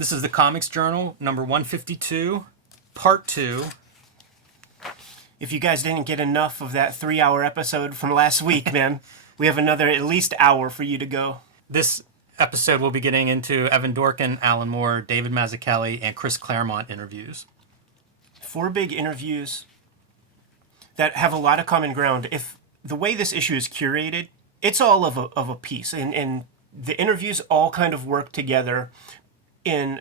This is the Comics Journal, number 152, part 2. If you guys didn't get enough of that 3-hour episode from last week, man, we have another at least hour for you to go. This episode will be getting into Evan Dorkin, Alan Moore, David Mazzucchelli, and Chris Claremont interviews. 4 big interviews that have a lot of common ground. If the way this issue is curated, it's all of a piece, and the interviews all kind of work together in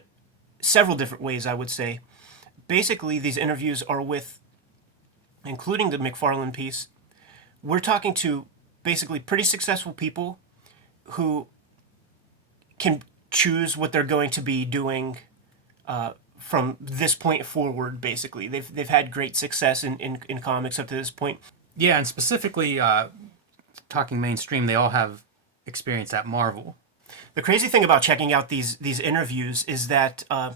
several different ways, I would say. Basically, these interviews are with, including the McFarlane piece, we're talking to basically pretty successful people who can choose what they're going to be doing from this point forward, basically. They've had great success in comics up to this point. Yeah, and specifically, talking mainstream, they all have experience at Marvel. The crazy thing about checking out these interviews is that I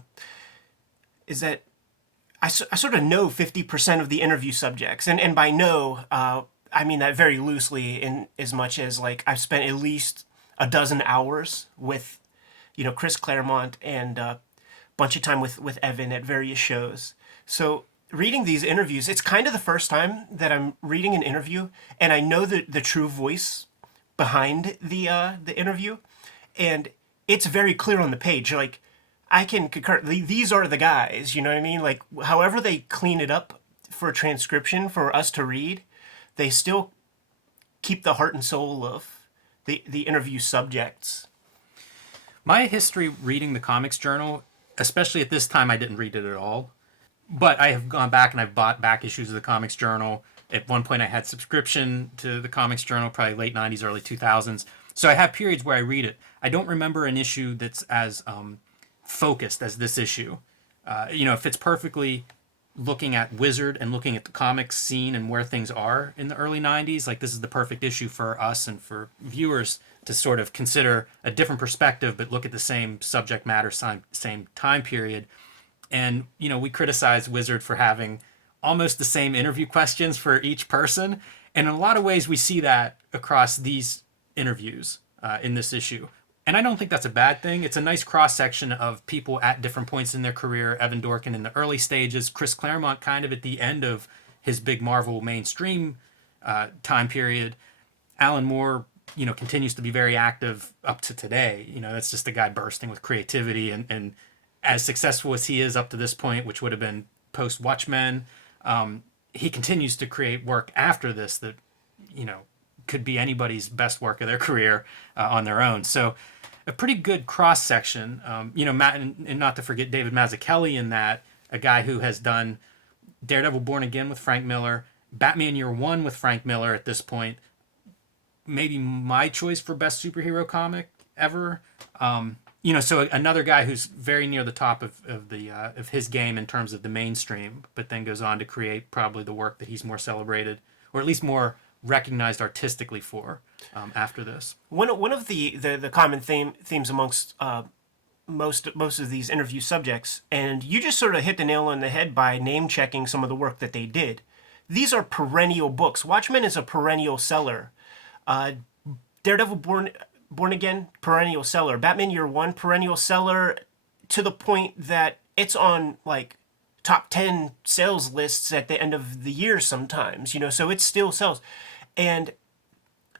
sort of know 50% of the interview subjects, and by know I mean that very loosely, in as much as like I've spent at least a dozen hours with Chris Claremont and a bunch of time with Evan at various shows. So reading these interviews, it's kind of the first time that I'm reading an interview and I know the true voice behind the interview. And it's very clear on the page. Like, I can concur. These are the guys, you know what I mean? Like, however they clean it up for a transcription for us to read, they still keep the heart and soul of the interview subjects. My history reading the Comics Journal, especially at this time, I didn't read it at all. But I have gone back and I've bought back issues of the Comics Journal. At one point, I had subscription to the Comics Journal, probably late 90s, early 2000s. So I have periods where I read it. I don't remember an issue that's as focused as this issue. It fits perfectly looking at Wizard and looking at the comics scene and where things are in the early 90s. Like, this is the perfect issue for us and for viewers to sort of consider a different perspective, but look at the same subject matter, same time period. And, we criticize Wizard for having almost the same interview questions for each person. And in a lot of ways, we see that across these interviews in this issue. And I don't think that's a bad thing. It's a nice cross-section of people at different points in their career. Evan Dorkin in the early stages, Chris Claremont kind of at the end of his big Marvel mainstream time period. Alan Moore, continues to be very active up to today. That's just a guy bursting with creativity and as successful as he is up to this point, which would have been post-Watchmen, he continues to create work after this that, could be anybody's best work of their career on their own. So a pretty good cross-section. Matt, and not to forget David Mazzucchelli in that, a guy who has done Daredevil Born Again with Frank Miller, Batman Year One with Frank Miller at this point, maybe my choice for best superhero comic ever. So another guy who's very near the top of his game in terms of the mainstream, but then goes on to create probably the work that he's more celebrated, or at least more recognized artistically for after this. One of the common themes amongst most of these interview subjects, and you just sort of hit the nail on the head by name checking some of the work that they did. These are perennial books. Watchmen is a perennial seller. Daredevil Born Again, perennial seller. Batman Year One, perennial seller, to the point that it's on like top 10 sales lists at the end of the year sometimes, so it still sells. And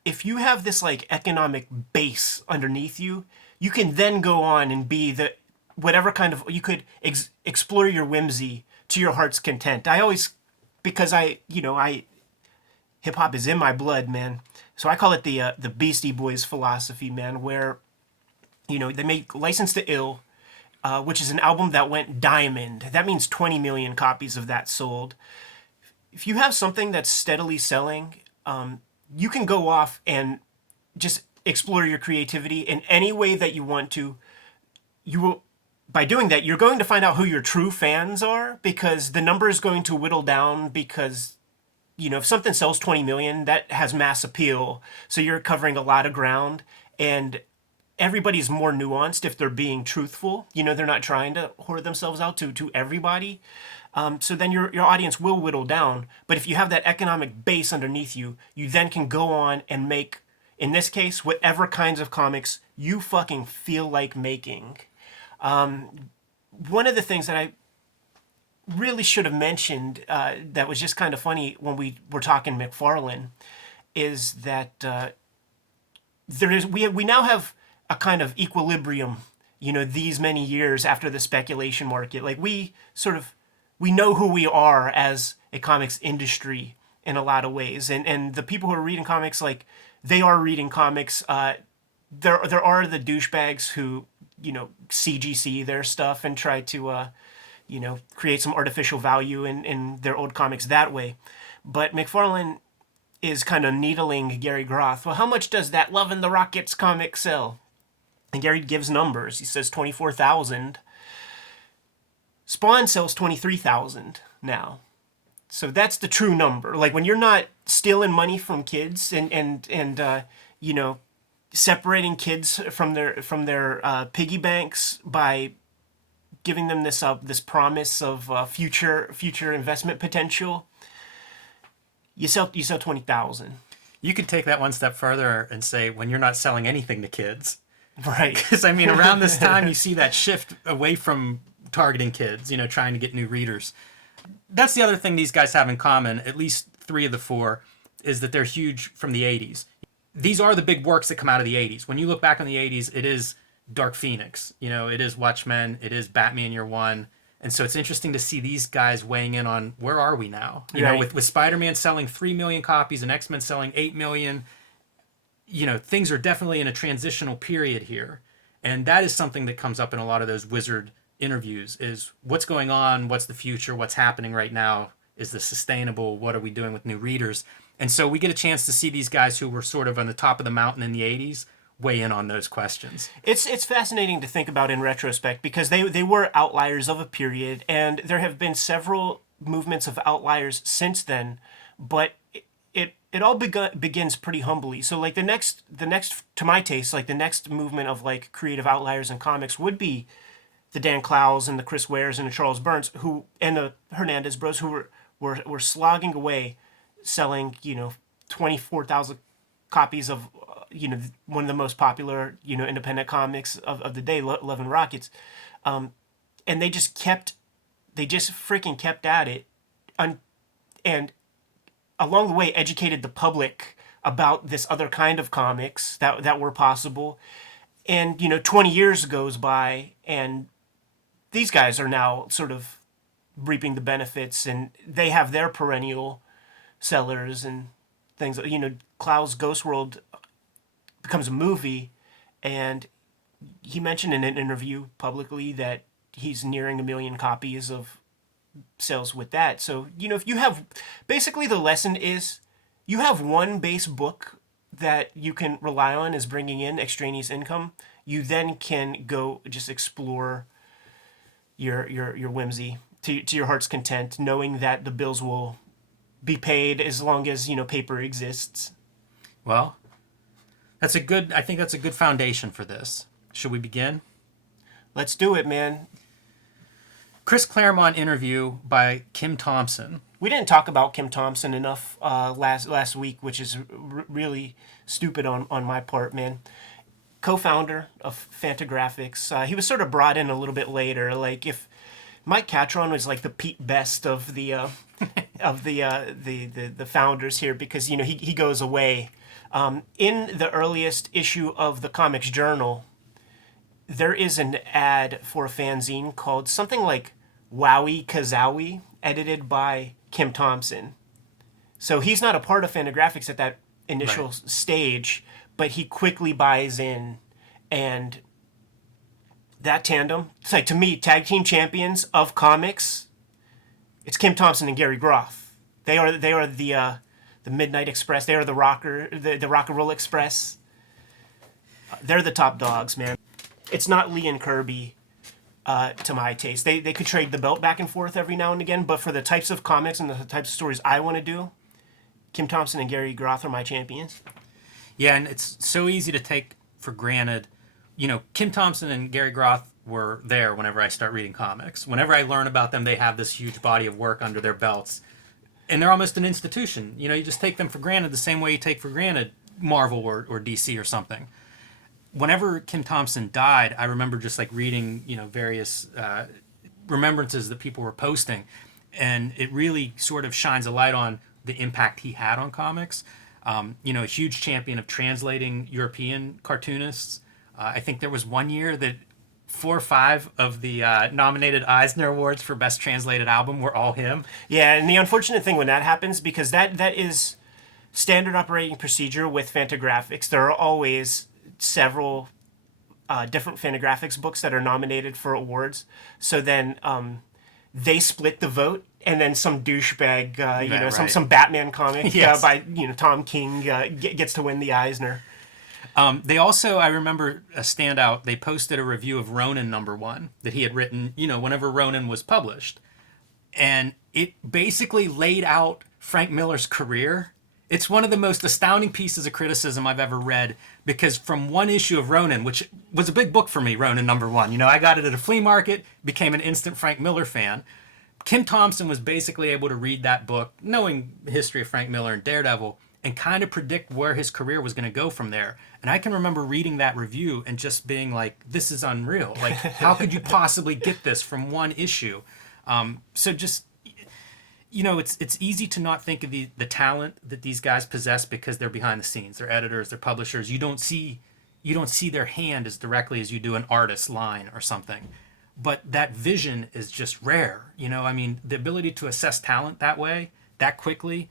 if you have this like economic base underneath you, you can then go on and be the whatever kind of, you could explore your whimsy to your heart's content. Because hip hop is in my blood, man. So I call it the Beastie Boys philosophy, man, where, they make License to Ill, which is an album that went diamond. That means 20 million copies of that sold. If you have something that's steadily selling, you can go off and just explore your creativity in any way that you want to. You will, by doing that, you're going to find out who your true fans are, because the number is going to whittle down, because if something sells 20 million, that has mass appeal. So you're covering a lot of ground, and everybody's more nuanced if they're being truthful. They're not trying to whore themselves out to everybody. So then your audience will whittle down. But if you have that economic base underneath you, you then can go on and make, in this case, whatever kinds of comics you fucking feel like making. one of the things that I really should have mentioned that was just kind of funny when we were talking McFarlane is that we now have a kind of equilibrium, these many years after the speculation market. Like we know who we are as a comics industry in a lot of ways, and the people who are reading comics, like they are reading comics. There are the douchebags who CGC their stuff and try to create some artificial value in their old comics that way. But McFarlane is kind of needling Gary Groth. Well, how much does that Love and the Rockets comic sell? And Gary gives numbers. He says 24,000. Spawn sells 23,000 now. So that's the true number. Like when you're not stealing money from kids and separating kids from their piggy banks by giving them this promise of future investment potential, you sell 20,000. You could take that one step further and say when you're not selling anything to kids. Right. Because, I mean, around this time you see that shift away from targeting kids, trying to get new readers. That's the other thing these guys have in common, at least 3 of the 4, is that they're huge from the 80s. These are the big works that come out of the 80s. When you look back on the 80s, it is Dark Phoenix, it is Watchmen, it is Batman Year One. And so it's interesting to see these guys weighing in on where are we now? With Spider-Man selling 3 million copies and X-Men selling 8 million, things are definitely in a transitional period here. And that is something that comes up in a lot of those Wizard interviews is what's going on, what's the future, what's happening right now, is this sustainable, what are we doing with new readers? And so we get a chance to see these guys who were sort of on the top of the mountain in the 80s weigh in on those questions. It's fascinating to think about in retrospect because they were outliers of a period, and there have been several movements of outliers since then, but it all begins pretty humbly. So like the next to my taste, like the next movement of like creative outliers in comics would be the Dan Clowes and the Chris Wares and the Charles Burns and the Hernandez Bros who were slogging away, selling 24,000 copies of one of the most popular independent comics of the day, Love and Rockets, and they just freaking kept at it, and along the way educated the public about this other kind of comics that were possible, and 20 years goes by and these guys are now sort of reaping the benefits, and they have their perennial sellers and things. Clowes' Ghost World becomes a movie, and he mentioned in an interview publicly that he's nearing 1 million copies of sales with that. So, if you have, basically the lesson is you have one base book that you can rely on as bringing in extraneous income, you then can go just explore your whimsy to your heart's content, knowing that the bills will be paid as long as paper exists. Well, I think that's a good foundation for this. Should we begin? Let's do it, man. Chris Claremont interview by Kim Thompson. We didn't talk about Kim Thompson enough last week, which is really stupid on my part, man. Co-founder of Fantagraphics. He was sort of brought in a little bit later. Like if Mike Catron was like the Pete Best of the the founders here, because he goes away. In the earliest issue of the Comics Journal, there is an ad for a fanzine called something like Wowie Kazowie, edited by Kim Thompson. So he's not a part of Fantagraphics at that initial stage, but he quickly buys in, and that tandem, it's like, to me, tag team champions of comics, it's Kim Thompson and Gary Groth. They are the Midnight Express. They are the Rock and Roll Express. They're the top dogs, man. It's not Lee and Kirby, to my taste. They could trade the belt back and forth every now and again, but for the types of comics and the types of stories I want to do, Kim Thompson and Gary Groth are my champions. Yeah, and it's so easy to take for granted. Kim Thompson and Gary Groth were there whenever I start reading comics. Whenever I learn about them, they have this huge body of work under their belts. And they're almost an institution. You just take them for granted the same way you take for granted Marvel or DC or something. Whenever Kim Thompson died, I remember just like reading, various remembrances that people were posting, and it really sort of shines a light on the impact he had on comics. A huge champion of translating European cartoonists. I think there was one year that 4 or 5 of the nominated Eisner Awards for Best Translated Album were all him. Yeah, and the unfortunate thing when that happens, because that is standard operating procedure with Fantagraphics, there are always several different Fantagraphics books that are nominated for awards. So then they split the vote, and then some douchebag, right. some Batman comic Yes. by Tom King gets to win the Eisner. They also, I remember a standout, they posted a review of Ronin #1 that he had written, whenever Ronin was published. And it basically laid out Frank Miller's career. It's one of the most astounding pieces of criticism I've ever read, because from one issue of Ronin, which was a big book for me, Ronin #1, I got it at a flea market, became an instant Frank Miller fan. Kim Thompson was basically able to read that book, knowing the history of Frank Miller and Daredevil, and kind of predict where his career was going to go from there. And I can remember reading that review and just being like, this is unreal. Like, how could you possibly get this from one issue? So just, it's easy to not think of the talent that these guys possess because they're behind the scenes. They're editors, they're publishers. You don't see their hand as directly as you do an artist's line or something. But that vision is just rare. The ability to assess talent that way, that quickly,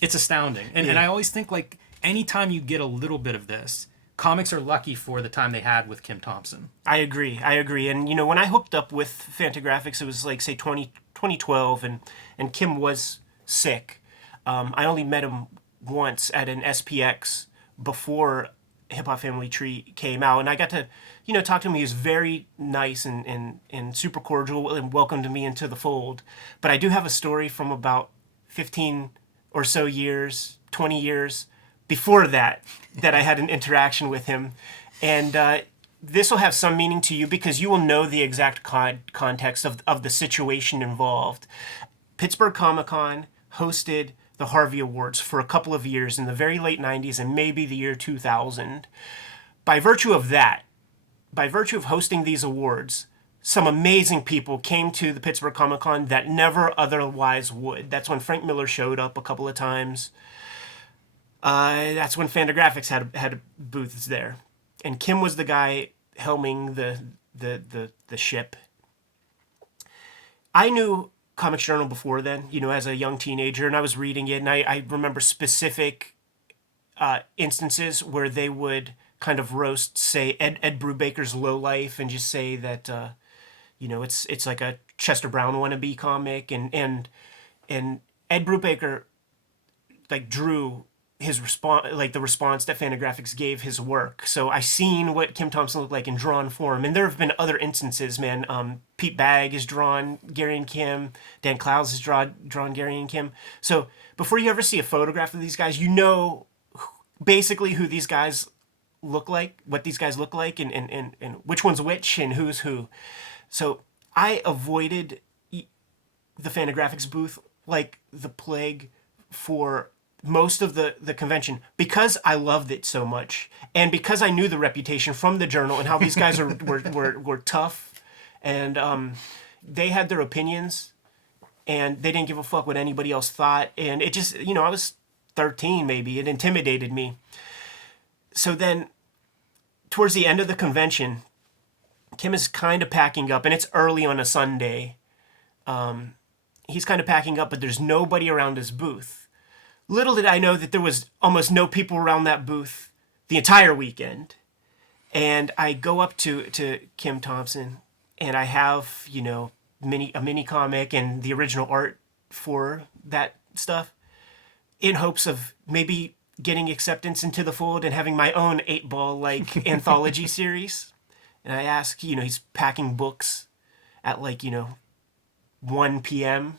it's astounding. And I always think, like, anytime you get a little bit of this, comics are lucky for the time they had with Kim Thompson. I agree. And, when I hooked up with Fantagraphics, it was like, say, 2012, and Kim was sick. I only met him once at an SPX before Hip Hop Family Tree came out, and I got to, talk to him. He was very nice and super cordial and welcomed me into the fold. But I do have a story from about 15 or so years, 20 years before that I had an interaction with him. And this will have some meaning to you because you will know the exact context of the situation involved. Pittsburgh Comic-Con hosted the Harvey Awards for a couple of years in the very late 90s and maybe the year 2000. By virtue of hosting these awards, some amazing people came to the Pittsburgh Comic-Con that never otherwise would. That's when Frank Miller showed up a couple of times. That's when Fantagraphics had booths there. And Kim was the guy helming the ship. I knew Comics Journal before then, as a young teenager, and I was reading it, and I remember specific instances where they would kind of roast, say, Ed Brubaker's Low Life, and just say that it's like a Chester Brown wannabe comic, and Ed Brubaker like drew his response, like the response that Fantagraphics gave his work. So I seen what Kim Thompson looked like in drawn form, and there have been other instances, man. Pete Bagg has drawn Gary and Kim. Dan Clowes has drawn Gary and Kim. So before you ever see a photograph of these guys, basically who these guys look like, what these guys look like, and which one's which, and who's who. So I avoided the Fantagraphics booth like the plague for most of the convention because I loved it so much, and because I knew the reputation from the Journal and how these guys were tough, and they had their opinions, and they didn't give a fuck what anybody else thought, and it just, I was 13 maybe, it intimidated me. So then, towards the end of the convention, Kim is kind of packing up, and it's early on a Sunday. He's kind of packing up, but there's nobody around his booth. Little did I know that there was almost no people around that booth the entire weekend. And I go up to Kim Thompson, and I have, a mini comic and the original art for that stuff in hopes of maybe getting acceptance into the fold and having my own 8-ball like anthology series. And I ask, he's packing books at 1 p.m.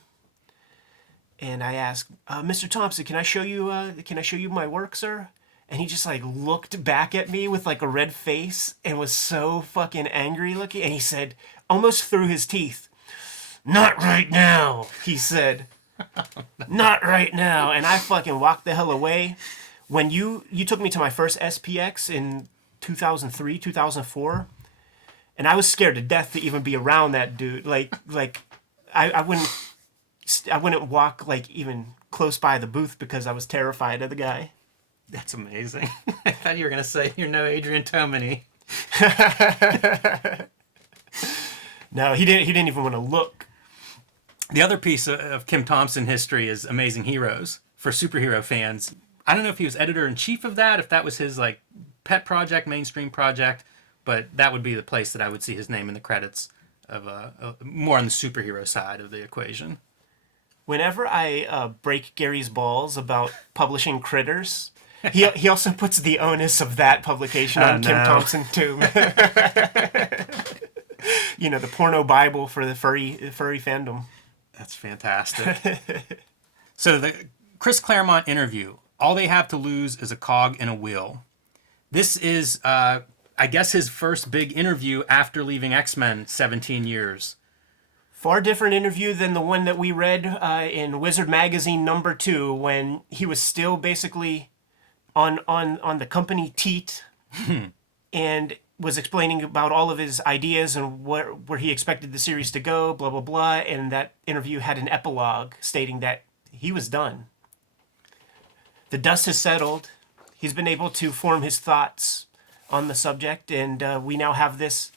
And I asked, Mr. Thompson, can I show you my work, sir? And he just looked back at me with a red face and was so fucking angry looking. And he said, almost through his teeth, "Not right now," he said. "Not right now." And I fucking walked the hell away. When you took me to my first SPX in 2003, 2004, and I was scared to death to even be around that dude. I wouldn't walk like even close by the booth because I was terrified of the guy. That's amazing. I thought you were going to say you're no Adrian Tomine. No, he didn't even want to look. The other piece of Kim Thompson history is Amazing Heroes for superhero fans. I don't know if he was editor-in-chief of that, if that was his like pet project, mainstream project, but that would be the place that I would see his name in the credits of more on the superhero side of the equation. Whenever I break Gary's balls about publishing Critters, he also puts the onus of that publication on Kim Thompson too. You know, the porno Bible for the furry fandom. That's fantastic. So the Chris Claremont interview, all they have to lose is a cog in a wheel. This is, I guess, his first big interview after leaving X-Men 17 years. Far different interview than the one that we read in Wizard Magazine #2 when he was still basically on the company teat and was explaining about all of his ideas and where he expected the series to go, blah, blah, blah. And that interview had an epilogue stating that he was done. The dust has settled. He's been able to form his thoughts on the subject, and we now have this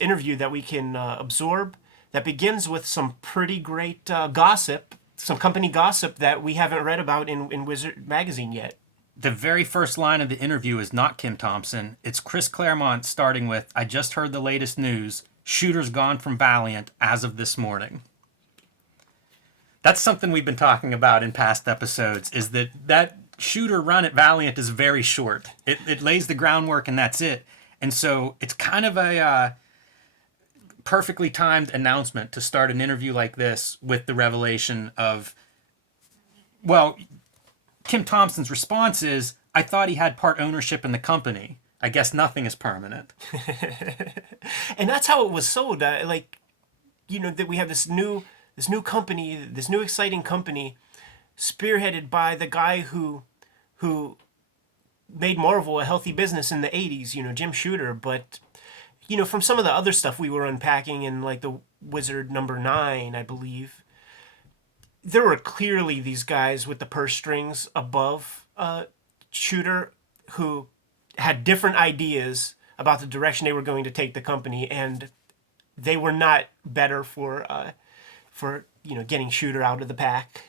interview that we can absorb that begins with some pretty great gossip, some company gossip that we haven't read about in Wizard Magazine yet. The very first line of the interview is not Kim Thompson. It's Chris Claremont starting with, "I just heard the latest news. Shooter's gone from Valiant as of this morning." That's something we've been talking about in past episodes, is that Shooter run at Valiant is very short. It lays the groundwork and that's it. And so it's kind of a perfectly timed announcement to start an interview like this with the revelation of, well, Kim Thompson's response is, "I thought he had part ownership in the company. I guess nothing is permanent." And that's how it was sold. That we have this new company, this new exciting company, spearheaded by the guy who made Marvel a healthy business in the 80s, Jim Shooter. But, from some of the other stuff we were unpacking in like the Wizard #9, I believe, there were clearly these guys with the purse strings above Shooter who had different ideas about the direction they were going to take the company, and they were not better for getting Shooter out of the pack.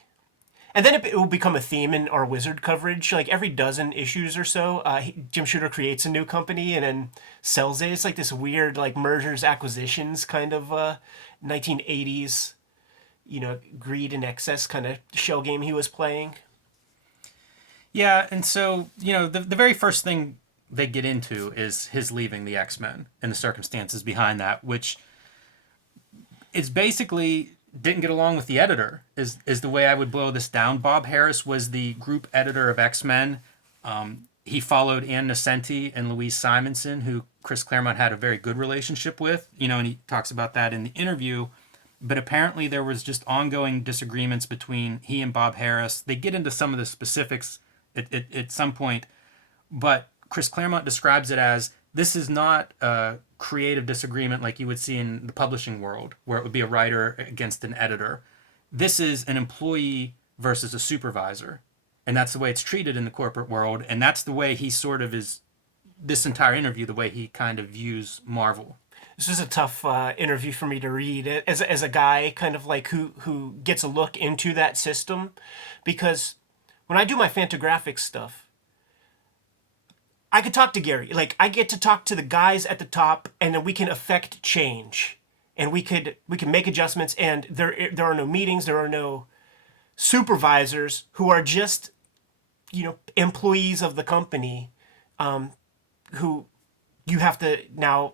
And then it will become a theme in our Wizard coverage. Like every dozen issues or so, Jim Shooter creates a new company and then sells it. It's like this weird like mergers, acquisitions kind of 1980s, greed and excess kind of shell game he was playing. Yeah, and so, the very first thing they get into is his leaving the X-Men and the circumstances behind that, which is basically didn't get along with the editor, is the way I would boil this down. Bob Harris was the group editor of X-Men. He followed Ann Nocenti and Louise Simonson, who Chris Claremont had a very good relationship with, and he talks about that in the interview. But apparently there was just ongoing disagreements between he and Bob Harris. They get into some of the specifics at some point, but Chris Claremont describes it as, this is not a creative disagreement like you would see in the publishing world, where it would be a writer against an editor. This is an employee versus a supervisor. And that's the way it's treated in the corporate world. And that's the way he sort of is, this entire interview, the way he kind of views Marvel. This is a tough interview for me to read as a guy kind of like who gets a look into that system, because when I do my Fantagraphics stuff, I could talk to Gary. Like, I get to talk to the guys at the top, and then we can affect change, and we can make adjustments. And there are no meetings, there are no supervisors who are just employees of the company, who you have to now.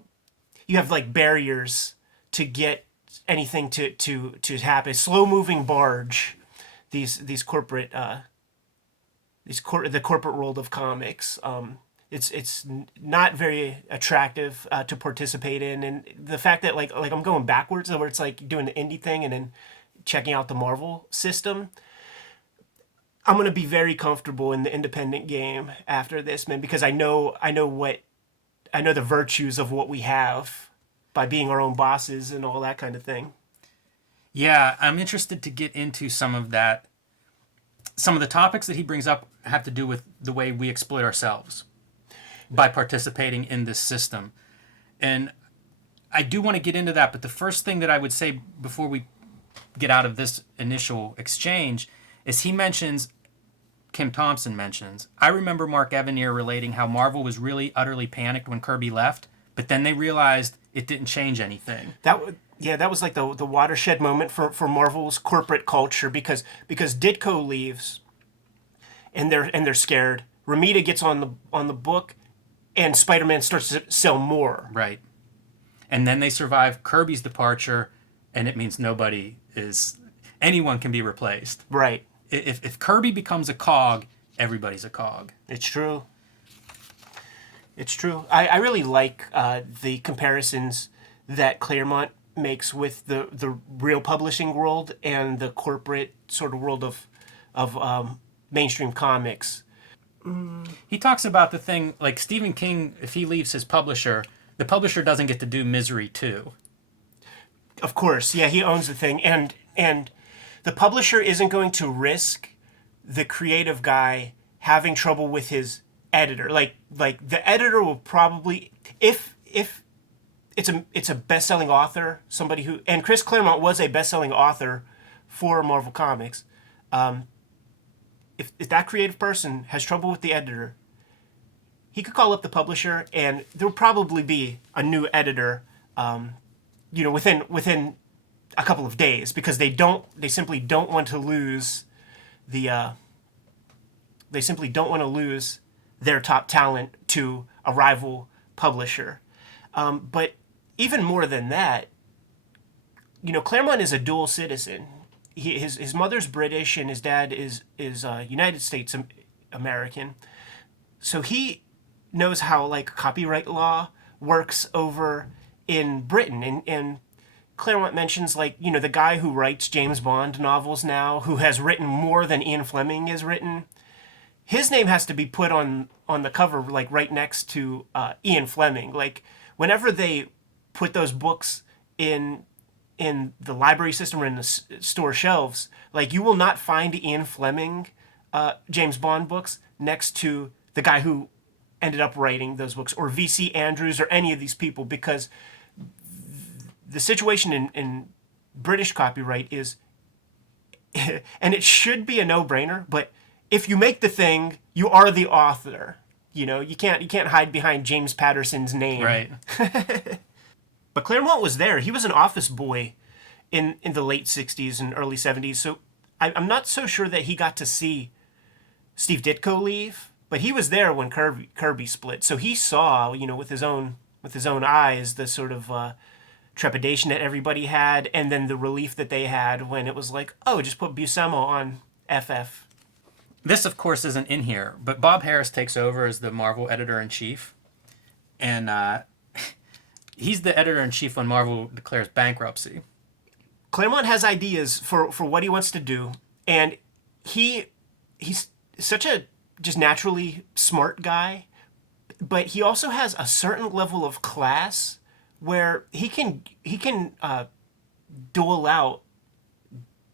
You have like barriers to get anything to happen. Slow moving barge. These corporate the corporate world of comics. It's not very attractive to participate in, and the fact that like I'm going backwards, where it's like doing the indie thing and then checking out the Marvel system. I'm gonna be very comfortable in the independent game after this, man, because I know what I know the virtues of what we have by being our own bosses and all that kind of thing. Yeah, I'm interested to get into some of that. Some of the topics that he brings up have to do with the way we exploit ourselves by participating in this system. And I do want to get into that, but the first thing that I would say before we get out of this initial exchange is Kim Thompson mentions, I remember Mark Evanier relating how Marvel was really utterly panicked when Kirby left, but then they realized it didn't change anything. That was like the watershed moment for Marvel's corporate culture because Ditko leaves and they're scared. Romita gets on the book and Spider-Man starts to sell more. Right. And then they survive Kirby's departure, and it means anyone can be replaced. Right. If Kirby becomes a cog, everybody's a cog. It's true. It's true. I really like the comparisons that Claremont makes with the real publishing world and the corporate sort of world of mainstream comics. He talks about the thing, like Stephen King, if he leaves his publisher, the publisher doesn't get to do Misery 2. Of course, yeah, he owns the thing. And the publisher isn't going to risk the creative guy having trouble with his editor. Like the editor will probably, if it's a best-selling author, somebody who, and Chris Claremont was a best-selling author for Marvel Comics. If that creative person has trouble with the editor, he could call up the publisher, and there will probably be a new editor, within a couple of days, because they simply don't want to lose their top talent to a rival publisher. But even more than that, Claremont is a dual citizen. His mother's British and his dad is United States American. So he knows how copyright law works over in Britain. And Claremont mentions the guy who writes James Bond novels now, who has written more than Ian Fleming has written. His name has to be put on the cover right next to Ian Fleming. Whenever they put those books in the library system or in the store shelves, you will not find Ian Fleming James Bond books next to the guy who ended up writing those books, or V.C. Andrews, or any of these people, because the situation in British copyright is, and it should be a no-brainer, but if you make the thing, you are the author. You can't hide behind James Patterson's name. Right. But Claremont was there. He was an office boy in the late 60s and early 70s. So I'm not so sure that he got to see Steve Ditko leave, but he was there when Kirby split. So he saw, with his own eyes, the sort of trepidation that everybody had, and then the relief that they had when it was just put Buscema on FF. This, of course, isn't in here, but Bob Harris takes over as the Marvel editor-in-chief, and he's the editor-in-chief when Marvel declares bankruptcy. Claremont has ideas for what he wants to do, and he's such a just naturally smart guy, but he also has a certain level of class where he can dole out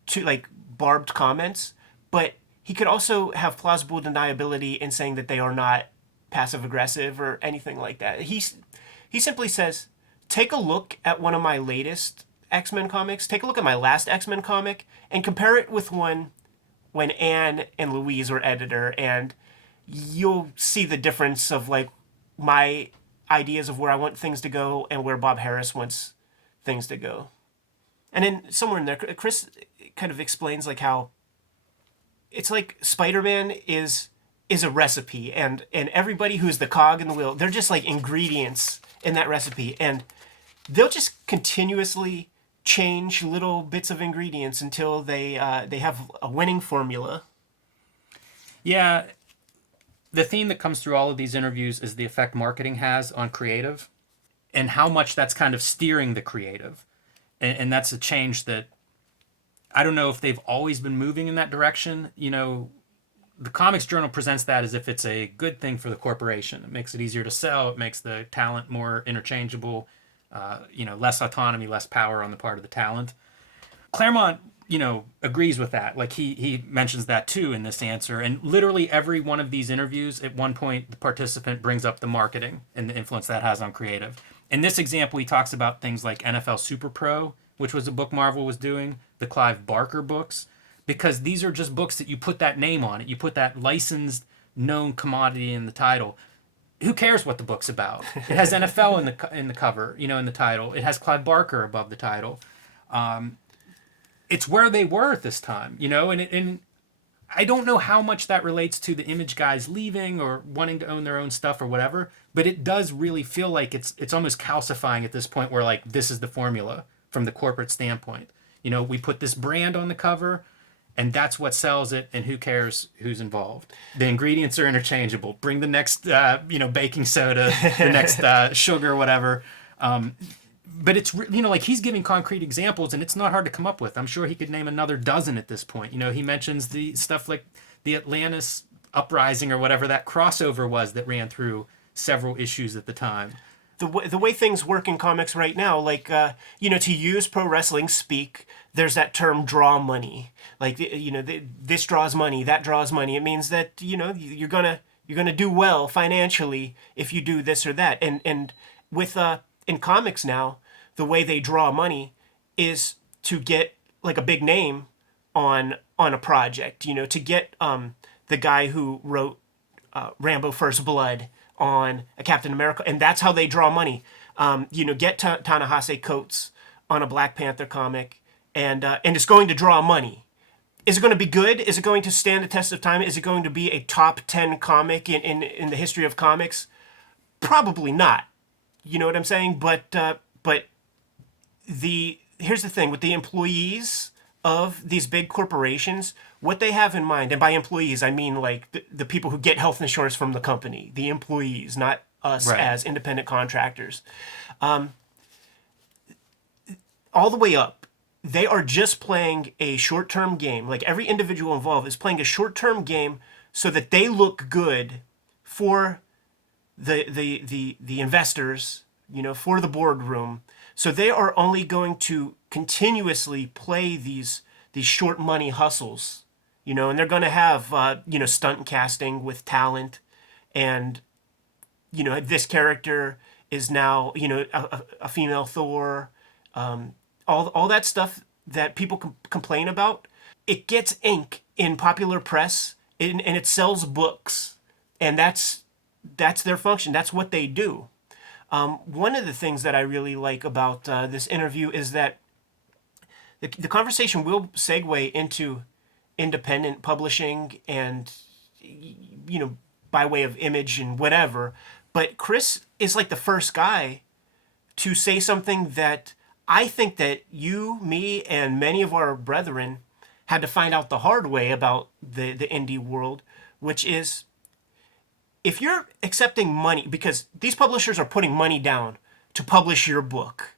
to barbed comments, but he could also have plausible deniability in saying that they are not passive aggressive or anything like that. He simply says, take a look at one of my latest X-Men comics, take a look at my last X-Men comic, and compare it with one when Anne and Louise were editor, and you'll see the difference of my ideas of where I want things to go and where Bob Harris wants things to go. And then somewhere in there, Chris kind of explains how it's Spider-Man is a recipe, and everybody who's the cog in the wheel, they're just ingredients in that recipe, and they'll just continuously change little bits of ingredients until they have a winning formula. Yeah, the theme that comes through all of these interviews is the effect marketing has on creative, and how much that's kind of steering the creative, and that's a change that I don't know if they've always been moving in that direction. the Comics Journal presents that as if it's a good thing for the corporation. It makes it easier to sell. It makes the talent more interchangeable. Less autonomy, less power on the part of the talent. Claremont, agrees with that. Like he mentions that too in this answer. And literally every one of these interviews, at one point, the participant brings up the marketing and the influence that has on creative. In this example, he talks about things like NFL Super Pro, which was a book Marvel was doing, the Clive Barker books, because these are just books that you put that name on it. You put that licensed, known commodity in the title. Who cares what the book's about? It has NFL in the cover, in the title. It has Clive Barker above the title. It's where they were at this time, and I don't know how much that relates to the Image guys leaving or wanting to own their own stuff or whatever, but it does really feel like it's almost calcifying at this point where like this is the formula from the corporate standpoint. We put this brand on the cover, and that's what sells it, and who cares who's involved. The ingredients are interchangeable. Bring the next, baking soda, the next sugar, whatever. But it's, like he's giving concrete examples, and it's not hard to come up with. I'm sure he could name another dozen at this point. He mentions the stuff like the Atlantis Uprising or whatever that crossover was that ran through several issues at the time. The way things work in comics right now, like, to use pro wrestling speak, there's that term draw money. Like, this draws money, that draws money. It means that, you're gonna do well financially if you do this or that. And with, in comics now, the way they draw money is to get like a big name on a project, to get the guy who wrote Rambo First Blood on a Captain America, and that's how they draw money. Get Ta-Nehisi Coates on a Black Panther comic, and it's going to draw money. Is it going to be good? Is it going to stand the test of time? Is it going to be a top 10 comic in the history of comics? Probably not. You know what I'm saying? But here's the thing with the employees of these big corporations, what they have in mind, and by employees I mean like the people who get health insurance from the company, the employees, not us right. as independent contractors. All the way up, they are just playing a short-term game. Like every individual involved is playing a short-term game so that they look good for the investors, for the boardroom. So they are only going to continuously play these short money hustles, and they're going to have stunt casting with talent, and this character is now a female Thor, all that stuff that people complain about. It gets ink in popular press, and it sells books, and that's their function. That's what they do. One of the things that I really like about this interview is that the conversation will segue into independent publishing and, by way of Image and whatever. But Chris is like the first guy to say something that I think that you, me, and many of our brethren had to find out the hard way about the indie world, which is, if you're accepting money, because these publishers are putting money down to publish your book,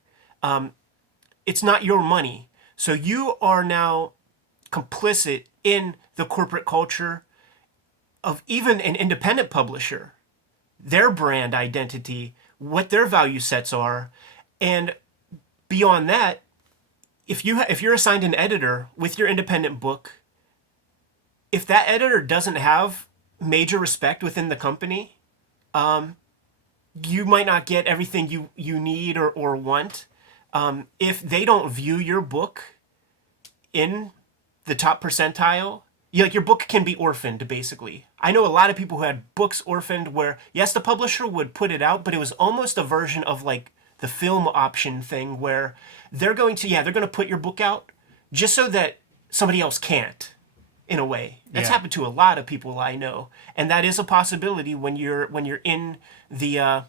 it's not your money. So you are now complicit in the corporate culture of even an independent publisher, their brand identity, what their value sets are. And beyond that, if you're assigned an editor with your independent book, if that editor doesn't have major respect within the company, you might not get everything you need or want. If they don't view your book in the top percentile, your book can be orphaned, basically. I know a lot of people who had books orphaned where, yes, the publisher would put it out, but it was almost a version of like the film option thing where they're going to put your book out just so that somebody else can't. In a way, that's happened to a lot of people I know, and that is a possibility when you're in the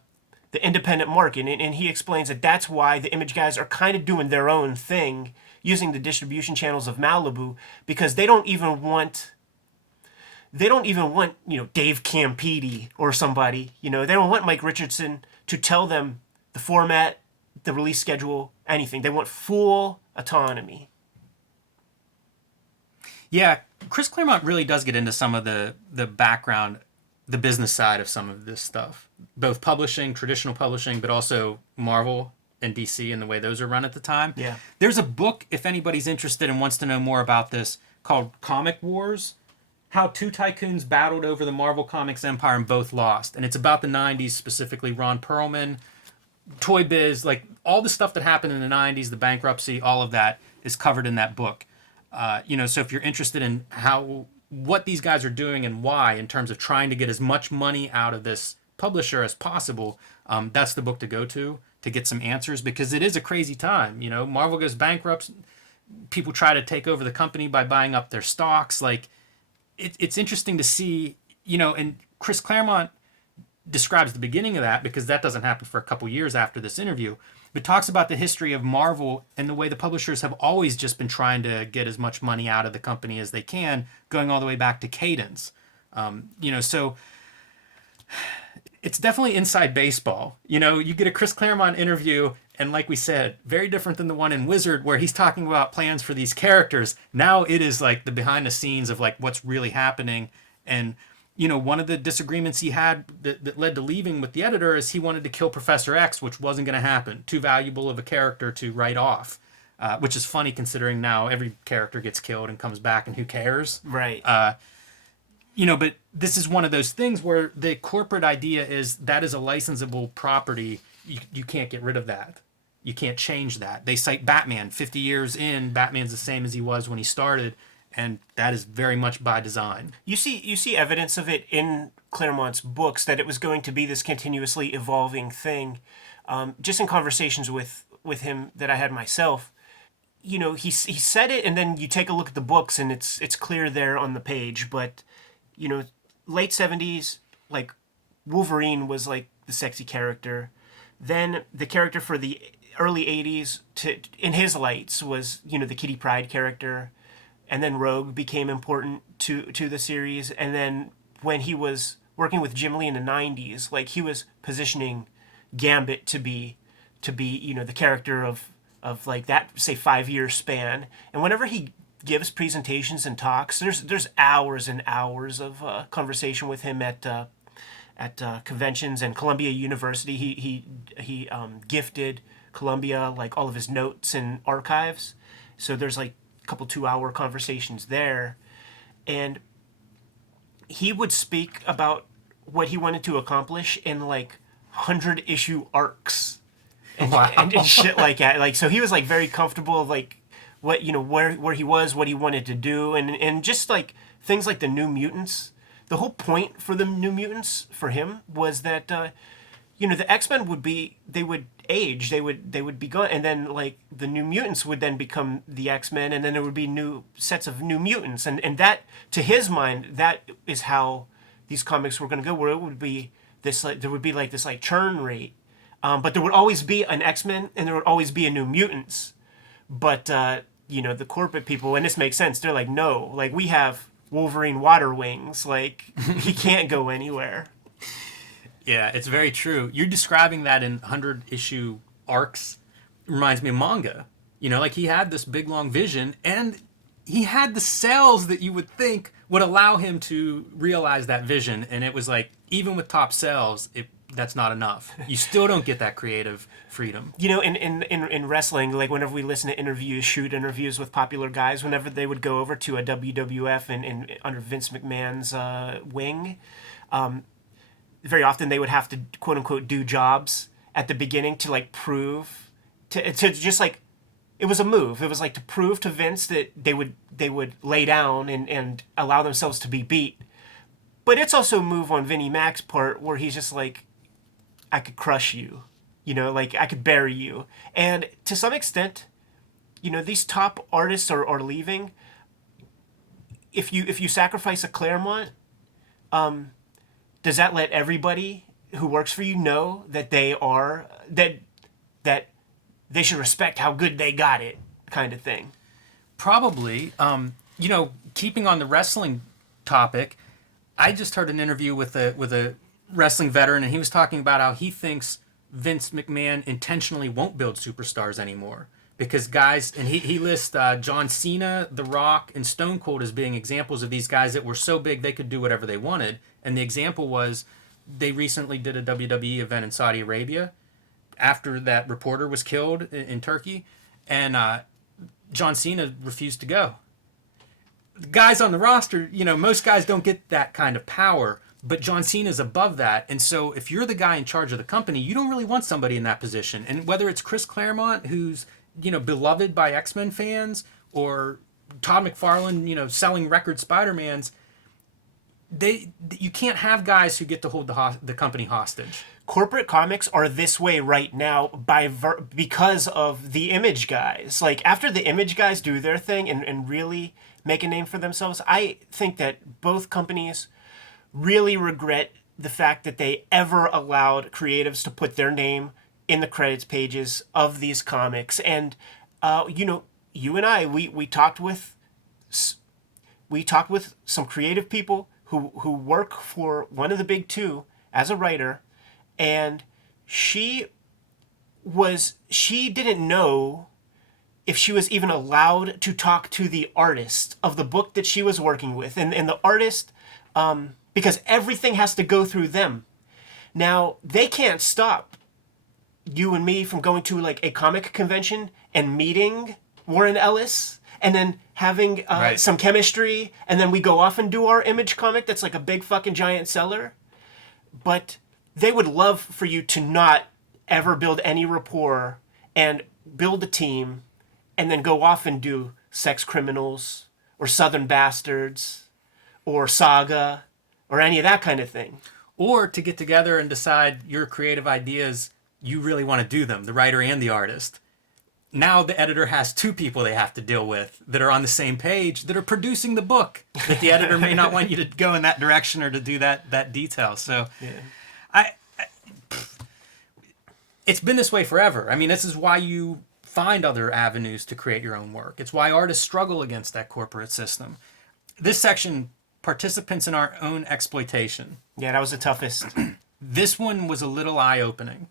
independent market. And he explains that that's why the Image guys are kind of doing their own thing, using the distribution channels of Malibu, because they don't even want Dave Campiti or somebody. They don't want Mike Richardson to tell them the format, the release schedule, anything. They want full autonomy. Yeah, Chris Claremont really does get into some of the background, the business side of some of this stuff, both publishing, traditional publishing, but also Marvel and DC and the way those are run at the time. Yeah. There's a book, if anybody's interested and wants to know more about this, called Comic Wars: How Two Tycoons Battled Over the Marvel Comics Empire and Both Lost. And it's about the 90s, specifically Ron Perlman, Toy Biz, like all the stuff that happened in the 90s, the bankruptcy, all of that is covered in that book. So if you're interested in what these guys are doing and why in terms of trying to get as much money out of this publisher as possible, that's the book to go to get some answers, because it is a crazy time. Marvel goes bankrupt. People try to take over the company by buying up their stocks. Like, it's interesting to see, and Chris Claremont describes the beginning of that, because that doesn't happen for a couple years after this interview, but talks about the history of Marvel and the way the publishers have always just been trying to get as much money out of the company as they can, going all the way back to Cadence. So it's definitely inside baseball. You get a Chris Claremont interview, and like we said, very different than the one in Wizard where he's talking about plans for these characters. Now it is like the behind the scenes of like what's really happening. And one of the disagreements he had that led to leaving with the editor is he wanted to kill Professor X, which wasn't going to happen. Too valuable of a character to write off, which is funny considering now every character gets killed and comes back, and who cares? Right. But this is one of those things where the corporate idea is that is a licensable property. You can't get rid of that. You can't change that. They cite Batman. 50 years in, Batman's the same as he was when he started. And that is very much by design. You see evidence of it in Claremont's books, that it was going to be this continuously evolving thing. Just in conversations with him that I had myself, he said it, and then you take a look at the books, and it's clear there on the page. But late 70s, like Wolverine was like the sexy character. Then the character for the early 80s, in his lights, was the Kitty Pryde character. And then Rogue became important to the series. And then when he was working with Jim Lee in the 90s, like he was positioning Gambit to be the character of like that, say, 5-year span. And whenever he gives presentations and talks, there's hours and hours of conversation with him at conventions. And Columbia University, he gifted Columbia like all of his notes and archives. So there's like couple 2-hour conversations there, and he would speak about what he wanted to accomplish in like 100-issue arcs and, wow. and shit like that. Like, so he was like very comfortable, like what where he was, what he wanted to do, and just like things like the New Mutants. The whole point for the New Mutants for him was that the X-Men would age, they would be gone, and then like the New Mutants would then become the X-Men, and then there would be new sets of New Mutants, and that, to his mind, that is how these comics were going to go, where it would be this, like, there would be like this like churn rate, but there would always be an X-Men and there would always be a New Mutants. But the corporate people, and this makes sense, they're like, no, like we have Wolverine Water Wings, like he can't go anywhere. Yeah, it's very true. You're describing that in 100-issue arcs. It reminds me of manga. Like he had this big, long vision, and he had the cells that you would think would allow him to realize that vision. And it was like, even with top cells, that's not enough. You still don't get that creative freedom. In wrestling, like whenever we listen to shoot interviews with popular guys, whenever they would go over to a WWF and under Vince McMahon's wing, very often they would have to, quote unquote, do jobs at the beginning to like prove to just like, it was a move. It was like to prove to Vince that they would lay down and allow themselves to be beat. But it's also a move on Vinnie Mac's part where he's just like, I could crush you, like I could bury you. And to some extent, these top artists are leaving. If you sacrifice a Claremont, does that let everybody who works for you know that they are that they should respect how good they got it, kind of thing? Probably. Keeping on the wrestling topic, I just heard an interview with a wrestling veteran, and he was talking about how he thinks Vince McMahon intentionally won't build superstars anymore because guys, and he lists John Cena, The Rock, and Stone Cold as being examples of these guys that were so big they could do whatever they wanted. And the example was they recently did a WWE event in Saudi Arabia after that reporter was killed in Turkey, and John Cena refused to go. The guys on the roster, most guys don't get that kind of power, but John Cena's above that. And so if you're the guy in charge of the company, you don't really want somebody in that position. And whether it's Chris Claremont, who's, beloved by X-Men fans, or Todd McFarlane, selling record Spider-Mans, you can't have guys who get to hold the company hostage. Corporate comics are this way right now because of the Image guys. Like, after the Image guys do their thing and really make a name for themselves, I think that both companies really regret the fact that they ever allowed creatives to put their name in the credits pages of these comics. And you and I, we talked with some creative people who work for one of the big two as a writer, and she didn't know if she was even allowed to talk to the artist of the book that she was working with, and the artist, because everything has to go through them. Now, they can't stop you and me from going to like a comic convention and meeting Warren Ellis and then having Right. some chemistry, and then we go off and do our Image comic that's like a big fucking giant seller. But they would love for you to not ever build any rapport and build a team and then go off and do Sex Criminals or Southern Bastards or Saga or any of that kind of thing. Or to get together and decide your creative ideas, you really want to do them, the writer and the artist. Now the editor has two people they have to deal with that are on the same page, that are producing the book, that the editor may not want you to go in that direction or to do that detail. So Yeah. It's been this way forever. I mean, this is why you find other avenues to create your own work. It's why artists struggle against that corporate system. This section, participants in our own exploitation. Yeah, that was the toughest. This one was a little eye-opening.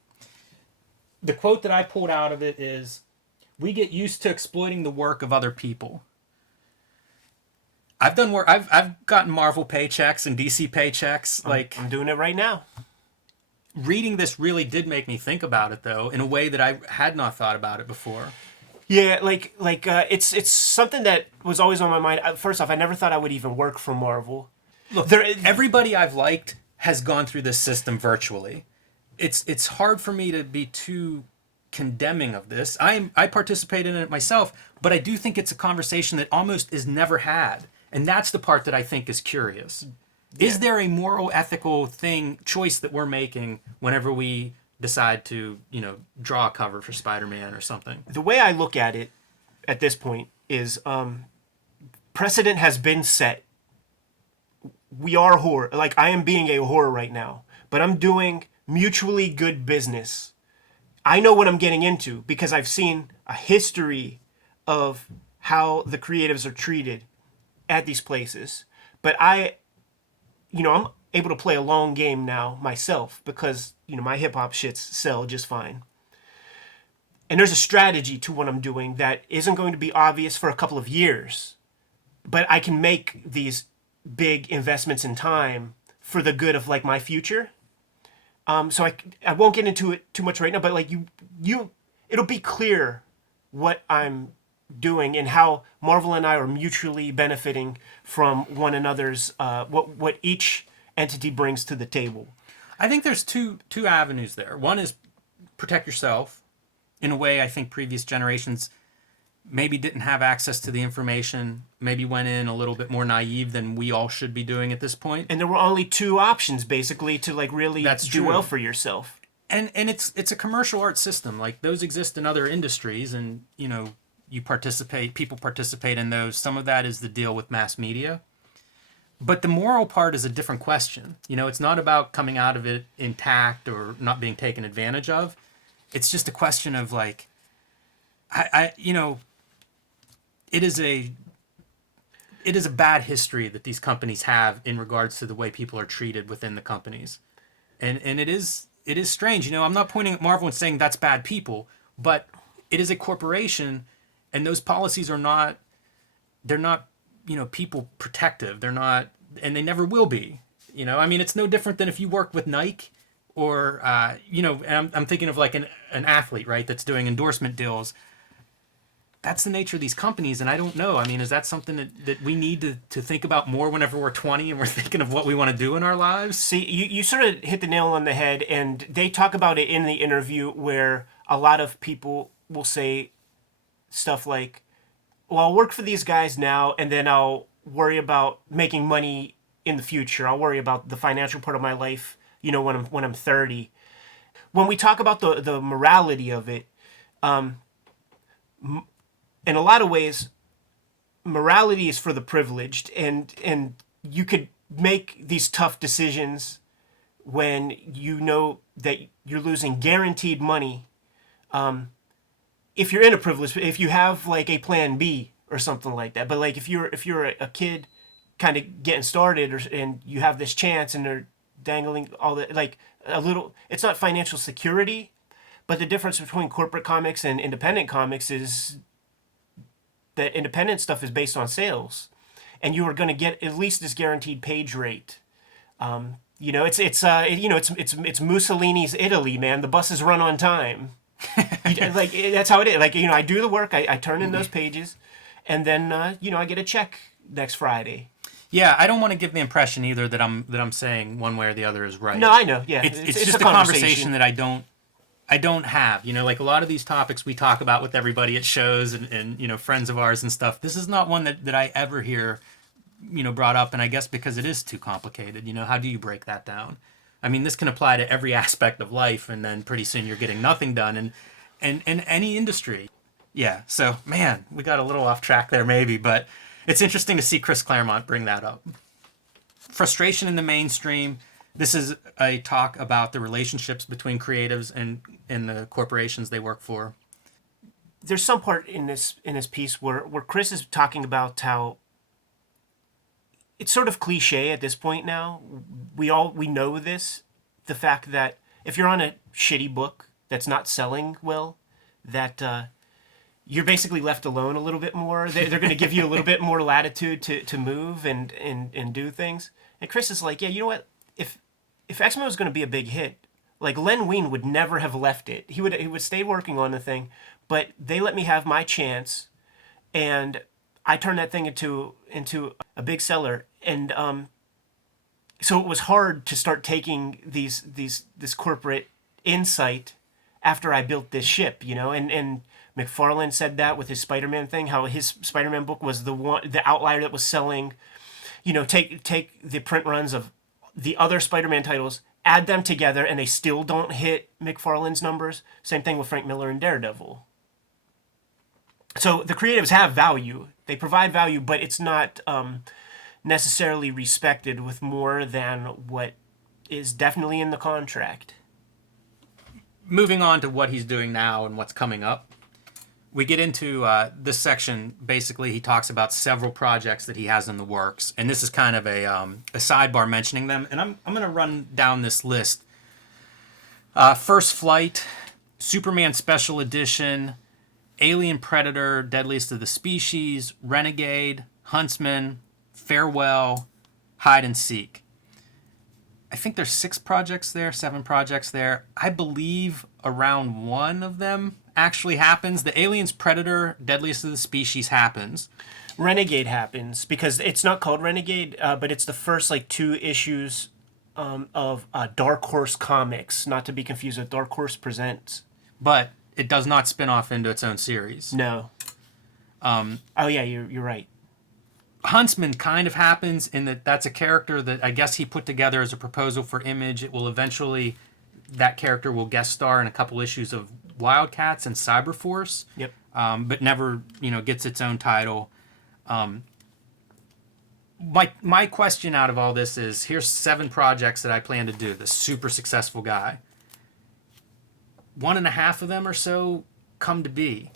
The quote that I pulled out of it is, "We get used to exploiting the work of other people." I've done work. I've gotten Marvel paychecks and DC paychecks. I'm doing it right now. Reading this really did make me think about it, though, in a way that I had not thought about it before. Yeah, it's something that was always on my mind. First off, I never thought I would even work for Marvel. Look, everybody I've liked has gone through this system virtually. It's hard for me to be too condemning of this. I participate in it myself, but I do think it's a conversation that almost is never had, and that's the part that I think is curious. Yeah. Is there a moral, ethical choice that we're making whenever we decide to, draw a cover for Spider-Man or something? The way I look at it at this point is precedent has been set. We are whore. Like, I am being a whore right now, but I'm doing mutually good business. I know what I'm getting into because I've seen a history of how the creatives are treated at these places. But I'm able to play a long game now myself because, my hip hop shits sell just fine. And there's a strategy to what I'm doing that isn't going to be obvious for a couple of years, but I can make these big investments in time for the good of like my future. So I won't get into it too much right now, but like it'll be clear what I'm doing and how Marvel and I are mutually benefiting from one another's what each entity brings to the table. I think there's two avenues there. One is protect yourself in a way I think previous generations maybe didn't have access to the information, maybe went in a little bit more naive than we all should be doing at this point. And there were only two options basically to like really That's do true. well for yourself. And it's a commercial art system. Like, those exist in other industries, and people participate in those. Some of that is the deal with mass media. But the moral part is a different question. It's not about coming out of it intact or not being taken advantage of. It's just a question of like, it is a bad history that these companies have in regards to the way people are treated within the companies. And it is strange. I'm not pointing at Marvel and saying that's bad people, but it is a corporation, and those policies are not, they're not, people protective. They're not, and they never will be. I mean, it's no different than if you work with Nike or, and I'm thinking of like an athlete, right, that's doing endorsement deals. That's the nature of these companies, and I don't know. I mean, is that something that we need to think about more whenever we're 20 and we're thinking of what we want to do in our lives? See, you sort of hit the nail on the head, and they talk about it in the interview where a lot of people will say stuff like, well, I'll work for these guys now, and then I'll worry about making money in the future. I'll worry about the financial part of my life, when I'm 30. When we talk about the morality of it, in a lot of ways, morality is for the privileged, and you could make these tough decisions when you know that you're losing guaranteed money. If you're in a privilege, if you have like a plan B or something like that, but like if you're a kid kind of getting started, and you have this chance, and they're dangling all the like a little, it's not financial security, but the difference between corporate comics and independent comics is that independent stuff is based on sales, and you are going to get at least this guaranteed page rate. It's Mussolini's Italy, man. The buses run on time. Like that's how it is. Like I do the work, I turn in those pages, and then I get a check next Friday. Yeah, I don't want to give the impression either that I'm saying one way or the other is right. No, I know. Yeah, it's just a conversation that I don't have. Like a lot of these topics we talk about with everybody at shows and friends of ours and stuff. This is not one that I ever hear, brought up, and I guess because it is too complicated. How do you break that down? I mean, this can apply to every aspect of life, and then pretty soon you're getting nothing done in any industry. Yeah, so man, we got a little off track there maybe, but it's interesting to see Chris Claremont bring that up. Frustration in the mainstream. This is a talk about the relationships between creatives and the corporations they work for. There's some part in this piece where Chris is talking about how it's sort of cliche at this point now. We know this, the fact that if you're on a shitty book that's not selling well, that you're basically left alone a little bit more. They're going to give you a little bit more latitude to move and do things. And Chris is like, yeah, you know what? If X-Men was going to be a big hit, like Len Wein would never have left it. He would stay working on the thing, but they let me have my chance, and I turned that thing into a big seller. And so it was hard to start taking this corporate insight after I built this ship, and McFarlane said that with his Spider-Man thing, how his Spider-Man book was the outlier that was selling. Take the print runs of the other Spider-Man titles, add them together, and they still don't hit McFarlane's numbers. Same thing with Frank Miller and Daredevil. So the creatives have value. They provide value, but it's not necessarily respected with more than what is definitely in the contract. Moving on to what he's doing now and what's coming up. We get into this section. Basically, he talks about several projects that he has in the works, and this is kind of a sidebar mentioning them. And I'm going to run down this list. First Flight, Superman Special Edition, Alien Predator, Deadliest of the Species, Renegade, Huntsman, Farewell, Hide and Seek. I think there's 7 projects there. I believe around one of them actually happens. The Aliens Predator, Deadliest of the Species happens. Renegade happens because it's not called Renegade, but it's the first 2 issues of Dark Horse Comics, not to be confused with Dark Horse Presents. But it does not spin off into its own series. No. Oh yeah, you're right. Huntsman kind of happens in that's a character that I guess he put together as a proposal for Image. It will eventually, that character will guest star in a couple issues of Wildcats and Cyberforce. Yep. But never, gets its own title. My question out of all this is, here's 7 projects that I plan to do. The super successful guy. 1.5 of them or so come to be.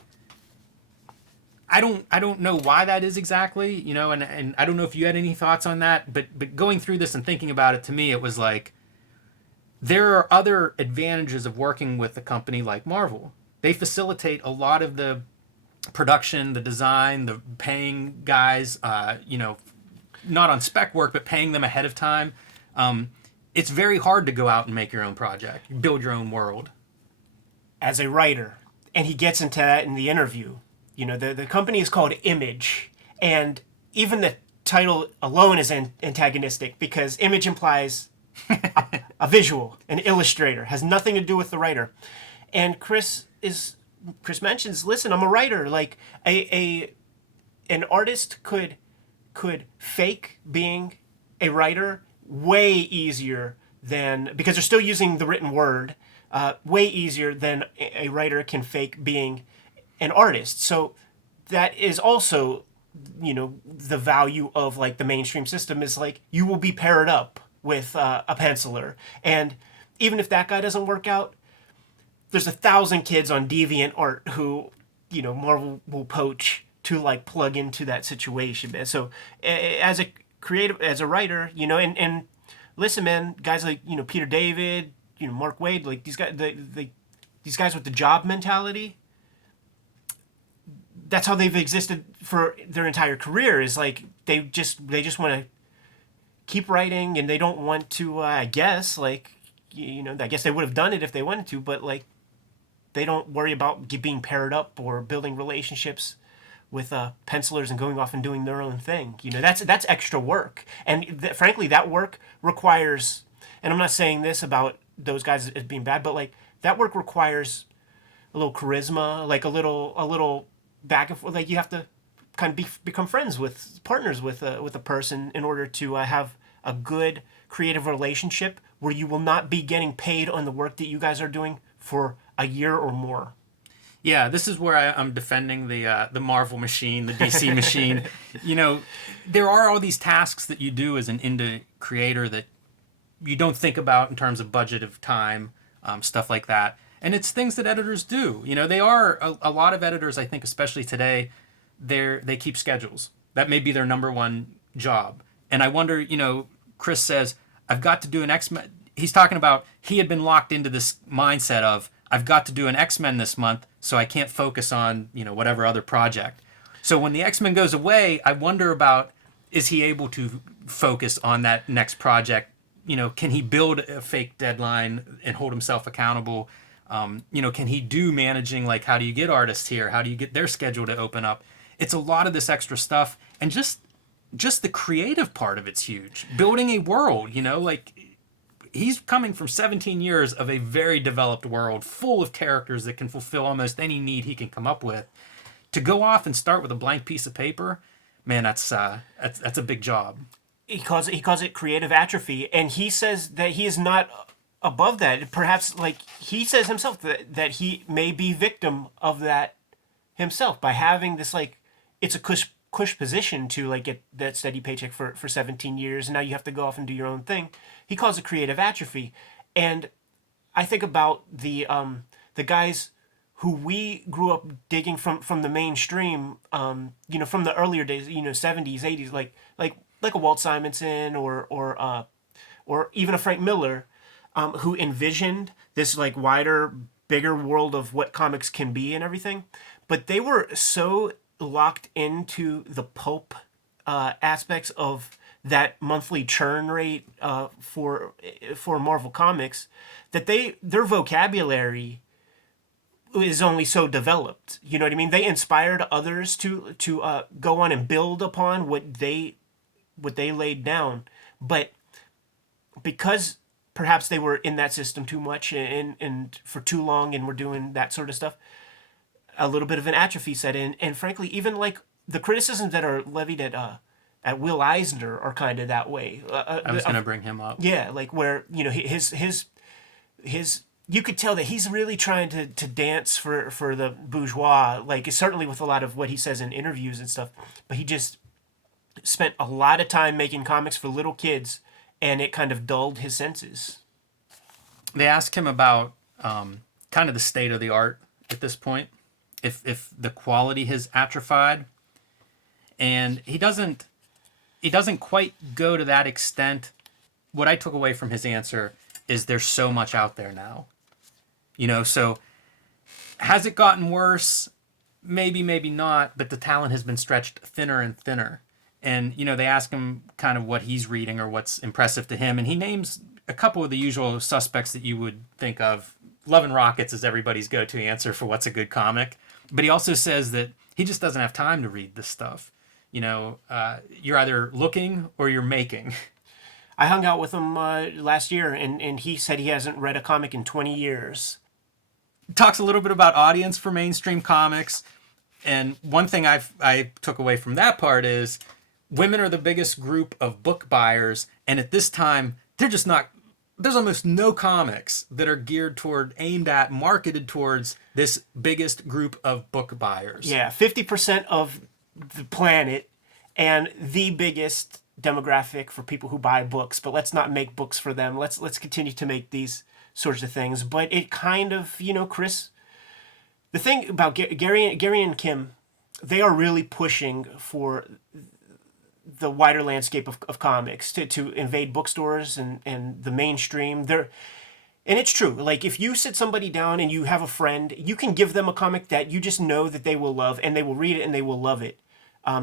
I don't know why that is exactly, and I don't know if you had any thoughts on that, but going through this and thinking about it, to me, it was like, there are other advantages of working with a company like Marvel. they facilitate a lot of the production, the design, the paying guys, not on spec work, but paying them ahead of time. It's very hard to go out and make your own project, build your own world. As a writer, and he gets into that in the interview. The company is called Image, and even the title alone is antagonistic because Image implies a visual, an illustrator, has nothing to do with the writer. And Chris mentions, listen, I'm a writer. Like an artist could fake being a writer way easier than, because they're still using the written word, way easier than a writer can fake being an artist. So that is also, the value of like the mainstream system is like you will be paired up with a penciler. And even if that guy doesn't work out, there's 1,000 kids on DeviantArt who, Marvel will poach to like plug into that situation. So as a creative, as a writer, and listen, man, guys like, Peter David, Mark Waid, like these guys, these guys with the job mentality, that's how they've existed for their entire career, is like they just want to keep writing, and they don't want to, I guess, like, I guess they would have done it if they wanted to, but like they don't worry about being paired up or building relationships with pencilers and going off and doing their own thing. That's extra work, and frankly, that work requires. And I'm not saying this about those guys as being bad, but like that work requires a little charisma, like a little back and forth. Like you have to kind of become friends with partners with a person in order to have a good creative relationship where you will not be getting paid on the work that you guys are doing for a year or more. Yeah, this is where I'm defending the Marvel machine, the DC machine. There are all these tasks that you do as an indie creator that you don't think about in terms of budget of time, stuff like that. And it's things that editors do. They are a lot of editors, I think, especially today, they keep schedules. That may be their number one job. And I wonder, Chris says, I've got to do an X-Men. He's talking about he had been locked into this mindset of, I've got to do an X-Men this month, so I can't focus on, whatever other project. So when the X-Men goes away, I wonder about, is he able to focus on that next project? Can he build a fake deadline and hold himself accountable? Can he do managing, like, how do you get artists here? How do you get their schedule to open up? It's a lot of this extra stuff. And just the creative part of it's huge. Building a world, like, he's coming from 17 years of a very developed world full of characters that can fulfill almost any need he can come up with. To go off and start with a blank piece of paper, man, that's a big job. He calls it creative atrophy, and he says that he is not above that. Perhaps, like, he says himself that he may be victim of that himself by having this, like, it's a cush position to, like, get that steady paycheck for 17 years, and now you have to go off and do your own thing. He calls it creative atrophy. And I think about the guys who we grew up digging from the mainstream, from the earlier days, 70s, 80s, like a Walt Simonson or even a Frank Miller, who envisioned this like wider, bigger world of what comics can be and everything. But they were so locked into the pulp aspects of that monthly churn rate for Marvel Comics that their vocabulary is only so developed. You know what I mean? They inspired others to go on and build upon what they laid down, but because perhaps they were in that system too much and for too long and were doing that sort of stuff, a little bit of an atrophy set in. And frankly, even like the criticisms that are levied at Will Eisner are kind of that way. I was going to bring him up. Yeah, like where his you could tell that he's really trying to dance for the bourgeois, like certainly with a lot of what he says in interviews and stuff, but he just spent a lot of time making comics for little kids, and it kind of dulled his senses. They asked him about kind of the state of the art at this point, if the quality has atrophied, and he doesn't quite go to that extent. What I took away from his answer is there's so much out there now. So Has it gotten worse? Maybe, maybe not, but the talent has been stretched thinner and thinner. And, they ask him kind of what he's reading or what's impressive to him, and he names a couple of the usual suspects that you would think of. Love and Rockets is everybody's go-to answer for what's a good comic. But he also says that he just doesn't have time to read this stuff. You're either looking or you're making. I hung out with him last year, and he said he hasn't read a comic in 20 years. Talks a little bit about audience for mainstream comics. And one thing I took away from that part is women are the biggest group of book buyers. And at this time, there's almost no comics that are aimed at, marketed towards this biggest group of book buyers. Yeah, 50% of the planet and the biggest demographic for people who buy books. But let's not make books for them. Let's continue to make these sorts of things. But it kind of, Chris, the thing about Gary and Kim, they are really pushing for the wider landscape of comics to invade bookstores and the mainstream. And it's true. Like, if you sit somebody down and you have a friend, you can give them a comic that you just know that they will love, and they will read it and they will love it.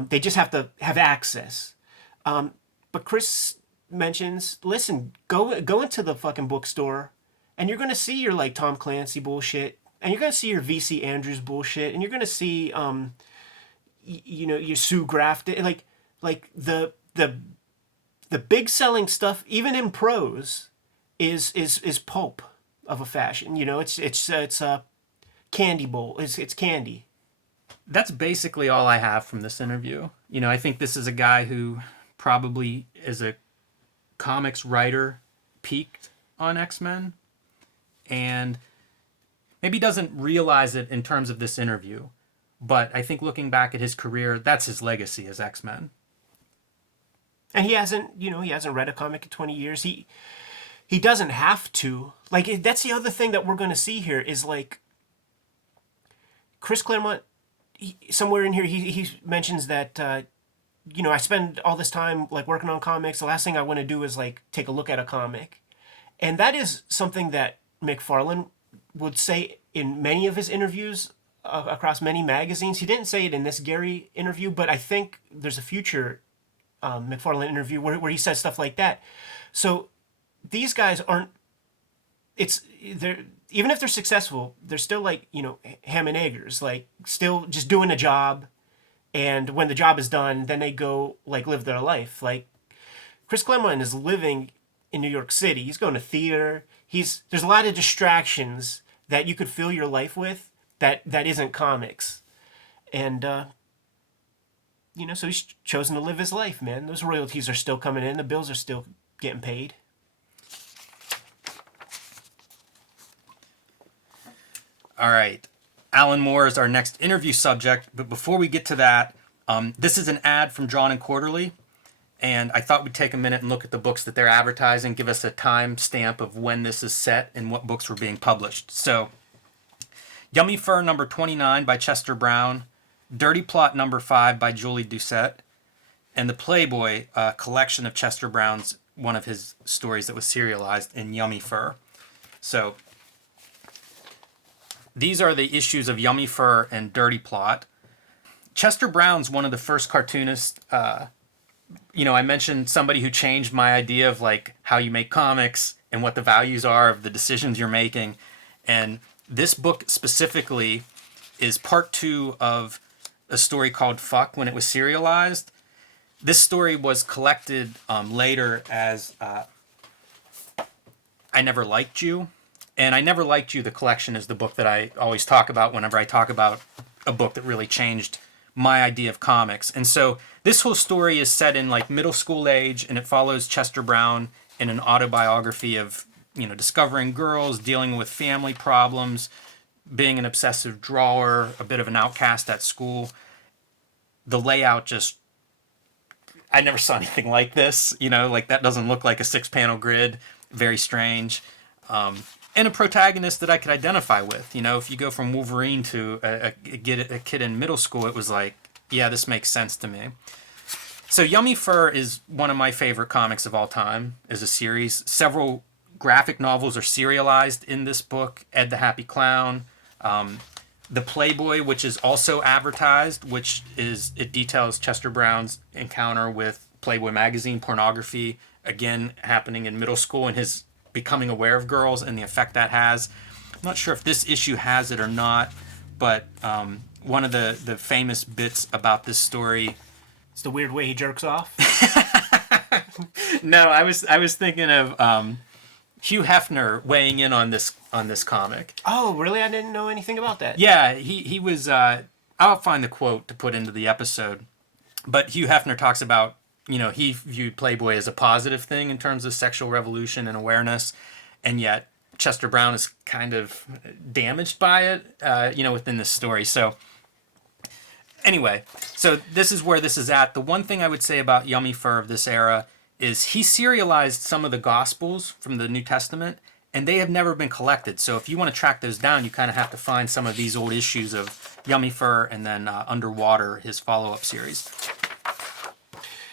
They just have to have access. But Chris mentions, listen, go into the fucking bookstore, and you're going to see your, like, Tom Clancy bullshit, and you're going to see your V.C. Andrews bullshit, and you're going to see, your Sue Grafton, like the big selling stuff, even in prose, is pulp of a fashion. It's candy bowl. It's candy. That's basically all I have from this interview. I think this is a guy who probably, as a comics writer, peaked on X-Men, and maybe doesn't realize it in terms of this interview. But I think looking back at his career, that's his legacy as X-Men. And he hasn't read a comic in 20 years. He doesn't have to. Like, that's the other thing that we're going to see here is, like, Chris Claremont, somewhere in here, he mentions that, I spend all this time, like, working on comics. The last thing I want to do is, like, take a look at a comic. And that is something that McFarlane would say in many of his interviews across many magazines. He didn't say it in this Gary interview, but I think there's a future McFarlane interview where he says stuff like that. So these guys aren't. They're even if they're successful, they're still like ham and eggers, like still just doing a job, and when the job is done, then they go like live their life. Like Chris Claremont is living in New York City. He's going to theater. There's a lot of distractions that you could fill your life with that isn't comics, and so he's chosen to live his life, man. Those royalties are still coming in. The bills are still getting paid. All right. Alan Moore is our next interview subject, but before we get to that, this is an ad from Drawn and Quarterly, and I thought we'd take a minute and look at the books that they're advertising, give us a time stamp of when this is set and what books were being published. So, Yummy Fur number 29 by Chester Brown, Dirty Plot number 5 by Julie Doucette, and the Playboy collection of Chester Brown's, one of his stories that was serialized in Yummy Fur. So, these are the issues of Yummy Fur and Dirty Plot. Chester Brown's one of the first cartoonists. I mentioned somebody who changed my idea of like how you make comics and what the values are of the decisions you're making. And this book specifically is part 2 of a story called Fuck when it was serialized. This story was collected later as I Never Liked You. And I Never Liked You, the collection, is the book that I always talk about whenever I talk about a book that really changed my idea of comics. And so this whole story is set in like middle school age, and it follows Chester Brown in an autobiography of, discovering girls, dealing with family problems, being an obsessive drawer, a bit of an outcast at school. The layout I never saw anything like this, like that doesn't look like a 6-panel grid, very strange. And a protagonist that I could identify with. If you go from Wolverine to a kid in middle school, it was like, yeah, this makes sense to me. So Yummy Fur is one of my favorite comics of all time as a series. Several graphic novels are serialized in this book. Ed the Happy Clown, The Playboy, which is also advertised, it details Chester Brown's encounter with Playboy magazine pornography, again happening in middle school, and his becoming aware of girls and the effect that has. I'm not sure if this issue has it or not, but one of the famous bits about this story. It's the weird way he jerks off. No, I was thinking of Hugh Hefner weighing in on this comic. Oh, really? I didn't know anything about that. Yeah, he was. I'll find the quote to put into the episode, but Hugh Hefner talks about, he viewed Playboy as a positive thing in terms of sexual revolution and awareness, and yet Chester Brown is kind of damaged by it, within this story. So anyway, so this is where this is at. The one thing I would say about Yummy Fur of this era is he serialized some of the Gospels from the New Testament, and they have never been collected. So if you want to track those down, you kind of have to find some of these old issues of Yummy Fur and then Underwater, his follow-up series.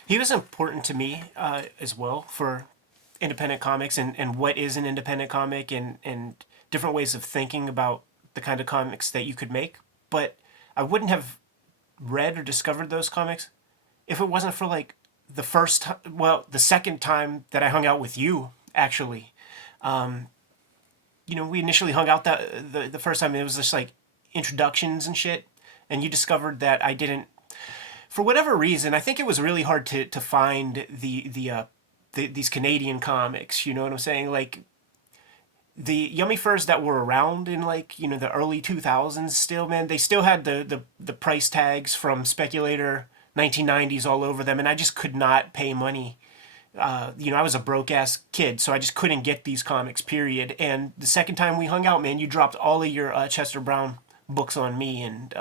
He was important to me as well for independent comics and what is an independent comic and different ways of thinking about the kind of comics that you could make. But I wouldn't have read or discovered those comics if it wasn't for the second time that I hung out with you, actually. We initially hung out the first time, and it was just like introductions and shit, and you discovered that I didn't, for whatever reason, I think it was really hard to find these Canadian comics, you know what I'm saying? Like, the Yummy Furs that were around in the early 2000s still, man, they still had the price tags from Speculator 1990s all over them, and I just could not pay money. I was a broke-ass kid, so I just couldn't get these comics, period. And the second time we hung out, man, you dropped all of your Chester Brown books on me and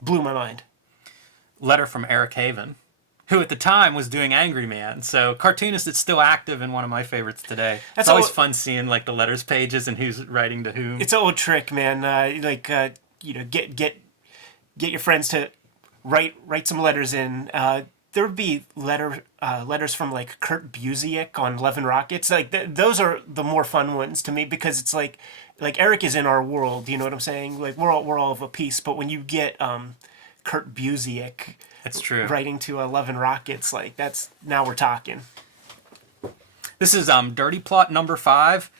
blew my mind. Letter from Eric Haven, who at the time was doing Angry Man. So Cartoonist is still active and one of my favorites today. It's always fun seeing the letters pages and who's writing to whom. It's an old trick, man. Get your friends to write some letters in. There would be letters from Kurt Busiek on Love and Rockets. Those are the more fun ones to me, because it's like Eric is in our world. You know what I'm saying? We're all of a piece. But when you get Kurt Busiek, that's true, writing to Love and Rockets, that's, now we're talking. This is Dirty Plot number 5.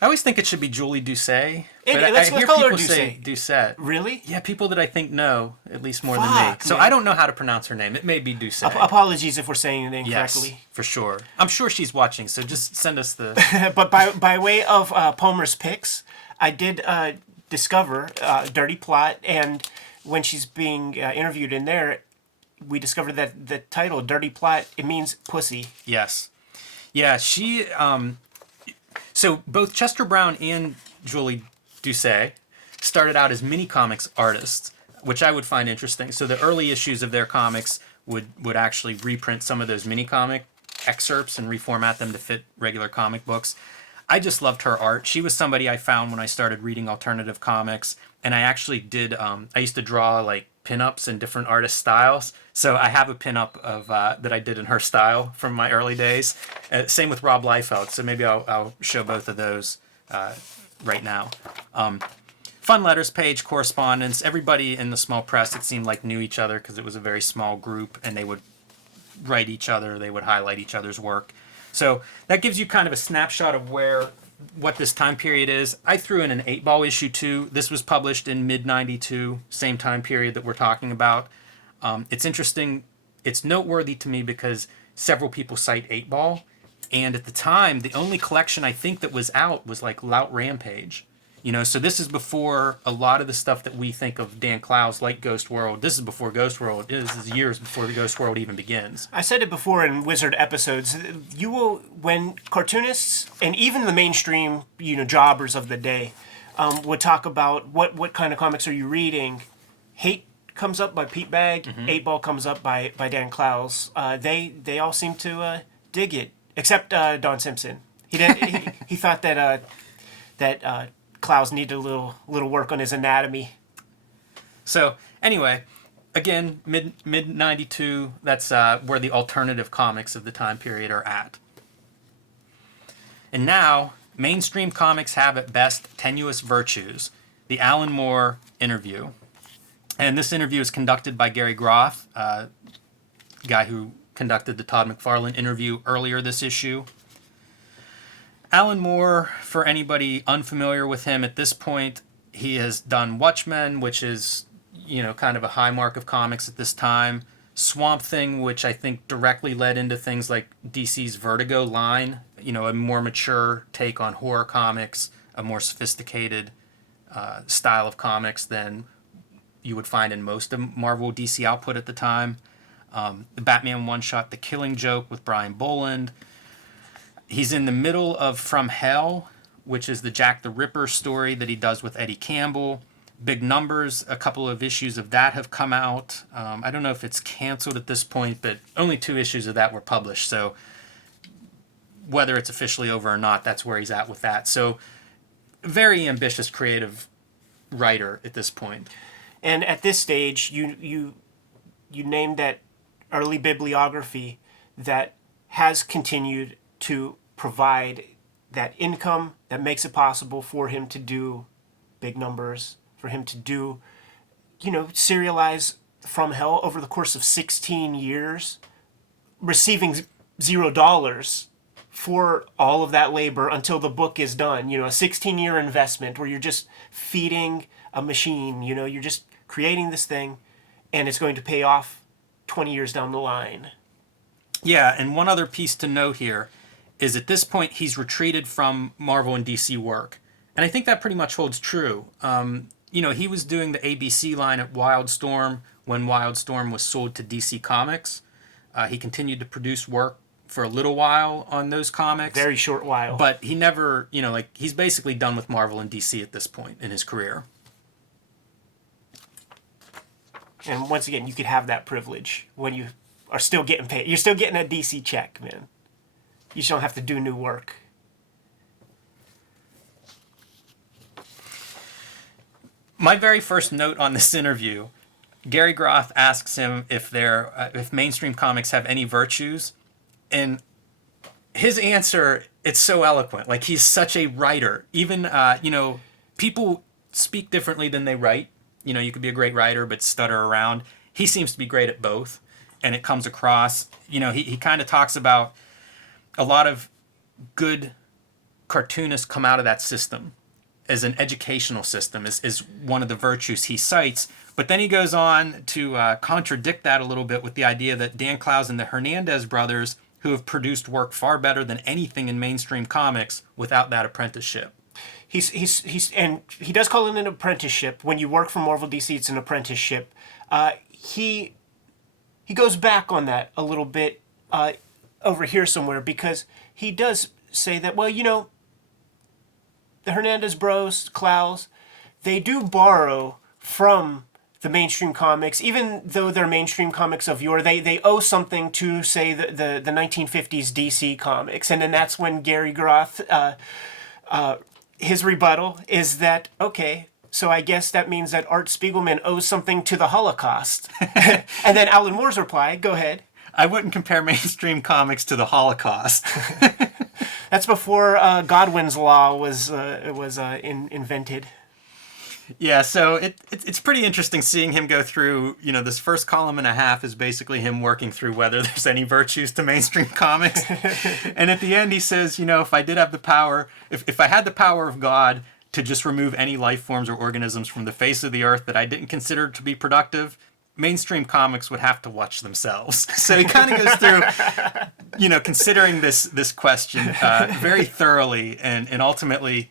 I always think it should be Julie Doucet. Let's I hear call her people say Doucet. Really? Yeah, people that I think know at least more than me. So man. I don't know how to pronounce her name. It may be Doucet. Apologies if we're saying the name correctly. Yes, for sure. I'm sure she's watching, so just send us the... But by way of Palmer's picks, I did discover Dirty Plot, and when she's being interviewed in there, we discovered that the title, Dirty Plot, it means pussy. Yes. Yeah, she... So both Chester Brown and Julie Doucet started out as mini comics artists, which I would find interesting. So the early issues of their comics would actually reprint some of those mini comic excerpts and reformat them to fit regular comic books. I just loved her art. She was somebody I found when I started reading alternative comics, and I actually did. I used to draw pinups in different artist styles. So I have a pinup of that I did in her style from my early days. Same with Rob Liefeld. So maybe I'll show both of those right now. Fun letters page, correspondence. Everybody in the small press, it seemed like, knew each other because it was a very small group, and they would write each other. They would highlight each other's work. So that gives you kind of a snapshot of what this time period is. I threw in an 8-ball issue too. This was published in mid-92, same time period that we're talking about. It's interesting. It's noteworthy to me because several people cite 8-ball. And at the time, the only collection I think that was out was Lout Rampage. So this is before a lot of the stuff that we think of Dan Clowes, like Ghost World. This is before Ghost World. This is years before the Ghost World even begins. I said it before in Wizard episodes. When cartoonists and even the mainstream, jobbers of the day, would talk about what kind of comics are you reading, Hate comes up by Pete Bagg, 8-Ball comes up by Dan Clowes. They all seem to dig it, except Don Simpson. He didn't. He thought that Clowes needed a little work on his anatomy. So anyway, again, mid 92. That's where the alternative comics of the time period are at. And now, mainstream comics have at best tenuous virtues. the Alan Moore interview. And this interview is conducted by Gary Groth, guy who conducted the Todd McFarlane interview earlier this issue. Alan Moore, for anybody unfamiliar with him at this point, he has done Watchmen, which is, kind of a high mark of comics at this time. Swamp Thing, which I think directly led into things like DC's Vertigo line, a more mature take on horror comics, a more sophisticated style of comics than you would find in most of Marvel DC output at the time. The Batman one-shot, The Killing Joke with Brian Boland. He's in the middle of From Hell, which is the Jack the Ripper story that he does with Eddie Campbell. Big Numbers, a couple of issues of that have come out. I don't know if it's canceled at this point, but only 2 issues of that were published. So whether it's officially over or not, that's where he's at with that. So very ambitious, creative writer at this point. And at this stage, you named that early bibliography that has continued to provide that income that makes it possible for him to do Big Numbers, for him to do, serialize From Hell over the course of 16 years, receiving $0 for all of that labor until the book is done. A 16-year investment where you're just feeding a machine, you're just creating this thing and it's going to pay off 20 years down the line. Yeah, and one other piece to note here is at this point he's retreated from Marvel and DC work. And I think that pretty much holds true. He was doing the ABC line at Wildstorm when Wildstorm was sold to DC Comics. He continued to produce work for a little while on those comics. Very short while. But he never, he's basically done with Marvel and DC at this point in his career. And once again, you could have that privilege when you are still getting paid. You're still getting a DC check, man. You just don't have to do new work. My very first note on this interview, Gary Groth asks him if mainstream comics have any virtues, and his answer, it's so eloquent. Like, he's such a writer. Even people speak differently than they write. You could be a great writer but stutter around. He seems to be great at both, and it comes across. He kind of talks about a lot of good cartoonists come out of that system as an educational system is one of the virtues he cites. But then he goes on to contradict that a little bit with the idea that Dan Clowes and the Hernandez brothers, who have produced work far better than anything in mainstream comics without that apprenticeship. And he does call it an apprenticeship. When you work for Marvel DC, it's an apprenticeship. He goes back on that a little bit over here somewhere, because he does say that, the Hernandez bros, Clowes, they do borrow from the mainstream comics, even though they're mainstream comics of yore. They owe something to, say, the 1950s DC comics. And then that's when Gary Groth, his rebuttal is that, okay, so I guess that means that Art Spiegelman owes something to the Holocaust. And then Alan Moore's reply, go ahead. I wouldn't compare mainstream comics to the Holocaust. That's before Godwin's Law was invented. Yeah, so it's pretty interesting seeing him go through, this first column and a half is basically him working through whether there's any virtues to mainstream comics. And at the end he says, if I did have the power, if I had the power of God to just remove any life forms or organisms from the face of the earth that I didn't consider to be productive, mainstream comics would have to watch themselves. So he kind of goes through, considering this question very thoroughly and ultimately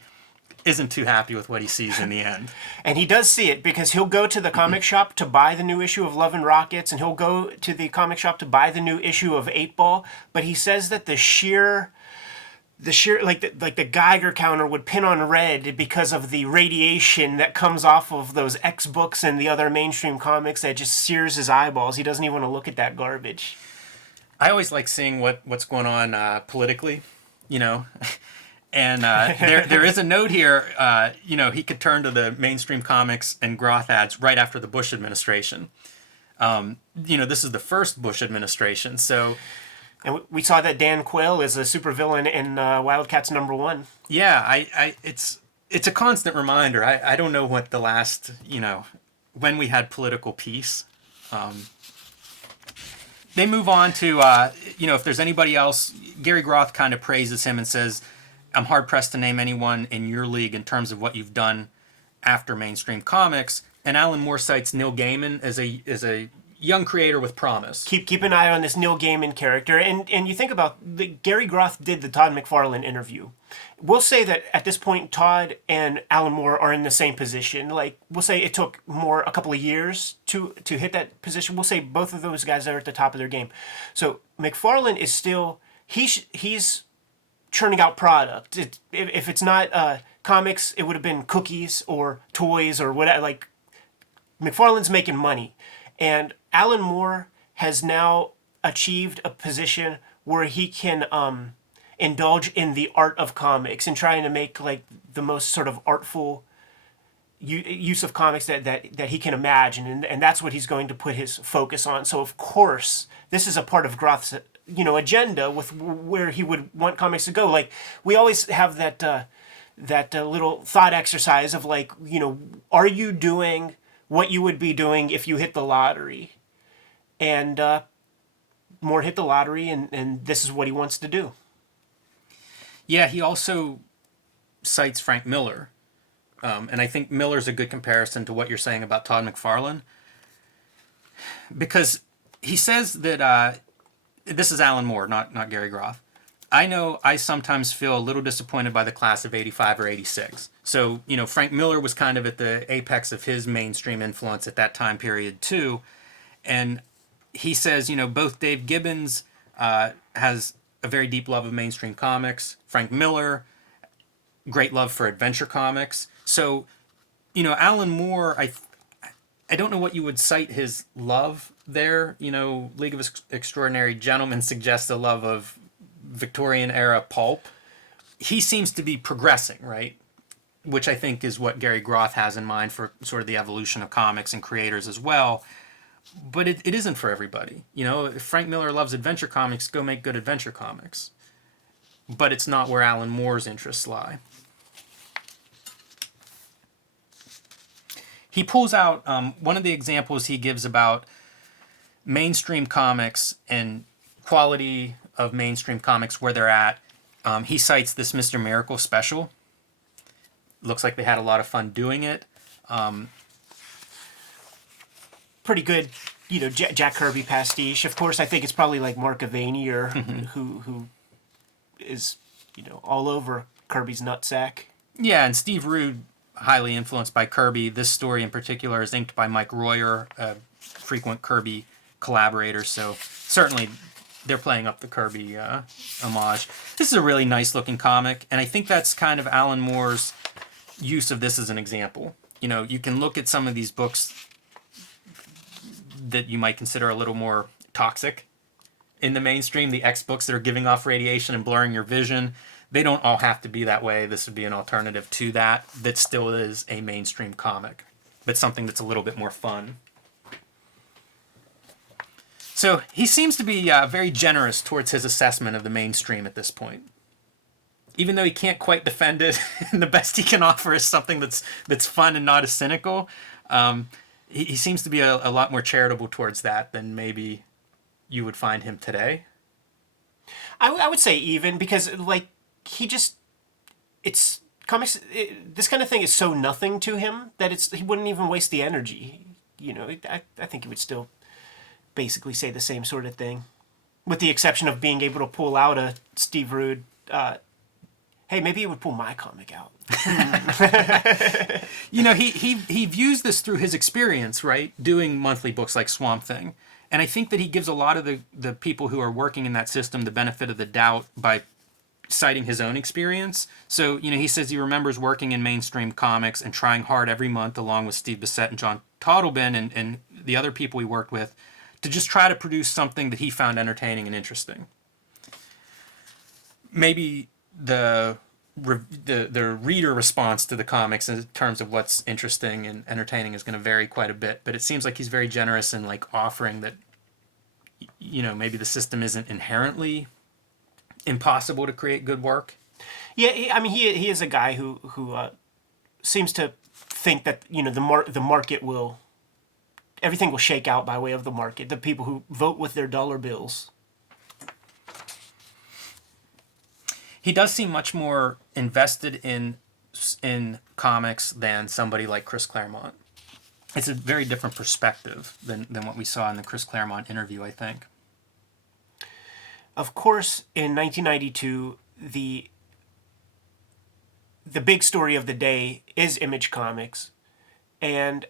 isn't too happy with what he sees in the end. And he does see it, because he'll go to the comic shop to buy the new issue of Love and Rockets, and he'll go to the comic shop to buy the new issue of 8-Ball, but he says that the sheer like the Geiger counter would pin on red because of the radiation that comes off of those X books and the other mainstream comics that just sears his eyeballs. He doesn't even want to look at that garbage. I always like seeing what's going on politically, And there is a note here, he could turn to the mainstream comics and Groth ads right after the Bush administration. This is the first Bush administration, so... And we saw that Dan Quayle is a supervillain in Wildcats #1. Yeah, it's it's a constant reminder. I don't know what the last, when we had political peace. They move on to, if there's anybody else, Gary Groth kind of praises him and says, I'm hard-pressed to name anyone in your league in terms of what you've done after mainstream comics. And Alan Moore cites Neil Gaiman as a young creator with promise. Keep an eye on this Neil Gaiman character. And you think about, Gary Groth did the Todd McFarlane interview. We'll say that at this point, Todd and Alan Moore are in the same position. Like, we'll say it took Moore a couple of years to hit that position. We'll say both of those guys are at the top of their game. So McFarlane is still, he's churning out product. If it's not comics, it would have been cookies or toys or whatever. Like, McFarlane's making money. And Alan Moore has now achieved a position where he can indulge in the art of comics and trying to make like the most sort of artful use of comics that he can imagine, and that's what he's going to put his focus on. So of course, this is a part of Groth's agenda with where he would want comics to go. Like, we always have that little thought exercise of like, are you doing what you would be doing if you hit the lottery? And Moore hit the lottery, and this is what he wants to do. Yeah, he also cites Frank Miller. And I think Miller's a good comparison to what you're saying about Todd McFarlane. Because he says that, this is Alan Moore, not Gary Groth. I know I sometimes feel a little disappointed by the class of 85 or 86. So, Frank Miller was kind of at the apex of his mainstream influence at that time period too. And he says, both Dave Gibbons has a very deep love of mainstream comics. Frank Miller, great love for adventure comics. So, Alan Moore, I don't know what you would cite his love there. League of Extraordinary Gentlemen suggests a love of Victorian era pulp. He seems to be progressing, right? Which I think is what Gary Groth has in mind for sort of the evolution of comics and creators as well. But it isn't for everybody. If Frank Miller loves adventure comics, go make good adventure comics. But it's not where Alan Moore's interests lie. He pulls out one of the examples he gives about mainstream comics and quality of mainstream comics where they're at. He cites this Mr. Miracle special. Looks like they had a lot of fun doing it. Pretty good, Jack Kirby pastiche. Of course, I think it's probably like Mark Avanier who is, all over Kirby's nutsack. Yeah, and Steve Rude, highly influenced by Kirby. This story in particular is inked by Mike Royer, a frequent Kirby collaborator. So certainly they're playing up the Kirby homage. This is a really nice looking comic, and I think that's kind of Alan Moore's use of this as an example. You can look at some of these books that you might consider a little more toxic in the mainstream, the X books that are giving off radiation and blurring your vision. They don't all have to be that way. This would be an alternative to that still is a mainstream comic, but something that's a little bit more fun. So he seems to be very generous towards his assessment of the mainstream at this point. Even though he can't quite defend it, and the best he can offer is something that's fun and not as cynical, he seems to be a lot more charitable towards that than maybe you would find him today. I would say even, because like it's comics. This kind of thing is so nothing to him that he wouldn't even waste the energy. I think he would still basically say the same sort of thing, with the exception of being able to pull out a Steve Rude. Hey, maybe he would pull my comic out. He views this through his experience, right? Doing monthly books like Swamp Thing. And I think that he gives a lot of the people who are working in that system the benefit of the doubt by citing his own experience. So, he says he remembers working in mainstream comics and trying hard every month along with Steve Bissett and John Toddleben and the other people he worked with to just try to produce something that he found entertaining and interesting. Maybe the reader response to the comics in terms of what's interesting and entertaining is going to vary quite a bit, but it seems like he's very generous in like offering that maybe the system isn't inherently impossible to create good work. Yeah, I mean he is a guy who seems to think that the market will, everything will shake out by way of the market. The people who vote with their dollar bills. He does seem much more invested in comics than somebody like Chris Claremont. It's a very different perspective than what we saw in the Chris Claremont interview, I think. Of course, in 1992, the big story of the day is Image Comics. And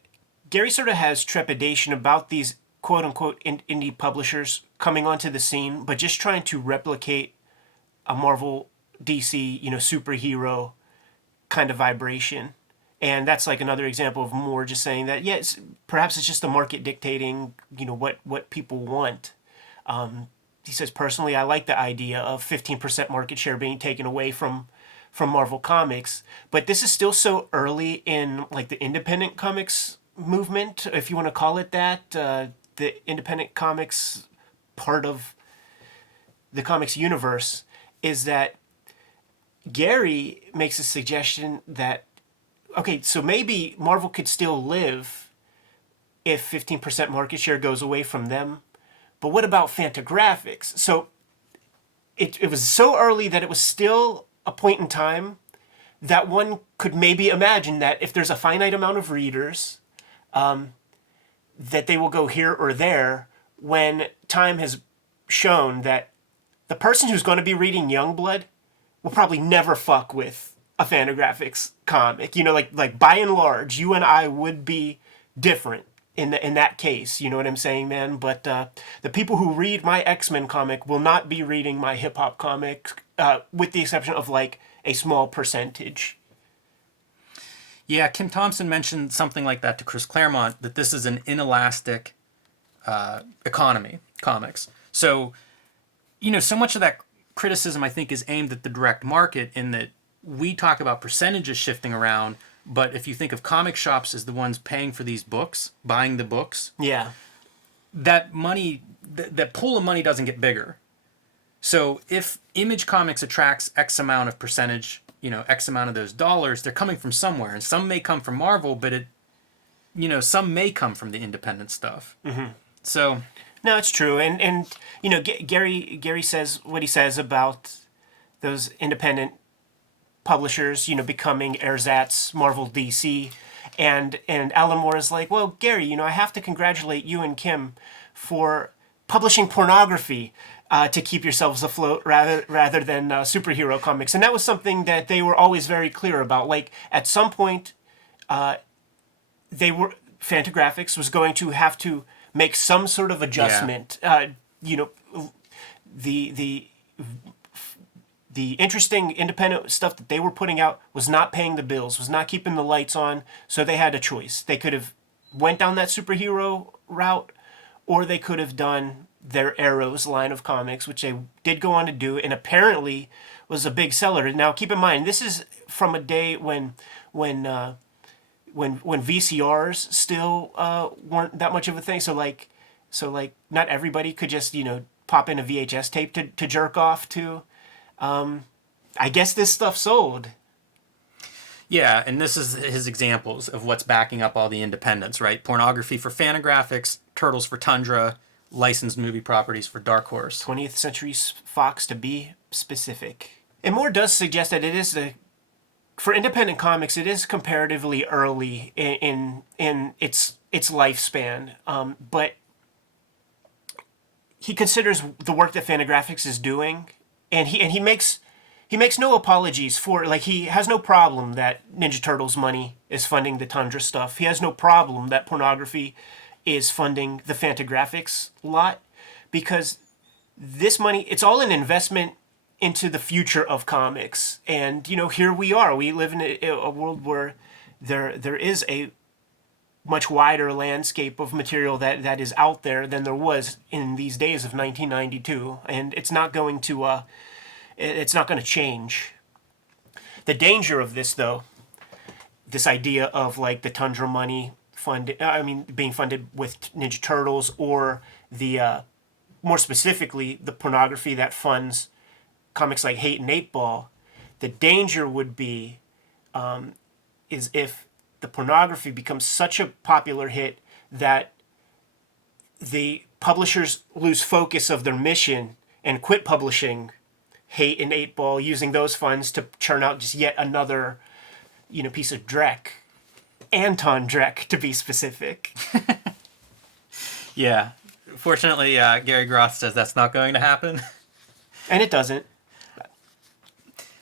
Gary sort of has trepidation about these quote-unquote indie publishers coming onto the scene, but just trying to replicate a Marvel, DC, superhero kind of vibration. And that's like another example of Moore just saying that, yes, perhaps it's just the market dictating, what people want. He says, personally, I like the idea of 15% market share being taken away from Marvel Comics, but this is still so early in like the independent comics movement, if you want to call it that, the independent comics part of the comics universe, is that Gary makes a suggestion that, okay, so maybe Marvel could still live if 15% market share goes away from them, but what about Fantagraphics? So it was so early that it was still a point in time that one could maybe imagine that if there's a finite amount of readers, that they will go here or there, when time has shown that the person who's going to be reading Youngblood will probably never fuck with a Fantagraphics comic. Like by and large, you and I would be different in that case. You know what I'm saying, man? But the people who read my X-Men comic will not be reading my hip-hop comic, with the exception of like a small percentage. Yeah, Kim Thompson mentioned something like that to Chris Claremont, that this is an inelastic economy, comics. So, so much of that criticism, I think, is aimed at the direct market, in that we talk about percentages shifting around, but if you think of comic shops as the ones paying for these books, buying the books, yeah, that money, that pool of money doesn't get bigger. So if Image Comics attracts X amount of percentage, X amount of those dollars, they're coming from somewhere. And some may come from Marvel, but some may come from the independent stuff. Mm-hmm. So... No, it's true. And Gary says what he says about those independent publishers, becoming ersatz Marvel, DC. And Alan Moore is like, well, Gary, I have to congratulate you and Kim for publishing pornography to keep yourselves afloat rather than superhero comics. And that was something that they were always very clear about. Like, at some point, Fantagraphics was going to have to make some sort of adjustment. Yeah. The interesting independent stuff that they were putting out was not paying the bills, was not keeping the lights on, so they had a choice. They could have went down that superhero route, or they could have done their Arrows line of comics, which they did go on to do, and apparently was a big seller. Now, keep in mind, this is from a day when VCRs still weren't that much of a thing. So not everybody could just pop in a VHS tape to jerk off to. I guess this stuff sold. Yeah, and this is his examples of what's backing up all the independents, right? Pornography for Fantagraphics, Turtles for Tundra, licensed movie properties for Dark Horse. 20th Century Fox, to be specific. And Moore does suggest that it is for independent comics, it is comparatively early in its lifespan, but he considers the work that Fantagraphics is doing, and he makes no apologies for, like, he has no problem that Ninja Turtles money is funding the Tundra stuff. He has no problem that pornography is funding the Fantagraphics lot, because this money, it's all an investment into the future of comics. And, here we are. We live in a world where there is a much wider landscape of material that is out there than there was in these days of 1992. And it's not going to change. The danger of this, though, this idea of like the Tundra money being funded with Ninja Turtles, or the more specifically the pornography that funds comics like Hate and 8 Ball, the danger would be is if the pornography becomes such a popular hit that the publishers lose focus of their mission and quit publishing Hate and 8-Ball, using those funds to churn out just yet another, piece of dreck. Anton Dreck, to be specific. Yeah. Fortunately, Gary Groth says that's not going to happen. And it doesn't.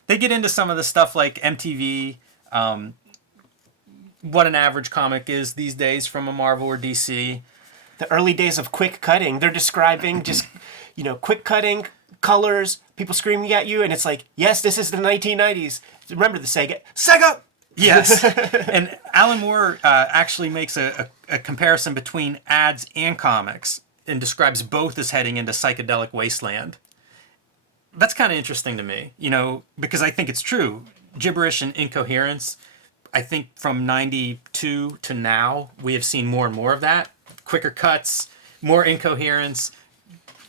They get into some of the stuff like MTV, what an average comic is these days from a Marvel or DC. The early days of quick cutting. They're describing just, quick cutting, colors, people screaming at you, and it's like, yes, this is the 1990s. Remember the Sega? Yes. And Alan Moore actually makes a comparison between ads and comics and describes both as heading into psychedelic wasteland. That's kind of interesting to me, because I think it's true. Gibberish and incoherence, I think from 92 to now, we have seen more and more of that. Quicker cuts, more incoherence,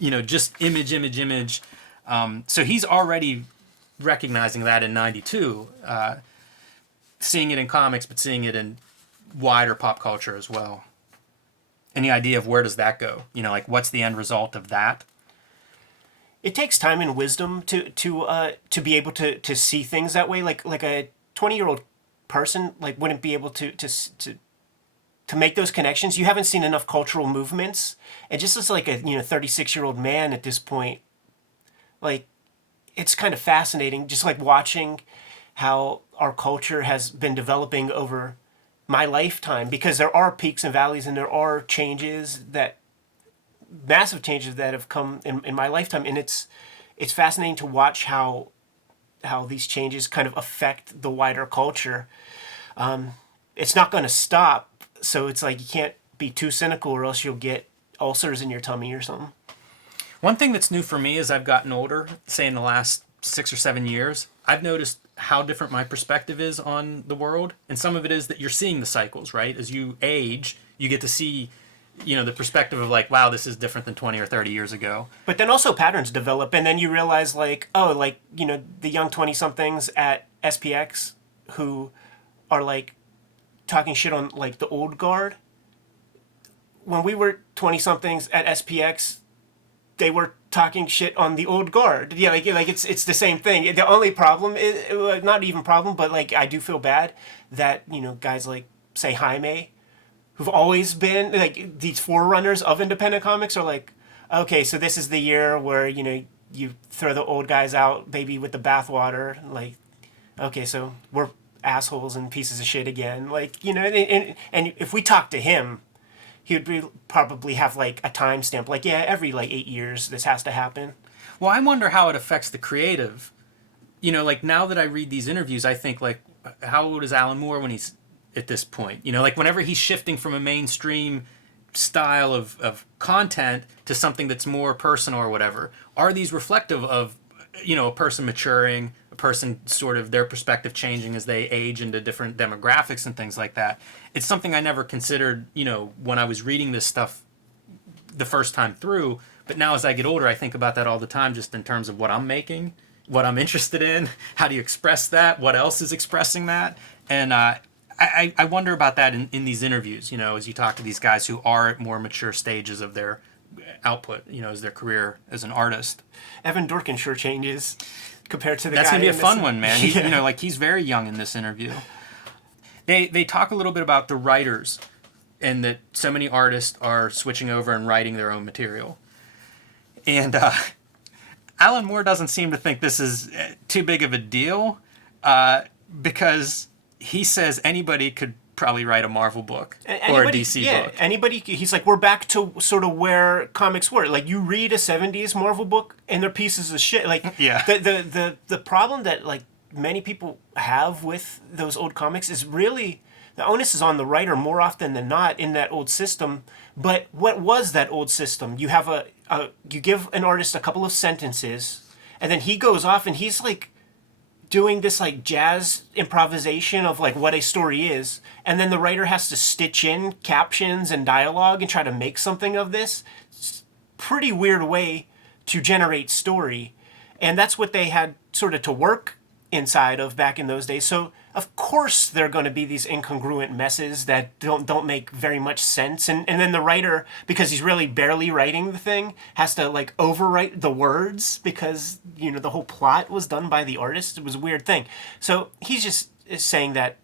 just image. So he's already recognizing that in 92, seeing it in comics, but seeing it in wider pop culture as well. Any idea of where does that go? What's the end result of that? It takes time and wisdom to be able to see things that way. Like a 20-year-old person wouldn't be able to make those connections. You haven't seen enough cultural movements, and just as a 36-year-old man at this point, it's kind of fascinating just watching how our culture has been developing over my lifetime, because there are peaks and valleys and there are massive changes that have come in my lifetime, and it's fascinating to watch how these changes kind of affect the wider culture. It's not going to stop, so it's you can't be too cynical or else you'll get ulcers in your tummy or something. One thing that's new for me as I've gotten older, say in the last 6 or 7 years, I've noticed how different my perspective is on the world. And some of it is that you're seeing the cycles, right? As you age, you get to see, the perspective of wow, this is different than 20 or 30 years ago. But then also patterns develop, and then you realize the young 20-somethings at SPX who are talking shit on the old guard. When we were 20-somethings at SPX, they were talking shit on the old guard. Yeah, it's the same thing. The only problem is, not even problem, but I do feel bad that guys say Jaime, who've always been these forerunners of independent comics, are okay, so this is the year where you throw the old guys out, baby, with the bathwater. Okay, so we're assholes and pieces of shit again. And if we talk to him, he would probably have a timestamp. Yeah, every 8 years this has to happen. Well, I wonder how it affects the creative. Now that I read these interviews, I think how old is Alan Moore when he's at this point? Whenever he's shifting from a mainstream style of content to something that's more personal or whatever, are these reflective of a person maturing, a person sort of their perspective changing as they age into different demographics and things like that? It's something I never considered, when I was reading this stuff the first time through. But now as I get older, I think about that all the time, just in terms of what I'm making, what I'm interested in, how do you express that, what else is expressing that? And I wonder about that in these interviews, as you talk to these guys who are at more mature stages of their output, as their career as an artist. Evan Dorkin sure changes compared to the That's guy. That's going to be a fun one, man. Yeah. He's very young in this interview. They talk a little bit about the writers and that so many artists are switching over and writing their own material. And Alan Moore doesn't seem to think this is too big of a deal because he says anybody could probably write a Marvel book or a DC book. Anybody. He's we're back to sort of where comics were. You read a 70s Marvel book and they're pieces of shit. Yeah. The problem that many people have with those old comics is really the onus is on the writer more often than not in that old system. But what was that old system? You have you give an artist a couple of sentences, and then he goes off and he's doing this jazz improvisation of what a story is, and then the writer has to stitch in captions and dialogue and try to make something of this. It's a pretty weird way to generate story, and that's what they had sort of to work inside of back in those days. So of course there are going to be these incongruent messes that don't make very much sense. And then the writer, because he's really barely writing the thing, has to like overwrite the words because, you know, the whole plot was done by the artist. It was a weird thing. So he's just saying that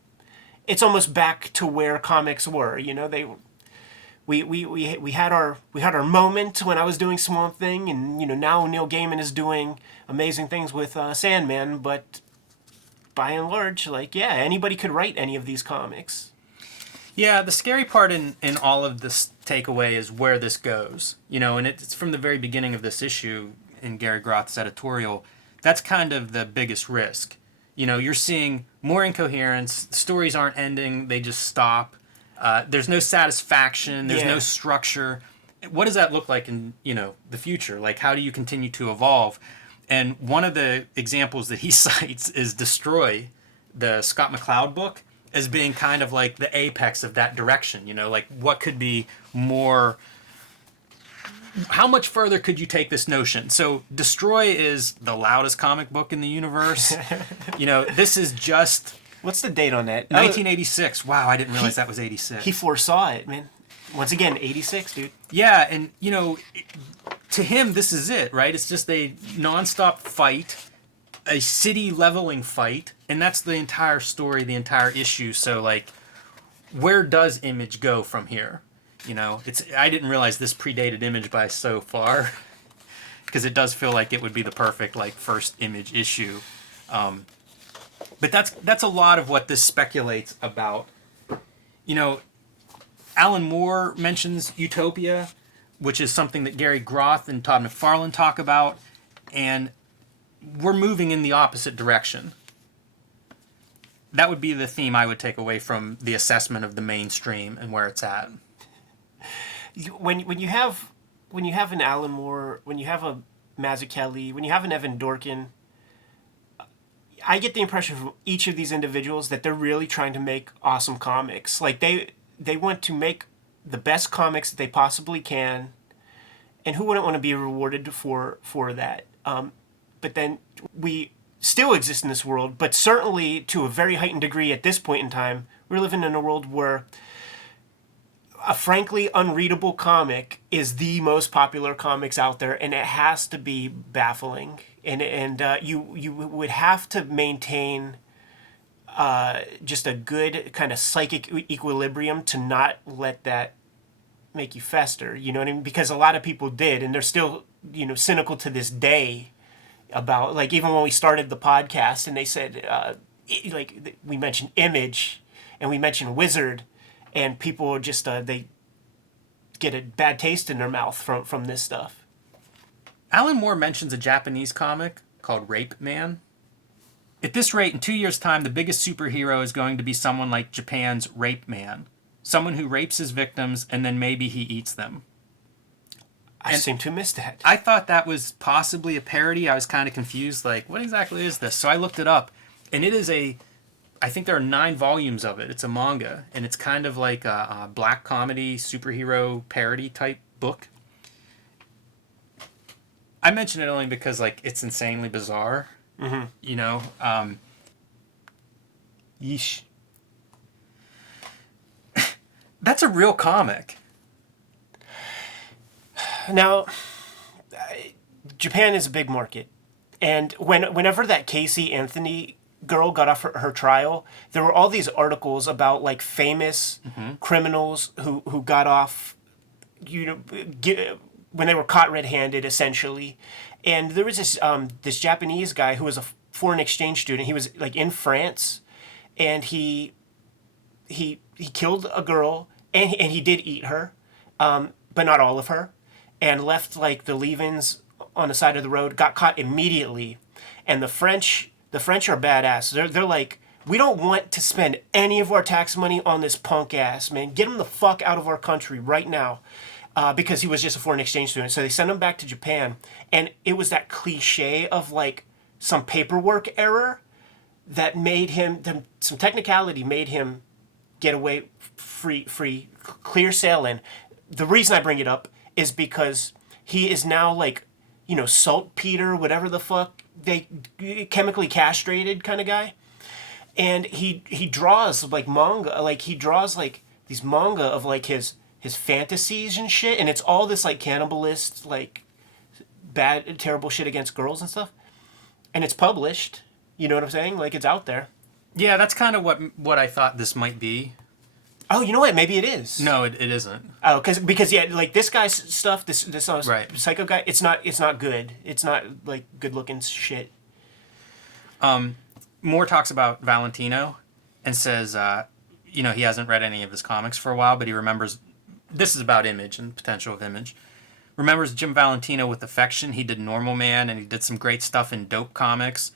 it's almost back to where comics were. You know, we had our moment when I was doing Swamp Thing, and you know now Neil Gaiman is doing amazing things with Sandman, but by and large, like, yeah, anybody could write any of these comics. Yeah, the scary part in all of this takeaway is where this goes. You know, and it's from the very beginning of this issue in Gary Groth's editorial. That's kind of the biggest risk. You know, you're seeing more incoherence. Stories aren't ending. They just stop. There's no satisfaction. There's no structure. What does that look like in, you know, the future? Like, how do you continue to evolve? And one of the examples that he cites is Destroy, the Scott McCloud book, as being kind of like the apex of that direction. You know, like what could be more... How much further could you take this notion? So Destroy is the loudest comic book in the universe. You know, this is just... What's the date on that? 1986. Wow, I didn't realize that was 86. He foresaw it, man. Once again, 86, dude. Yeah, and, you know, to him, this is it, right? It's just a nonstop fight, a city-leveling fight, and that's the entire story, the entire issue. So, like, where does Image go from here? You know, I didn't realize this predated Image by so far, because it does feel like it would be the perfect, like, first Image issue. But that's a lot of what this speculates about. You know, Alan Moore mentions Utopia, which is something that Gary Groth and Todd McFarlane talk about, and we're moving in the opposite direction. That would be the theme I would take away from the assessment of the mainstream and where it's at. When you have an Alan Moore, when you have a Mazzucchelli, when you have an Evan Dorkin, I get the impression from each of these individuals that they're really trying to make awesome comics. Like they want to make the best comics that they possibly can, and who wouldn't want to be rewarded for that? But then we still exist in this world, but certainly to a very heightened degree at this point in time, we're living in a world where a frankly unreadable comic is the most popular comics out there, and it has to be baffling. And you would have to maintain just a good kind of psychic equilibrium to not let that make you fester. You know what I mean? Because a lot of people did, and they're still, you know, cynical to this day about, like, even when we started the podcast and they said, like, we mentioned Image and we mentioned Wizard, and people just, they get a bad taste in their mouth from this stuff. Alan Moore mentions a Japanese comic called Rape Man. At this rate, in 2 years' time, the biggest superhero is going to be someone like Japan's Rape Man. Someone who rapes his victims and then maybe he eats them. I seem to miss that. I thought that was possibly a parody. I was kind of confused, like, what exactly is this? So I looked it up, and it is I think there are 9 volumes of it. It's a manga, and it's kind of like a black comedy superhero parody type book. I mention it only because, like, it's insanely bizarre. Mm-hmm. You know? Yeesh. That's a real comic. Now, Japan is a big market. And whenever that Casey Anthony girl got off her trial, there were all these articles about, like, famous criminals who got off, you know, when they were caught red-handed, essentially. And there was this Japanese guy who was a foreign exchange student. He was, like, in France, and he killed a girl, and he did eat her, but not all of her, and left, like, the leavings on the side of the road, got caught immediately. And the French are badass. They're like, we don't want to spend any of our tax money on this punk ass, man. Get him the fuck out of our country right now. Because he was just a foreign exchange student. So they sent him back to Japan. And it was that cliche of, like, some paperwork error that made him, some technicality made him get away free, clear sailing. The reason I bring it up is because he is now, like, you know, saltpeter, whatever the fuck they chemically castrated kind of guy, and he draws like manga, like he draws like these manga of like his fantasies and shit, and it's all this like cannibalist, like bad, terrible shit against girls and stuff, and it's published. You know what I'm saying? Like it's out there. Yeah, that's kind of what I thought this might be. Oh, you know what? Maybe it is. No, it isn't. Oh, because yeah, like this guy's stuff, this Right. psycho guy, it's not good. It's not like good looking shit. Moore talks about Valentino and says, he hasn't read any of his comics for a while, but he remembers. This is about Image and the potential of Image. Remembers Jim Valentino with affection. He did Normal Man, and he did some great stuff in Dope Comics.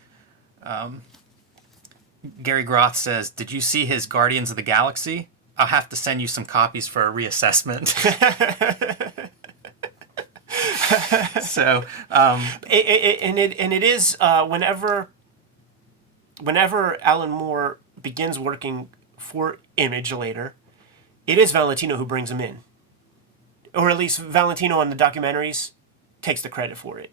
Gary Groth says, "Did you see his Guardians of the Galaxy? I'll have to send you some copies for a reassessment." So, it is whenever Alan Moore begins working for Image later, it is Valentino who brings him in, or at least Valentino on the documentaries takes the credit for it.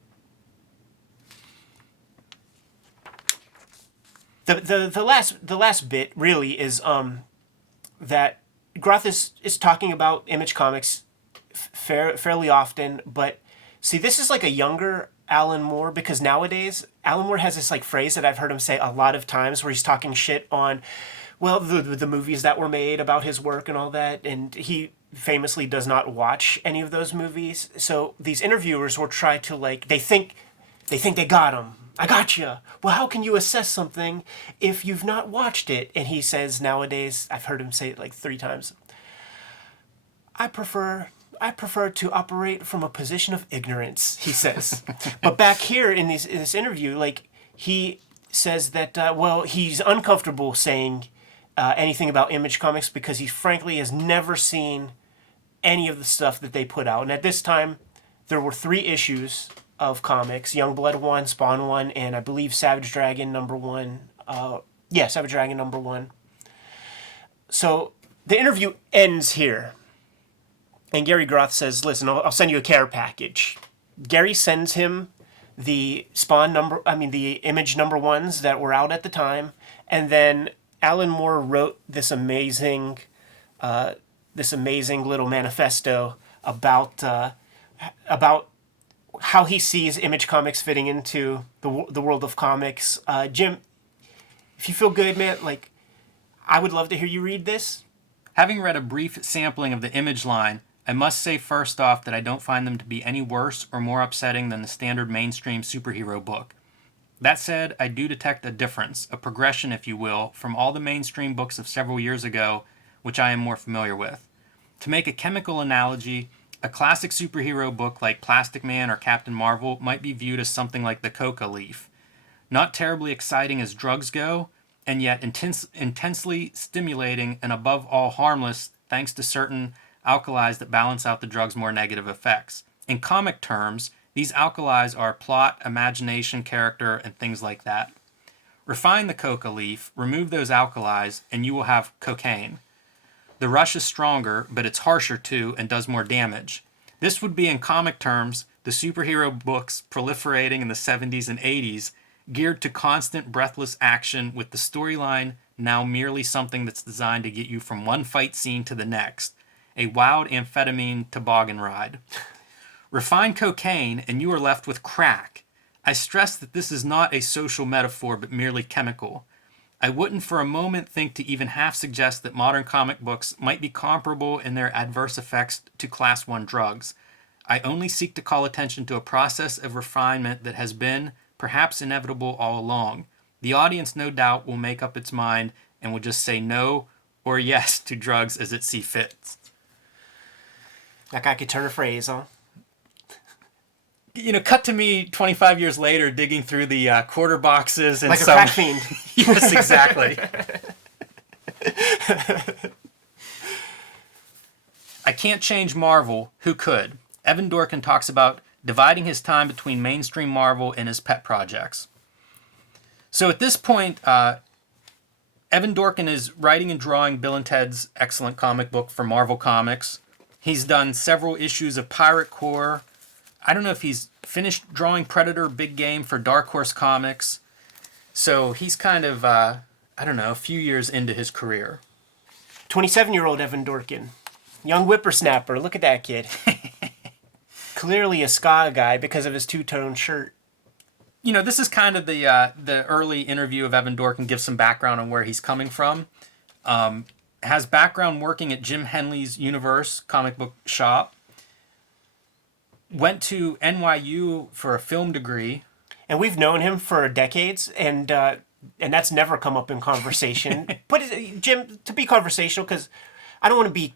The last bit really is that Groth is talking about Image Comics fairly often, but see, this is like a younger Alan Moore, because nowadays Alan Moore has this like phrase that I've heard him say a lot of times where he's talking shit on, well, the movies that were made about his work and all that, and he famously does not watch any of those movies. So these interviewers will try to like, they think they got him. I got you. Well, how can you assess something if you've not watched it? And he says nowadays, I've heard him say it like 3 times, I prefer to operate from a position of ignorance, he says. But back here in this interview, like, he says that, he's uncomfortable saying anything about Image Comics because he frankly has never seen any of the stuff that they put out. And at this time, there were 3 issues of comics: Youngblood 1, Spawn 1, and I believe Savage Dragon number 1. Savage Dragon number 1. So the interview ends here. And Gary Groth says, listen, I'll send you a care package. Gary sends him the the Image number 1s that were out at the time. And then Alan Moore wrote this amazing little manifesto about how he sees Image Comics fitting into the world of comics. Jim, if you feel good, man, like, I would love to hear you read this. Having read a brief sampling of the Image line, I must say first off that I don't find them to be any worse or more upsetting than the standard mainstream superhero book. That said, I do detect a difference, a progression, if you will, from all the mainstream books of several years ago, which I am more familiar with. To make a chemical analogy, a classic superhero book like Plastic Man or Captain Marvel might be viewed as something like the coca leaf. Not terribly exciting as drugs go, and yet intensely stimulating and above all harmless thanks to certain alkalis that balance out the drug's more negative effects. In comic terms, these alkalis are plot, imagination, character, and things like that. Refine the coca leaf, remove those alkalis, and you will have cocaine. The rush is stronger, but it's harsher too and does more damage. This would be, in comic terms, the superhero books proliferating in the 70s and 80s, geared to constant breathless action with the storyline now merely something that's designed to get you from one fight scene to the next. A wild amphetamine toboggan ride. Refine cocaine and you are left with crack. I stress that this is not a social metaphor but merely chemical. I wouldn't for a moment think to even half suggest that modern comic books might be comparable in their adverse effects to Class 1 drugs. I only seek to call attention to a process of refinement that has been, perhaps, inevitable all along. The audience, no doubt, will make up its mind and will just say no or yes to drugs as it see fit. That guy could turn a phrase, huh? Cut to me 25 years later digging through the quarter boxes and like a crack fiend. Yes, exactly. I can't change Marvel. Who could? Evan Dorkin talks about dividing his time between mainstream Marvel and his pet projects. So at this point, Evan Dorkin is writing and drawing Bill and Ted's excellent comic book for Marvel Comics. He's done several issues of Pirate Corps, I don't know if he's finished drawing Predator Big Game for Dark Horse Comics. So he's kind of, I don't know, a few years into his career. 27-year-old Evan Dorkin. Young whippersnapper. Look at that kid. Clearly a ska guy because of his two-tone shirt. You know, this is kind of the early interview of Evan Dorkin, gives some background on where he's coming from. Has background working at Jim Henley's Universe comic book shop. Went to NYU for a film degree. And we've known him for decades, and that's never come up in conversation. But Jim, to be conversational, because I don't want to be...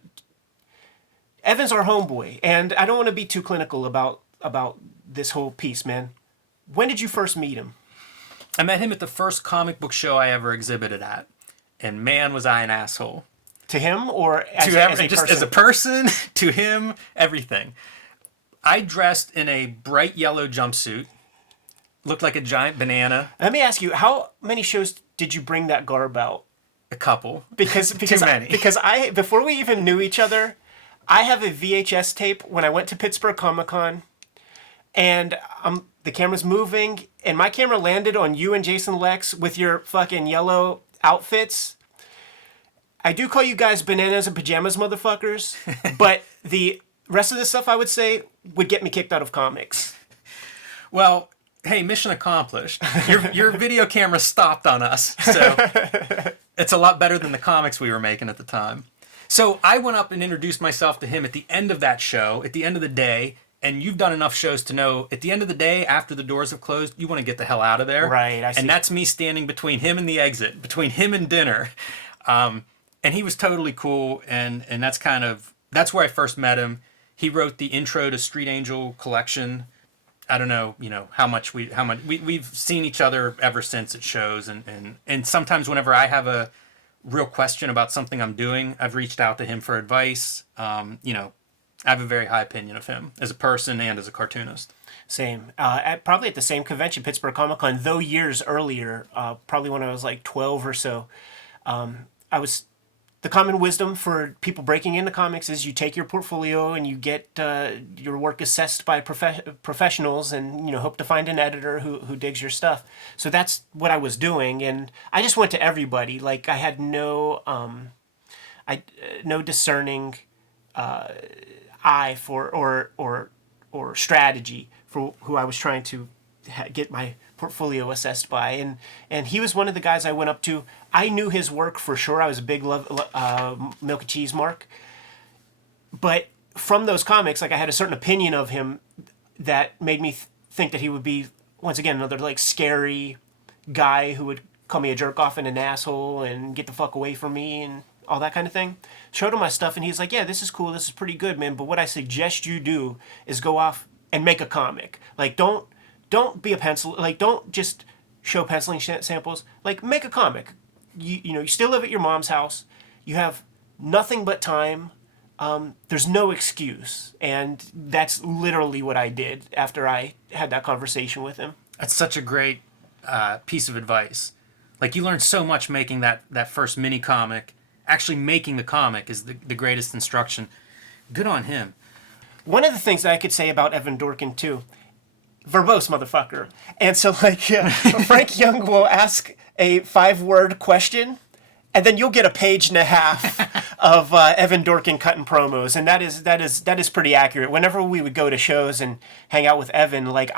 Evan's our homeboy, and I don't want to be too clinical about this whole piece, man. When did you first meet him? I met him at the first comic book show I ever exhibited at, and man, was I an asshole. To him, or as a just person? As a person, to him, everything. I dressed in a bright yellow jumpsuit, looked like a giant banana. Let me ask you, how many shows did you bring that garb out? A couple. Because Too many. Because before we even knew each other, I have a VHS tape when I went to Pittsburgh Comic-Con, and the camera's moving, and my camera landed on you and Jason Lex with your fucking yellow outfits. I do call you guys bananas and pajamas motherfuckers, but the rest of the stuff, I would say, would get me kicked out of comics. Well, hey, mission accomplished. Your video camera stopped on us, so it's a lot better than the comics we were making at the time. So I went up and introduced myself to him at the end of that show, at the end of the day, and you've done enough shows to know at the end of the day, after the doors have closed, you want to get the hell out of there. Right, I see. And that's me standing between him and the exit, between him and dinner. And he was totally cool, and that's where I first met him. He wrote the intro to Street Angel collection. I don't know, how much we've seen each other ever since at shows, and sometimes whenever I have a real question about something I'm doing, I've reached out to him for advice. I have a very high opinion of him as a person and as a cartoonist. Same. Probably at the same convention, Pittsburgh Comic-Con, though years earlier, probably when I was like 12 or so. The common wisdom for people breaking into comics is you take your portfolio and you get your work assessed by professionals, and hope to find an editor who digs your stuff. So that's what I was doing, and I just went to everybody. Like, I had no discerning eye for or strategy for who I was trying to get my portfolio assessed by, and he was one of the guys I went up to. I knew his work for sure. I was a big Milk and Cheese Mark, but from those comics, like, I had a certain opinion of him that made me think that he would be, once again, another like scary guy who would call me a jerk off and an asshole and get the fuck away from me and all that kind of thing. Showed him my stuff, and he's like, yeah, this is cool, this is pretty good, man, but what I suggest you do is go off and make a comic. Like, don't be a pencil, like, don't just show penciling samples. Like, make a comic. You still live at your mom's house. You have nothing but time. There's no excuse. And that's literally what I did after I had that conversation with him. That's such a great piece of advice. Like, you learn so much making that first mini comic. Actually making the comic is the greatest instruction. Good on him. One of the things that I could say about Evan Dorkin, too, verbose motherfucker. And so, like, Frank Young will ask a 5-word question, and then you'll get a page and a half of Evan Dorkin cutting promos, and that is pretty accurate. Whenever we would go to shows and hang out with Evan, like,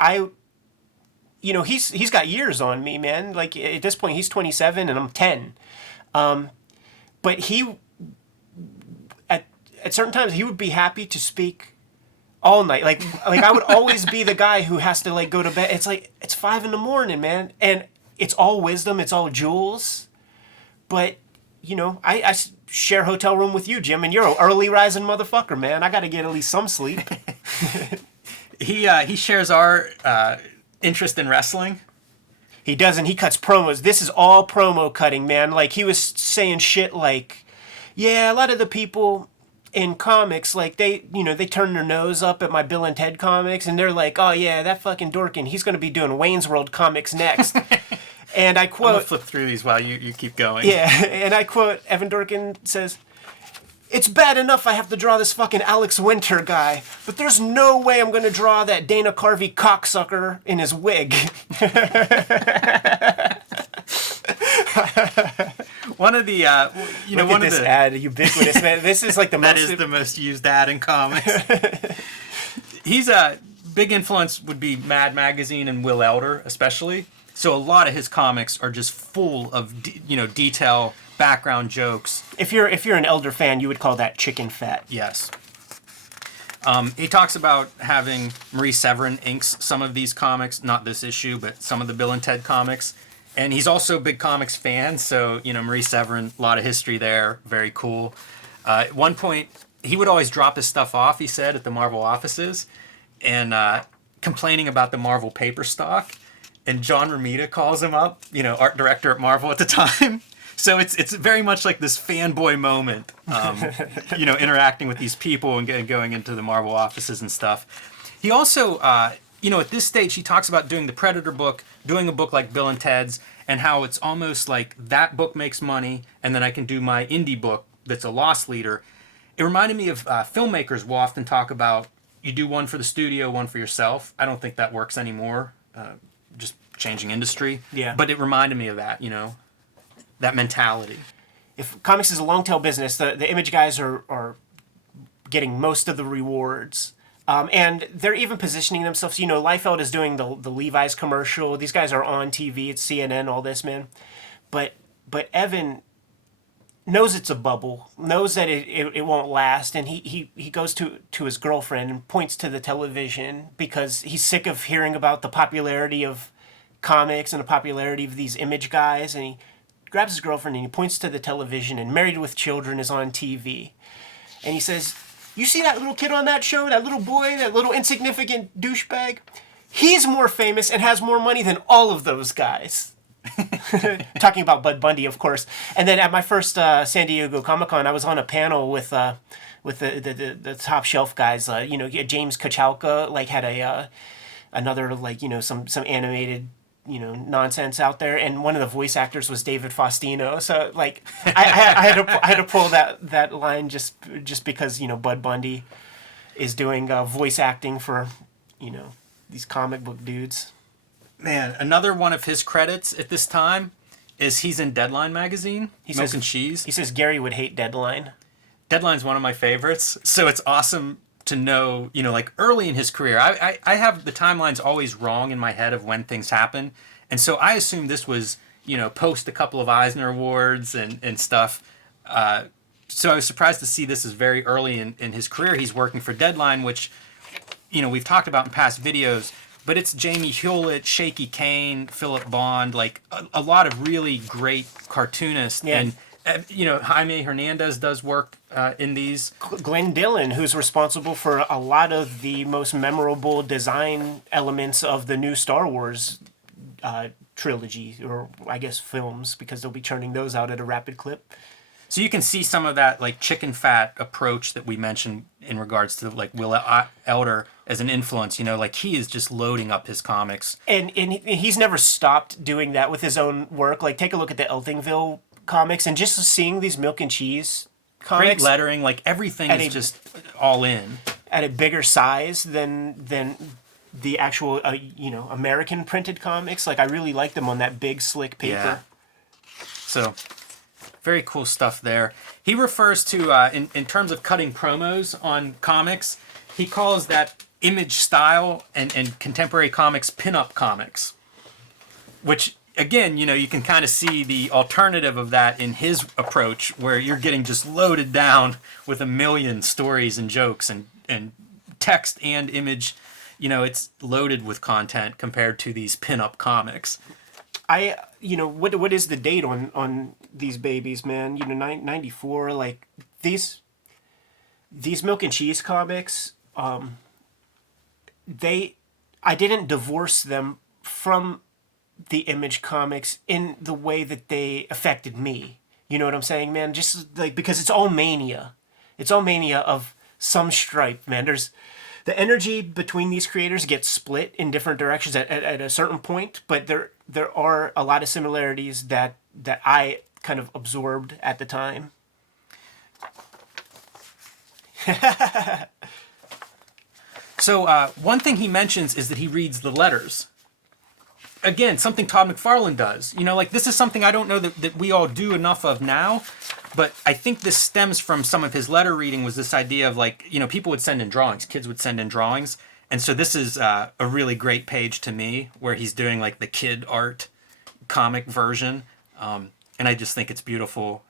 he's got years on me, man. Like, at this point, he's 27 and I'm 10. But he, at certain times, he would be happy to speak all night. Like I would always be the guy who has to, like, go to bed. It's like, it's 5 a.m, man. And it's all wisdom. It's all jewels. But, I share hotel room with you, Jim, and you're an early rising motherfucker, man. I got to get at least some sleep. He shares our interest in wrestling. He doesn't. He cuts promos. This is all promo cutting, man. Like, he was saying shit like, yeah, a lot of the people in comics, like, they turn their nose up at my Bill and Ted comics, and they're like, oh yeah, that fucking Dorkin, he's going to be doing Wayne's World comics next. And I quote... I'm going to flip through these while you keep going. Yeah, and I quote, Evan Dorkin says, it's bad enough I have to draw this fucking Alex Winter guy, but there's no way I'm going to draw that Dana Carvey cocksucker in his wig. One of the, Look at this ad, ubiquitous, man. This is like the that most... is the most used ad in comics. He's a big influence would be Mad Magazine and Will Elder, especially. So a lot of his comics are just full of, detail, background jokes. If you're an Elder fan, you would call that chicken fat. Yes. He talks about having Marie Severin inks some of these comics, not this issue, but some of the Bill and Ted comics. And he's also a big comics fan, so, Marie Severin, a lot of history there, very cool. At one point, he would always drop his stuff off, he said, at the Marvel offices, and complaining about the Marvel paper stock. And John Romita calls him up, art director at Marvel at the time. So it's very much like this fanboy moment, interacting with these people and going into the Marvel offices and stuff. He also, at this stage, he talks about doing the Predator book, doing a book like Bill and Ted's, and how it's almost like that book makes money, and then I can do my indie book that's a loss leader. It reminded me of filmmakers will often talk about, you do one for the studio, one for yourself. I don't think that works anymore, just changing industry. Yeah. But it reminded me of that, that mentality. If comics is a long tail business, the image guys are getting most of the rewards. And they're even positioning themselves. Liefeld is doing the Levi's commercial. These guys are on TV. It's CNN, all this, man. But Evan knows it's a bubble, knows that it won't last, and he goes to his girlfriend and points to the television because he's sick of hearing about the popularity of comics and the popularity of these image guys, and he grabs his girlfriend and he points to the television, and Married with Children is on TV. And he says, you see that little kid on that show, that little boy, that little insignificant douchebag? He's more famous and has more money than all of those guys. Talking about Bud Bundy, of course. And then at my first San Diego Comic-Con, I was on a panel with the top shelf guys. James Kachalka had another some animated nonsense out there, and one of the voice actors was David Faustino. So I had to pull that line just because Bud Bundy is doing voice acting for these comic book dudes. Man, another one of his credits at this time is he's in Deadline magazine, Milk and Cheese. He says Gary would hate Deadline. Deadline's one of my favorites, so it's awesome to know, early in his career. I have the timelines always wrong in my head of when things happen, and so I assume this was, post a couple of Eisner Awards and stuff. So I was surprised to see this is very early in his career. He's working for Deadline, which, we've talked about in past videos, but it's Jamie Hewlett, Shaky Kane, Philip Bond, a lot of really great cartoonists. Yeah. And, Jaime Hernandez does work in these. Glenn Dillon, who's responsible for a lot of the most memorable design elements of the new Star Wars trilogy, or I guess films, because they'll be churning those out at a rapid clip. So you can see some of that chicken fat approach that we mentioned in regards to Will Elder as an influence. He is just loading up his comics, and he's never stopped doing that with his own work. Take a look at the Elthingville comics, and just seeing these Milk and Cheese comics, great lettering, everything is just all in at a bigger size than the actual American printed comics. I really like them on that big slick paper. Yeah. So very cool stuff there. He refers to, in terms of cutting promos on comics, he calls that image style and contemporary comics pinup comics, which, again, you can kind of see the alternative of that in his approach, where you're getting just loaded down with a million stories and jokes and text and image. It's loaded with content compared to these pinup comics. What is the date on these babies, man? 94. These Milk and Cheese comics, I didn't divorce them from the Image comics in the way that they affected me. You know what I'm saying, man? Just because it's all mania. It's all mania of some stripe, man. There's the energy between these creators gets split in different directions at a certain point, but there are a lot of similarities that I kind of absorbed at the time. So one thing he mentions is that he reads the letters. Again, something Todd McFarlane does. You know, like this is something I don't know that we all do enough of now, but I think this stems from some of his letter reading was this idea of like, you know, people would send in drawings, kids would send in drawings. And so this is a really great page to me where he's doing like the kid art comic version. And I just think it's beautiful.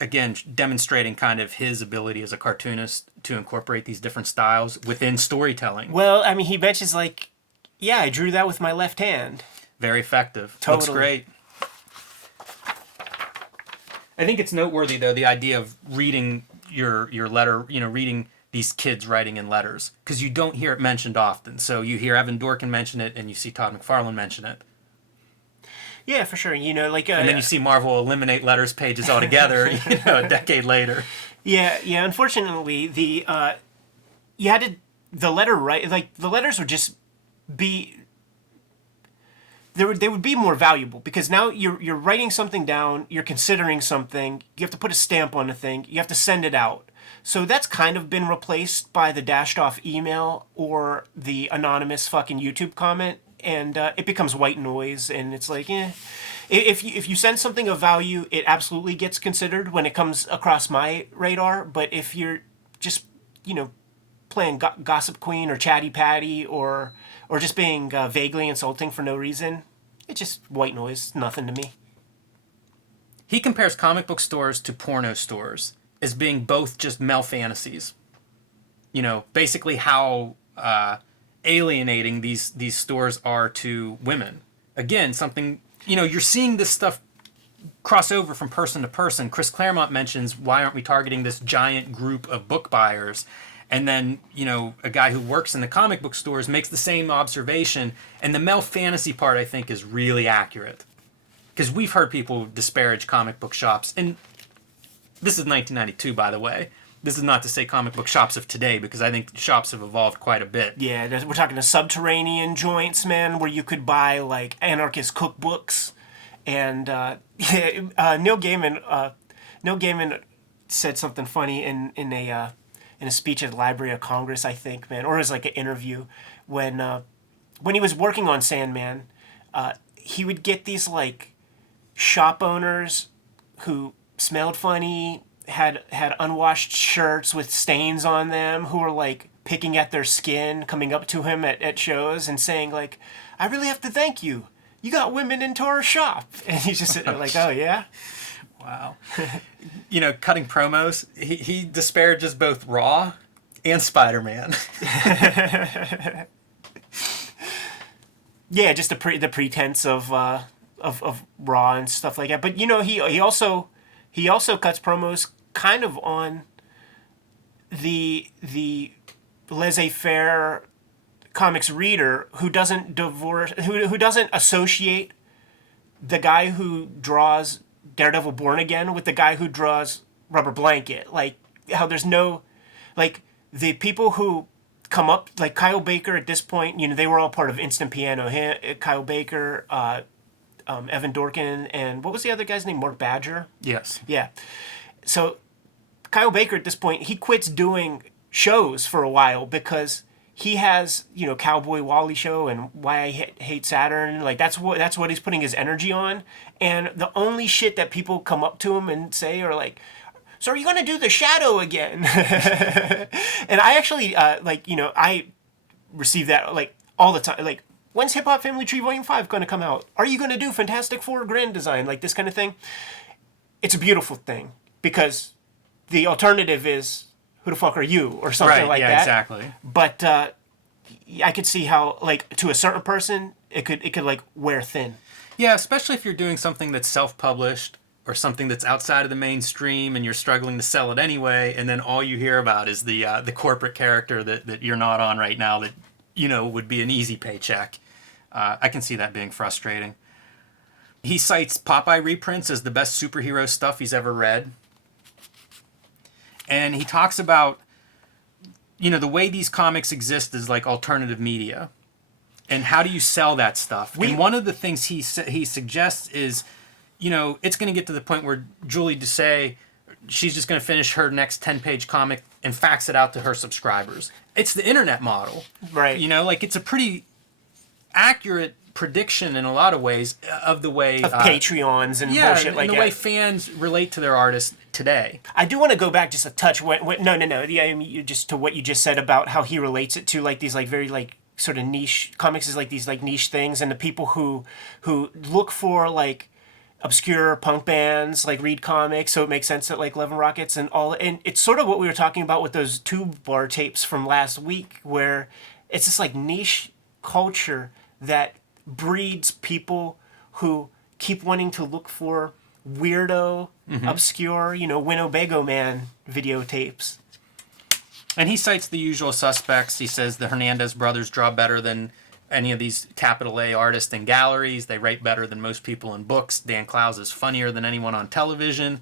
Again, demonstrating kind of his ability as a cartoonist to incorporate these different styles within storytelling. Well, I mean, he mentions like, yeah, I drew that with my left hand. Very effective. Totally. Looks great. I think it's noteworthy, though, the idea of reading your letter, you know, reading these kids writing in letters, because you don't hear it mentioned often. So you hear Evan Dorkin mention it, and you see Todd McFarlane mention it. Yeah, for sure. You know, like... and then you see Marvel eliminate letters pages altogether, you know, a decade later. Yeah. Unfortunately, the letter right, like the letters would just be... They would be more valuable because now you're writing something down, you're considering something, you have to put a stamp on a thing, you have to send it out. So that's kind of been replaced by the dashed off email or the anonymous fucking YouTube comment, and it becomes white noise, and it's like, if you send something of value, it absolutely gets considered when it comes across my radar. But if you're just, you know, playing Gossip Queen or Chatty Patty or just being vaguely insulting for no reason, it's just white noise, nothing to me. He compares comic book stores to porno stores as being both just male fantasies. You know, basically how alienating these stores are to women. Again, something, you know, you're seeing this stuff cross over from person to person. Chris Claremont mentions, why aren't we targeting this giant group of book buyers? And then, you know, a guy who works in the comic book stores makes the same observation. And the male fantasy part, I think, is really accurate. Because we've heard people disparage comic book shops. And this is 1992, by the way. This is not to say comic book shops of today, because I think shops have evolved quite a bit. Yeah, we're talking to subterranean joints, man, where you could buy, like, anarchist cookbooks. And Neil Gaiman said something funny in a speech at the Library of Congress, I think, man, or it was like an interview when he was working on Sandman. He would get these like shop owners who smelled funny, had unwashed shirts with stains on them, who were like picking at their skin, coming up to him at shows and saying like, "I really have to thank you. You got women into our shop." And he's just sitting there like, "Oh yeah." Wow. You know, cutting promos, he disparages both Raw and Spider-Man. Yeah, just the pretense of Raw and stuff like that. But you know, he also cuts promos kind of on the laissez-faire comics reader who doesn't associate the guy who draws Daredevil Born Again with the guy who draws Rubber Blanket. Like, how there's no... Like, the people who come up... Like, Kyle Baker at this point, you know, they were all part of Instant Piano. Kyle Baker, Evan Dorkin, and what was the other guy's name? Mark Badger? Yes. Yeah. So, Kyle Baker at this point, he quits doing shows for a while because he has, you know, Cowboy Wally Show and Why I Hate Saturn. Like, that's what he's putting his energy on. And the only shit that people come up to him and say are like, "So are you going to do the Shadow again?" And I actually, like, you know, I receive that, like, all the time. Like, when's Hip Hop Family Tree Volume 5 going to come out? Are you going to do Fantastic Four Grand Design? Like, this kind of thing. It's a beautiful thing because the alternative is, who the fuck are you? Or something like that. Exactly. But I could see how, like, to a certain person, it could like wear thin. Yeah, especially if you're doing something that's self-published or something that's outside of the mainstream and you're struggling to sell it anyway, and then all you hear about is the corporate character that you're not on right now that, you know, would be an easy paycheck. I can see that being frustrating. He cites Popeye reprints as the best superhero stuff he's ever read. And he talks about, you know, the way these comics exist is like alternative media. And how do you sell that stuff? And one of the things he suggests is, you know, it's going to get to the point where Julie Doucet, she's just going to finish her next 10-page comic and fax it out to her subscribers. It's the internet model. Right. You know, like it's a pretty accurate prediction in a lot of ways of the way of Patreons and bullshit like and the that. way fans relate to their artists today. I do want to go back just a touch. No. Yeah, I mean, just to what you just said about how he relates it to like these like very like sort of niche comics is like these like niche things, and the people who look for like obscure punk bands like read comics, so it makes sense that like Love and Rockets and all, and it's sort of what we were talking about with those tube bar tapes from last week, where it's this like niche culture that breeds people who keep wanting to look for weirdo, obscure, Winnebago Man videotapes. And he cites the usual suspects. He says the Hernandez brothers draw better than any of these capital A artists in galleries. They write better than most people in books. Dan Clowes is funnier than anyone on television.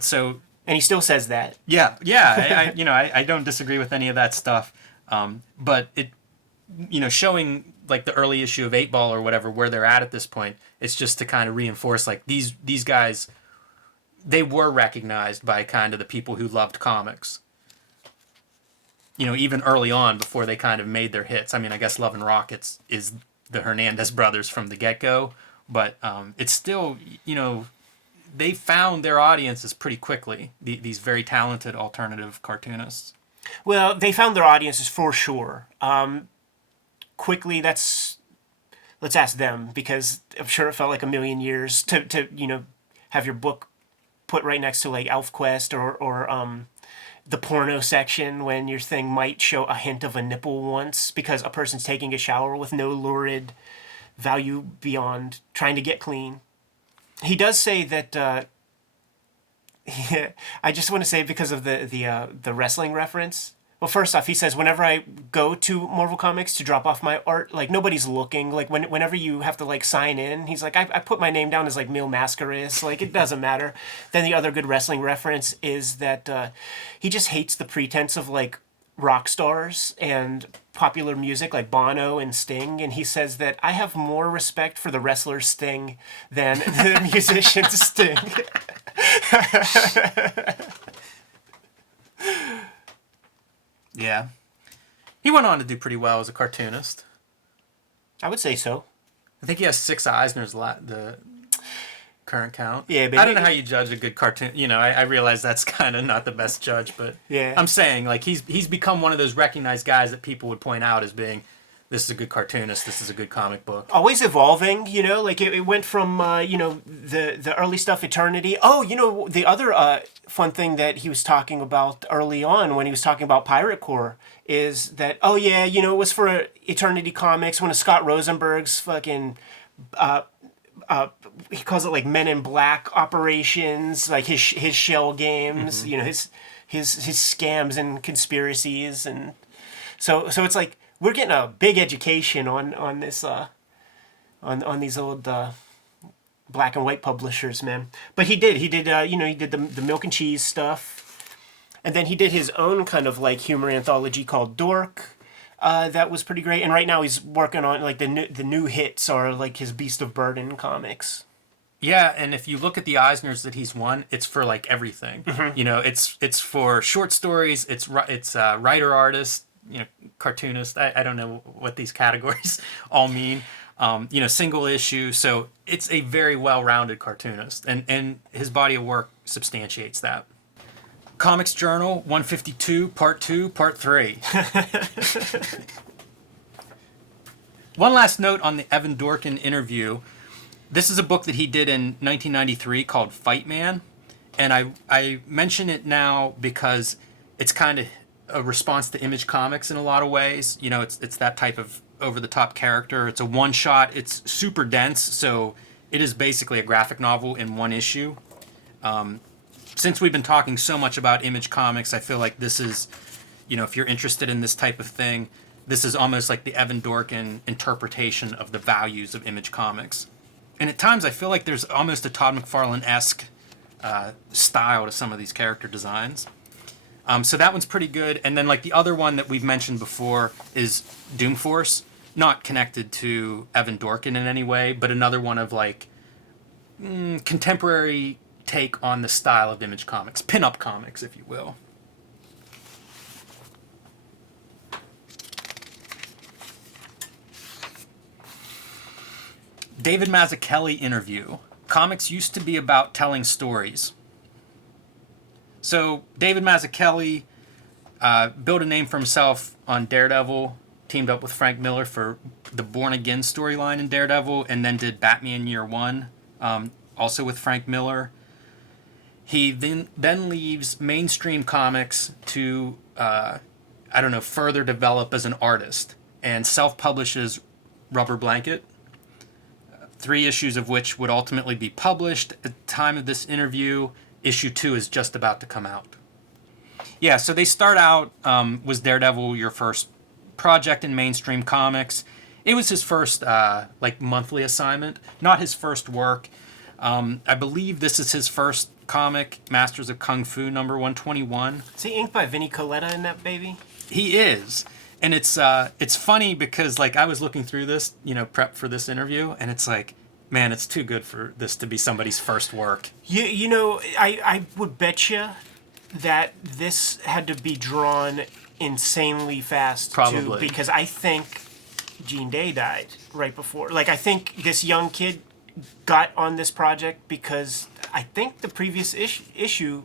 So... And he still says that. Yeah. I don't disagree with any of that stuff. But it, showing like the early issue of 8 Ball or whatever, where they're at this point, it's just to kind of reinforce like these guys, they were recognized by kind of the people who loved comics. Even early on before they kind of made their hits. I mean, I guess Love and Rockets is the Hernandez brothers from the get-go, but it's still, they found their audiences pretty quickly, these very talented alternative cartoonists. Well, they found their audiences for sure. Quickly, let's ask them, because I'm sure it felt like a million years to have your book put right next to like ElfQuest or the porno section when your thing might show a hint of a nipple once because a person's taking a shower with no lurid value beyond trying to get clean. He does say that. I just want to say because of the wrestling reference. Well, first off, he says whenever I go to Marvel Comics to drop off my art, like nobody's looking. Like whenever you have to like sign in, he's like, I put my name down as like Mil Mascaris. Like it doesn't matter. Then the other good wrestling reference is that he just hates the pretense of like rock stars and popular music like Bono and Sting, and he says that I have more respect for the wrestler Sting than the musician Sting. Yeah. He went on to do pretty well as a cartoonist. I would say so. I think he has 6 Eisners, the current count. Yeah, but I don't know how you judge a good cartoon. I realize that's kind of not the best judge, but yeah. I'm saying like he's become one of those recognized guys that people would point out as being, this is a good cartoonist, this is a good comic book. Always evolving, like it went from the early stuff, Eternity. Oh, the other fun thing that he was talking about early on when he was talking about Pirate Corps is that it was for Eternity Comics, one of Scott Rosenberg's fucking he calls it like Men in Black operations, like his shell games, his scams and conspiracies, and so it's like we're getting a big education on this on these old black and white publishers, man. But he did the milk and cheese stuff, and then he did his own kind of like humor anthology called Dork. That was pretty great, and right now he's working on like the new hits are like his Beast of Burden comics. Yeah, and if you look at the Eisners that he's won, it's for like everything. It's for short stories. It's writer artist. Cartoonist. I don't know what these categories all mean. Single issue. So it's a very well-rounded cartoonist, and his body of work substantiates that. Comics Journal 152, Part 2, Part 3. One last note on the Evan Dorkin interview. This is a book that he did in 1993 called Fight Man, and I mention it now because it's kind of a response to Image Comics in a lot of ways. It's that type of over-the-top character. It's a one-shot. It's super dense, so it is basically a graphic novel in one issue. Since we've been talking so much about Image Comics, I feel like this is, if you're interested in this type of thing, this is almost like the Evan Dorkin interpretation of the values of Image Comics. And at times I feel like there's almost a Todd McFarlane-esque style to some of these character designs. So that one's pretty good. And then like the other one that we've mentioned before is Doom Force, not connected to Evan Dorkin in any way, but another one of like contemporary take on the style of Image Comics, pin-up comics, if you will. David Mazzucchelli interview. Comics used to be about telling stories. So David Mazzucchelli built a name for himself on Daredevil, teamed up with Frank Miller for the Born Again storyline in Daredevil, and then did Batman Year One, also with Frank Miller. He then leaves mainstream comics to, further develop as an artist, and self-publishes Rubber Blanket, 3 issues of which would ultimately be published. At the time of this interview, issue 2 is just about to come out. Yeah, so they start out, was Daredevil your first project in mainstream comics? It was his first monthly assignment, not his first work. I believe this is his first comic, Masters of Kung Fu number 121. Is he inked by Vinnie Coletta in that baby? He is. And it's funny because I was looking through this, prep for this interview, and it's like, man, it's too good for this to be somebody's first work. I would bet you that this had to be drawn insanely fast. Probably. Too, because I think Gene Day died right before. I think this young kid got on this project because I think the previous issue,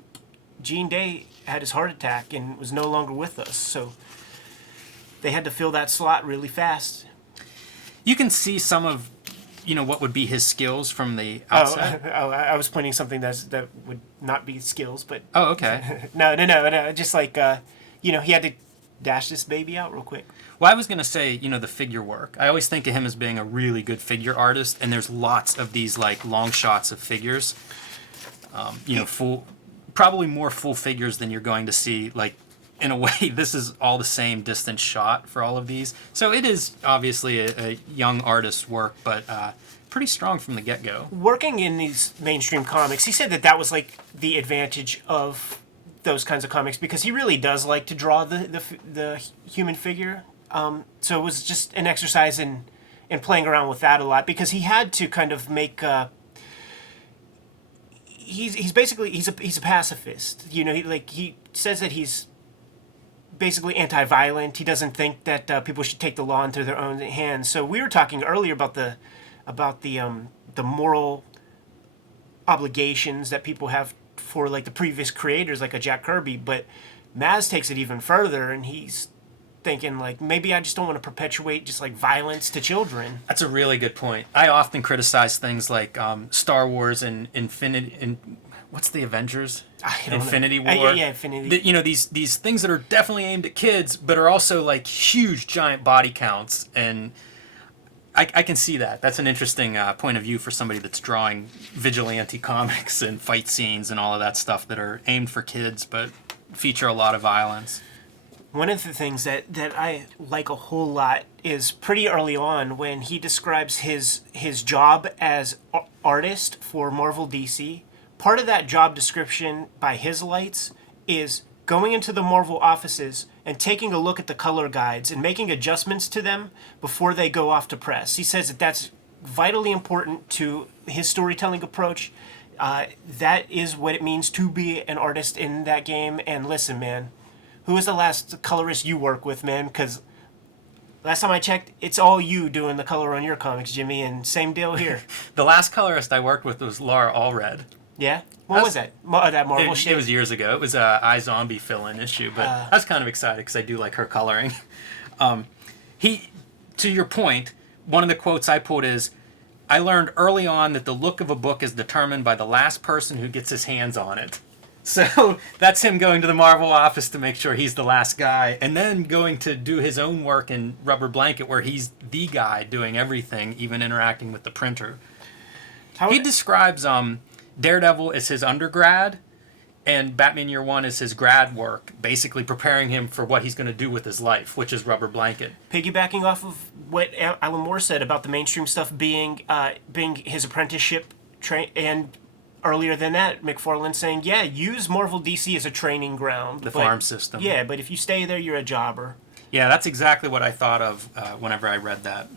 Gene Day had his heart attack and was no longer with us. So they had to fill that slot really fast. You can see some of, what would be his skills from the outset. I was pointing something that would not be skills, but... Oh, okay. No. Just he had to dash this baby out real quick. Well, I was going to say, the figure work. I always think of him as being a really good figure artist, and there's lots of these, long shots of figures. Probably more full figures than you're going to see, in a way, this is all the same distant shot for all of these. So it is obviously a young artist's work, but pretty strong from the get-go. Working in these mainstream comics, he said that was the advantage of those kinds of comics because he really does like to draw the human figure. So it was just an exercise in playing around with that a lot because he had to kind of make... He's basically a pacifist. He says that he's basically anti-violent. He doesn't think that people should take the law into their own hands. So we were talking earlier about the moral obligations that people have for the previous creators, like a Jack Kirby. But Maz takes it even further, and he's thinking maybe I just don't want to perpetuate just violence to children. That's a really good point. I often criticize things like Star Wars and what's the Avengers? Infinity War. Yeah, Infinity. These things that are definitely aimed at kids, but are also huge, giant body counts, and I can see that. That's an interesting point of view for somebody that's drawing vigilante comics and fight scenes and all of that stuff that are aimed for kids, but feature a lot of violence. One of the things that I like a whole lot is pretty early on when he describes his job as artist for Marvel DC. Part of that job description by his lights is going into the Marvel offices and taking a look at the color guides and making adjustments to them before they go off to press. He says that that's vitally important to his storytelling approach. That is what it means to be an artist in that game. And listen, man, who was the last colorist you work with, man? Because last time I checked, it's all you doing the color on your comics, Jimmy, and same deal here. The last colorist I worked with was Laura Allred. Yeah? What was that? That Marvel shit? It was years ago. It was a iZombie fill-in issue, but I was kind of excited because I do like her coloring. To your point, one of the quotes I pulled is, I learned early on that the look of a book is determined by the last person who gets his hands on it. So that's him going to the Marvel office to make sure he's the last guy, and then going to do his own work in Rubber Blanket where he's the guy doing everything, even interacting with the printer. He describes Daredevil as his undergrad and Batman Year One as his grad work, basically preparing him for what he's going to do with his life, which is Rubber Blanket. Piggybacking off of what Alan Moore said about the mainstream stuff being his apprenticeship and earlier than that, McFarlane saying, yeah, use Marvel DC as a training ground. The farm system. Yeah, but if you stay there, you're a jobber. Yeah, that's exactly what I thought of whenever I read that.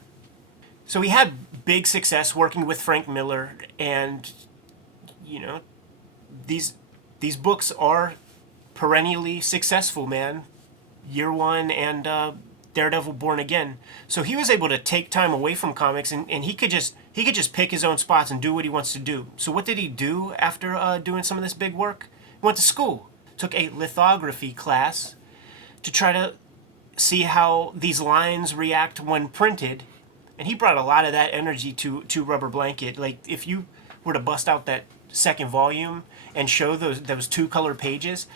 So he had big success working with Frank Miller, and, these books are perennially successful, man. Year One and Daredevil Born Again. So he was able to take time away from comics, and he could just pick his own spots and do what he wants to do. So what did he do after doing some of this big work? He went to school, took a lithography class to try to see how these lines react when printed, and he brought a lot of that energy to Rubber Blanket. Like, if you were to bust out that second volume and show those two color pages,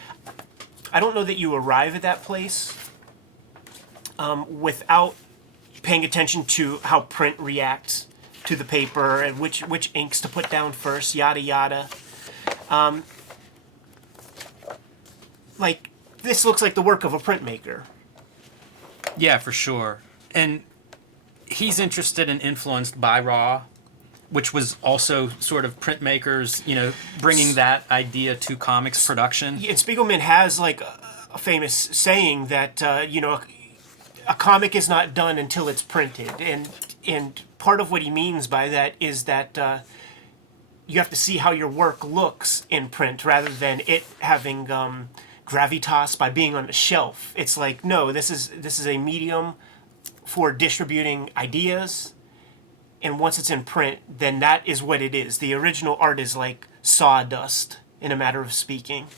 I don't know that you arrive at that place without paying attention to how print reacts to the paper and which inks to put down first, yada yada. Like, this looks like the work of a printmaker. Yeah, for sure. And he's interested and influenced by Raw, which was also sort of printmakers, bringing that idea to comics production. And Spiegelman has like a famous saying that a comic is not done until it's printed, and part of what he means by that is that you have to see how your work looks in print rather than it having gravitas by being on the shelf. It's like, no, this is a medium for distributing ideas, and once it's in print, then that is what it is. The original art is like sawdust, in a matter of speaking.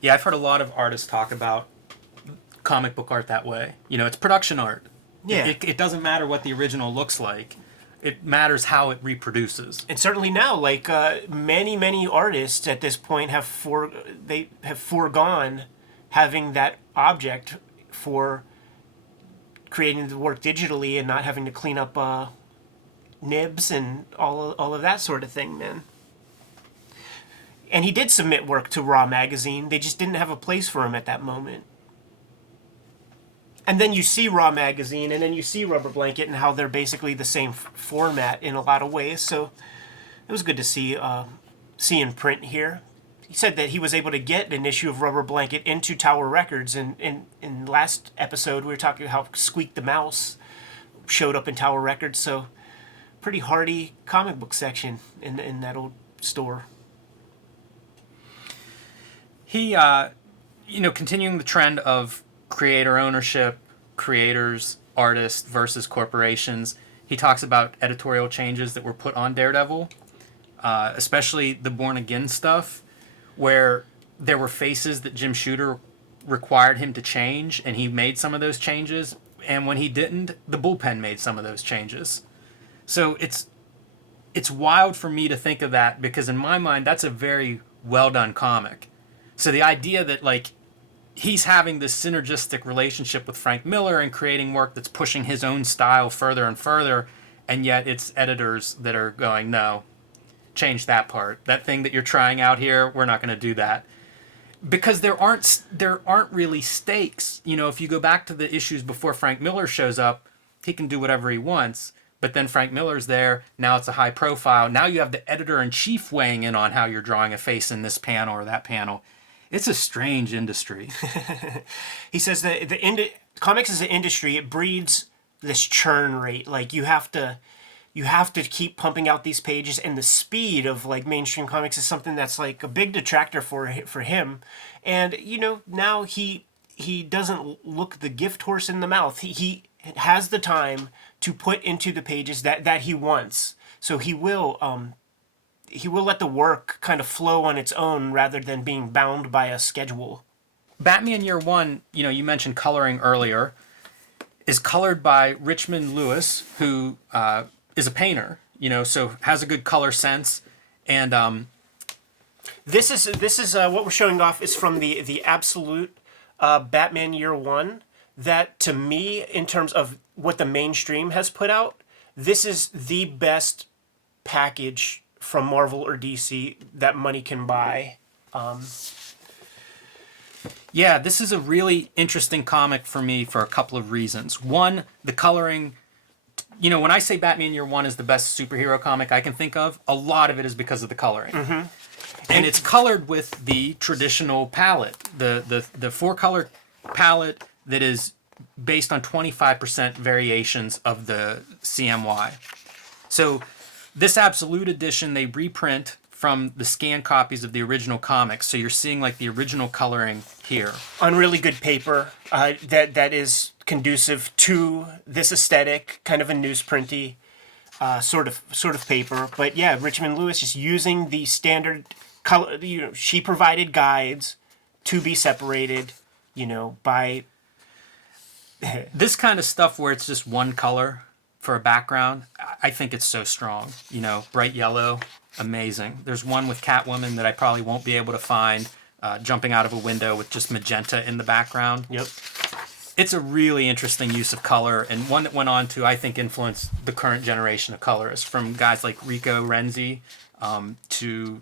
Yeah, I've heard a lot of artists talk about comic book art that way. It's production art. Yeah. It doesn't matter what the original looks like. It matters how it reproduces. And certainly now, like many artists at this point have foregone having that object for creating the work digitally and not having to clean up nibs and all of that sort of thing, man. And he did submit work to Raw magazine. They just didn't have a place for him at that moment. And then you see Raw magazine, and then you see Rubber Blanket, and how they're basically the same format in a lot of ways. So it was good to see in print here. He said that he was able to get an issue of Rubber Blanket into Tower Records. And in last episode, we were talking how Squeak the Mouse showed up in Tower Records. So pretty hardy comic book section in that old store. He, continuing the trend of creator ownership, creators, artists versus corporations, he talks about editorial changes that were put on Daredevil, especially the Born Again stuff, where there were faces that Jim Shooter required him to change, and he made some of those changes, and when he didn't, the Bullpen made some of those changes. So it's wild for me to think of that, because in my mind, that's a very well done comic. So the idea that, like, he's having this synergistic relationship with Frank Miller and creating work that's pushing his own style further and further, and yet it's editors that are going, no, change that part. That thing that you're trying out here, we're not going to do that. Because there aren't really stakes. If you go back to the issues before Frank Miller shows up, he can do whatever he wants. But then Frank Miller's there. Now it's a high profile. Now you have the editor-in-chief weighing in on how you're drawing a face in this panel or that panel. It's a strange industry. He says that comics as an industry, it breeds this churn rate. Like, you have to keep pumping out these pages, and the speed of like mainstream comics is something that's like a big detractor for him. And now he doesn't look the gift horse in the mouth. He has the time to put into the pages that he wants. So he will let the work kind of flow on its own rather than being bound by a schedule. Batman Year One, you mentioned coloring earlier, is colored by Richmond Lewis, who is a painter, so has a good color sense. And this is what we're showing off is from the Absolute Batman Year One. That, to me, in terms of what the mainstream has put out, this is the best package from Marvel or DC that money can buy. Yeah, this is a really interesting comic for me for a couple of reasons. One, the coloring. When I say Batman Year One is the best superhero comic I can think of, a lot of it is because of the coloring. Mm-hmm. And it's colored with the traditional palette, the 4-color palette that is based on 25% variations of the CMY. So this Absolute edition they reprint from the scanned copies of the original comics. So you're seeing like the original coloring here. On really good paper that is conducive to this aesthetic, kind of a newsprinty sort of paper. But yeah, Richmond Lewis just using the standard color. She provided guides to be separated, by this kind of stuff where it's just one color for a background. I think it's so strong. Bright yellow, amazing. There's one with Catwoman that I probably won't be able to find, jumping out of a window with just magenta in the background. Yep. It's a really interesting use of color, and one that went on to, I think, influence the current generation of colorists, from guys like Rico Renzi to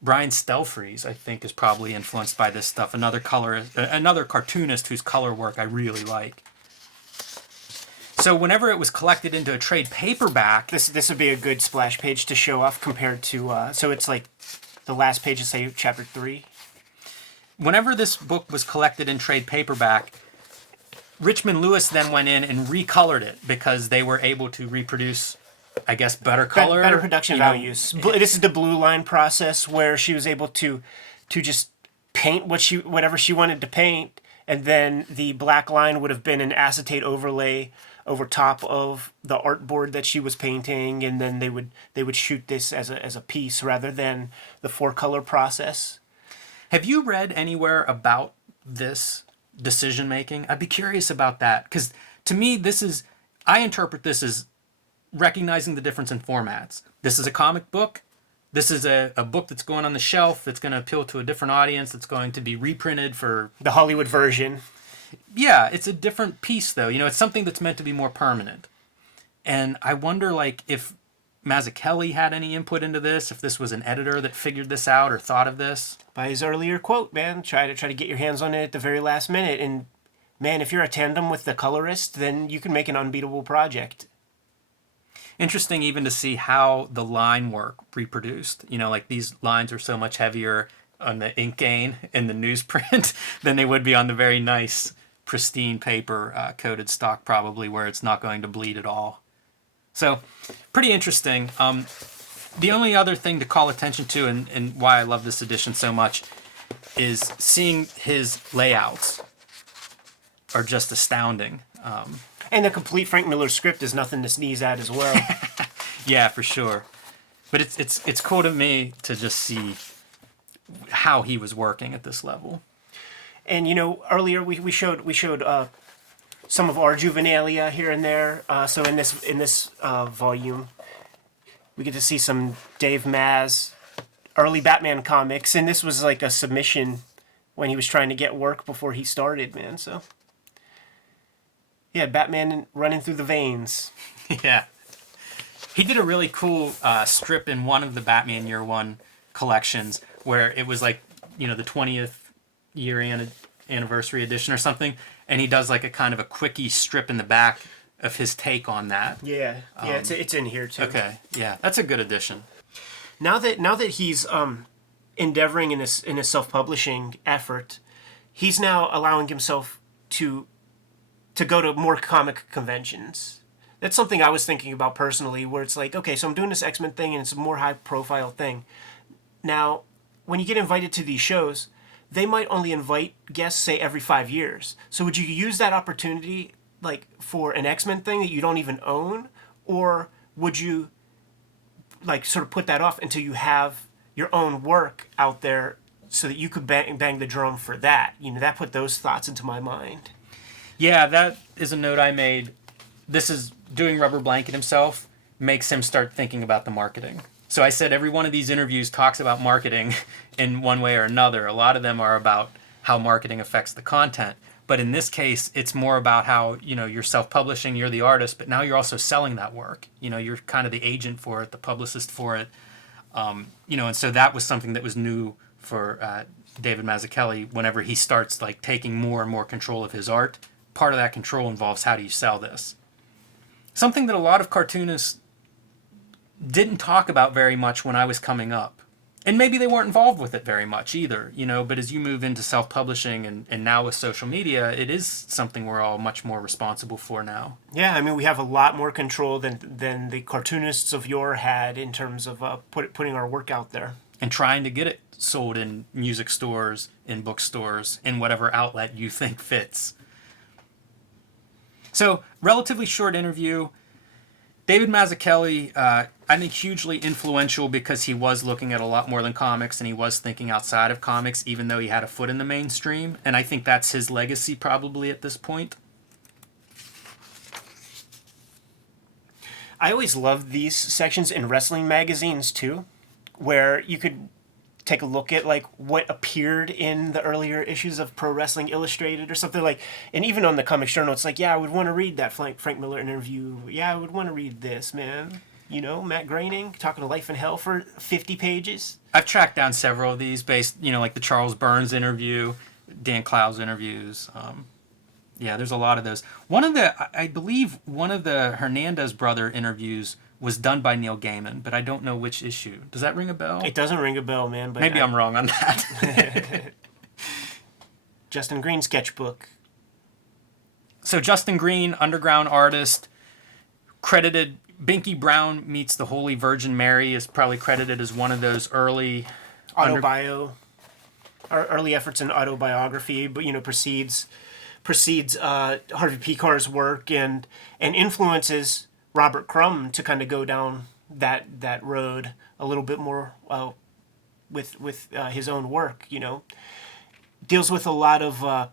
Brian Stelfreeze, I think, is probably influenced by this stuff. Another cartoonist whose color work I really like. So whenever it was collected into a trade paperback... This would be a good splash page to show off compared to... so it's like the last page of, say, Chapter 3. Whenever this book was collected in trade paperback, Richmond Lewis then went in and recolored it because they were able to reproduce, I guess, better color. Better production values. This is the blue line process where she was able to just paint whatever she wanted to paint, and then the black line would have been an acetate overlay over top of the artboard that she was painting, and then they would shoot this as a piece rather than the 4-color process. Have you read anywhere about this decision making? I'd be curious about that, because to me I interpret this as recognizing the difference in formats. This is a comic book. This is a book that's going on the shelf that's going to appeal to a different audience, that's going to be reprinted for the Hollywood version. Yeah, it's a different piece, though. It's something that's meant to be more permanent. And I wonder, if Mazzucchelli had any input into this, if this was an editor that figured this out or thought of this. By his earlier quote, man, try to get your hands on it at the very last minute. And, man, if you're a tandem with the colorist, then you can make an unbeatable project. Interesting even to see how the line work reproduced. These lines are so much heavier on the ink gain in the newsprint than they would be on the very nice, pristine paper, coated stock probably, where it's not going to bleed at all. So, pretty interesting. The only other thing to call attention to, and why I love this edition so much, is seeing his layouts are just astounding. And the complete Frank Miller script is nothing to sneeze at as well. Yeah, for sure. But it's cool to me to just see how he was working at this level. And earlier we showed some of our juvenilia here and there. So in this volume, we get to see some Dave Maz early Batman comics, and this was like a submission when he was trying to get work before he started, man. So yeah, Batman running through the veins. Yeah. He did a really cool strip in one of the Batman Year One collections where it was the 20th year anniversary edition or something, and he does a kind of a quickie strip in the back of his take on that. Yeah, it's in here too. Okay, yeah, that's a good addition. Now that he's endeavoring in his self-publishing effort, he's now allowing himself to go to more comic conventions. That's something I was thinking about personally, where it's okay, so I'm doing this X-Men thing, and it's a more high-profile thing. Now, when you get invited to these shows, they might only invite guests, say, every 5 years. So would you use that opportunity, for an X-Men thing that you don't even own? Or would you, sort of put that off until you have your own work out there so that you could bang the drum for that? That put those thoughts into my mind. Yeah, that is a note I made. This is doing Rubber Blanket himself, makes him start thinking about the marketing. So I said every one of these interviews talks about marketing in one way or another. A lot of them are about how marketing affects the content. But in this case, it's more about how, you're self-publishing, you're the artist, but now you're also selling that work. You're kind of the agent for it, the publicist for it. And so that was something that was new for David Mazzucchelli whenever he starts taking more and more control of his art. Part of that control involves how do you sell this. Something that a lot of cartoonists didn't talk about very much when I was coming up. And maybe they weren't involved with it very much either, but as you move into self-publishing and now with social media, it is something we're all much more responsible for now. Yeah, I mean, we have a lot more control than the cartoonists of yore had in terms of putting our work out there. And trying to get it sold in music stores, in bookstores, in whatever outlet you think fits. So, relatively short interview. David Mazzucchelli, I think hugely influential because he was looking at a lot more than comics and he was thinking outside of comics, even though he had a foot in the mainstream. And I think that's his legacy probably at this point. I always loved these sections in wrestling magazines too, where you could take a look at like what appeared in the earlier issues of Pro Wrestling Illustrated or something like, and even on the Comics Journal, it's like, yeah, I would want to read that Frank Miller interview. Yeah, I would want to read this, man. Matt Groening talking to Life and Hell for 50 pages. I've tracked down several of these based, like the Charles Burns interview, Dan Clowes interviews. Yeah, there's a lot of those. I believe one of the Hernandez brother interviews was done by Neil Gaiman, but I don't know which issue. Does that ring a bell? It doesn't ring a bell, man. But maybe I'm wrong on that. Justin Green sketchbook. So Justin Green, underground artist, credited. Binky Brown Meets the Holy Virgin Mary is probably credited as one of those early early efforts in autobiography, but precedes Harvey Picar's work and influences Robert Crumb to kind of go down that road a little bit more with his own work. Deals with a lot of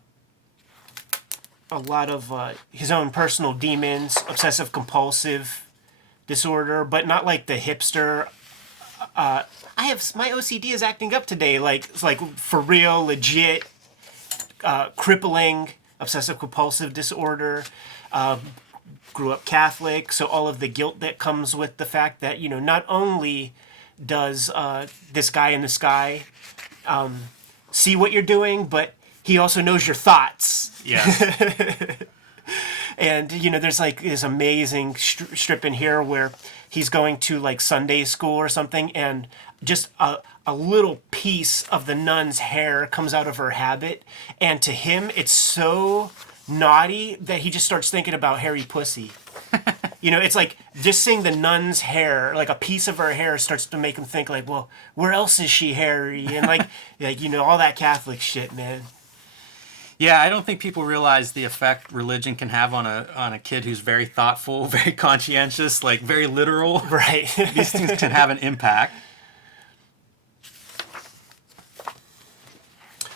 his own personal demons, obsessive compulsive disorder, but not like the hipster. My OCD is acting up today. It's like for real, legit, crippling obsessive compulsive disorder. Grew up Catholic, so all of the guilt that comes with the fact that not only does this guy in the sky see what you're doing, but he also knows your thoughts. Yeah. And there's like this amazing strip in here where he's going to like Sunday school or something, and just a little piece of the nun's hair comes out of her habit, and to him it's so naughty that he just starts thinking about hairy pussy. It's like just seeing the nun's hair, like a piece of her hair, starts to make him think like, well, where else is she hairy? And like all that Catholic shit, man. Yeah, I don't think people realize the effect religion can have on a kid who's very thoughtful, very conscientious, like very literal. Right. These things can have an impact.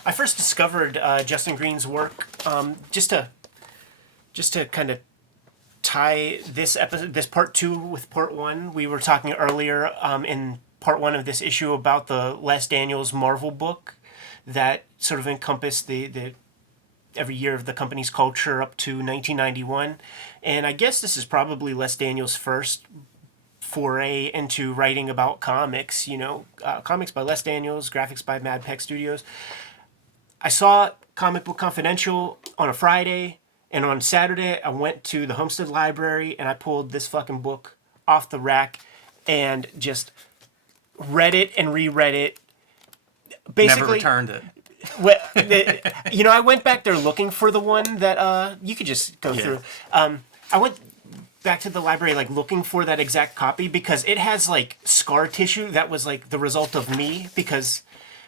I first discovered Justin Green's work just to kind of tie this part 2 with part 1. We were talking earlier in part 1 of this issue about the Les Daniels Marvel book that sort of encompassed the every year of the company's culture up to 1991. And I guess this is probably Les Daniels' first foray into writing about comics, comics by Les Daniels, graphics by Mad Peck Studios. I saw Comic Book Confidential on a Friday, and on Saturday I went to the Homestead Library and I pulled this fucking book off the rack and just read it and reread it. Basically, never returned it. Well, I went back there looking for the one that you could just go through. I went back to the library looking for that exact copy because it has scar tissue that was the result of me because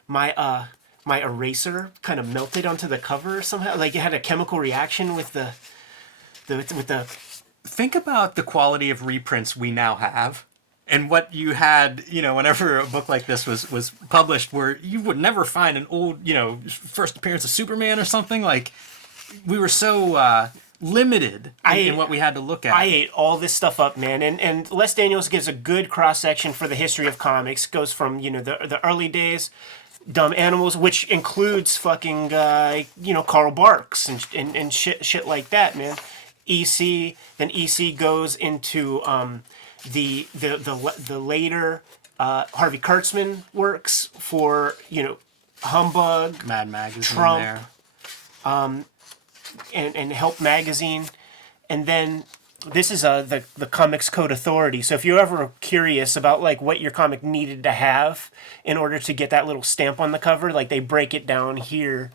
my eraser kind of melted onto the cover somehow. It had a chemical reaction with the. Think about the quality of reprints we now have. And what you had, whenever a book like this was published, where you would never find an old, first appearance of Superman or something. We were so limited in what we had to look at. I ate all this stuff up, man. And Les Daniels gives a good cross-section for the history of comics. Goes from, the early days, Dumb Animals, which includes fucking, Carl Barks and shit like that, man. EC, then EC goes into... the later Harvey Kurtzman works for Humbug, Mad Magazine, Trump, and Help Magazine, and then this is the Comics Code Authority. So if you're ever curious about like what your comic needed to have in order to get that little stamp on the cover, like they break it down here.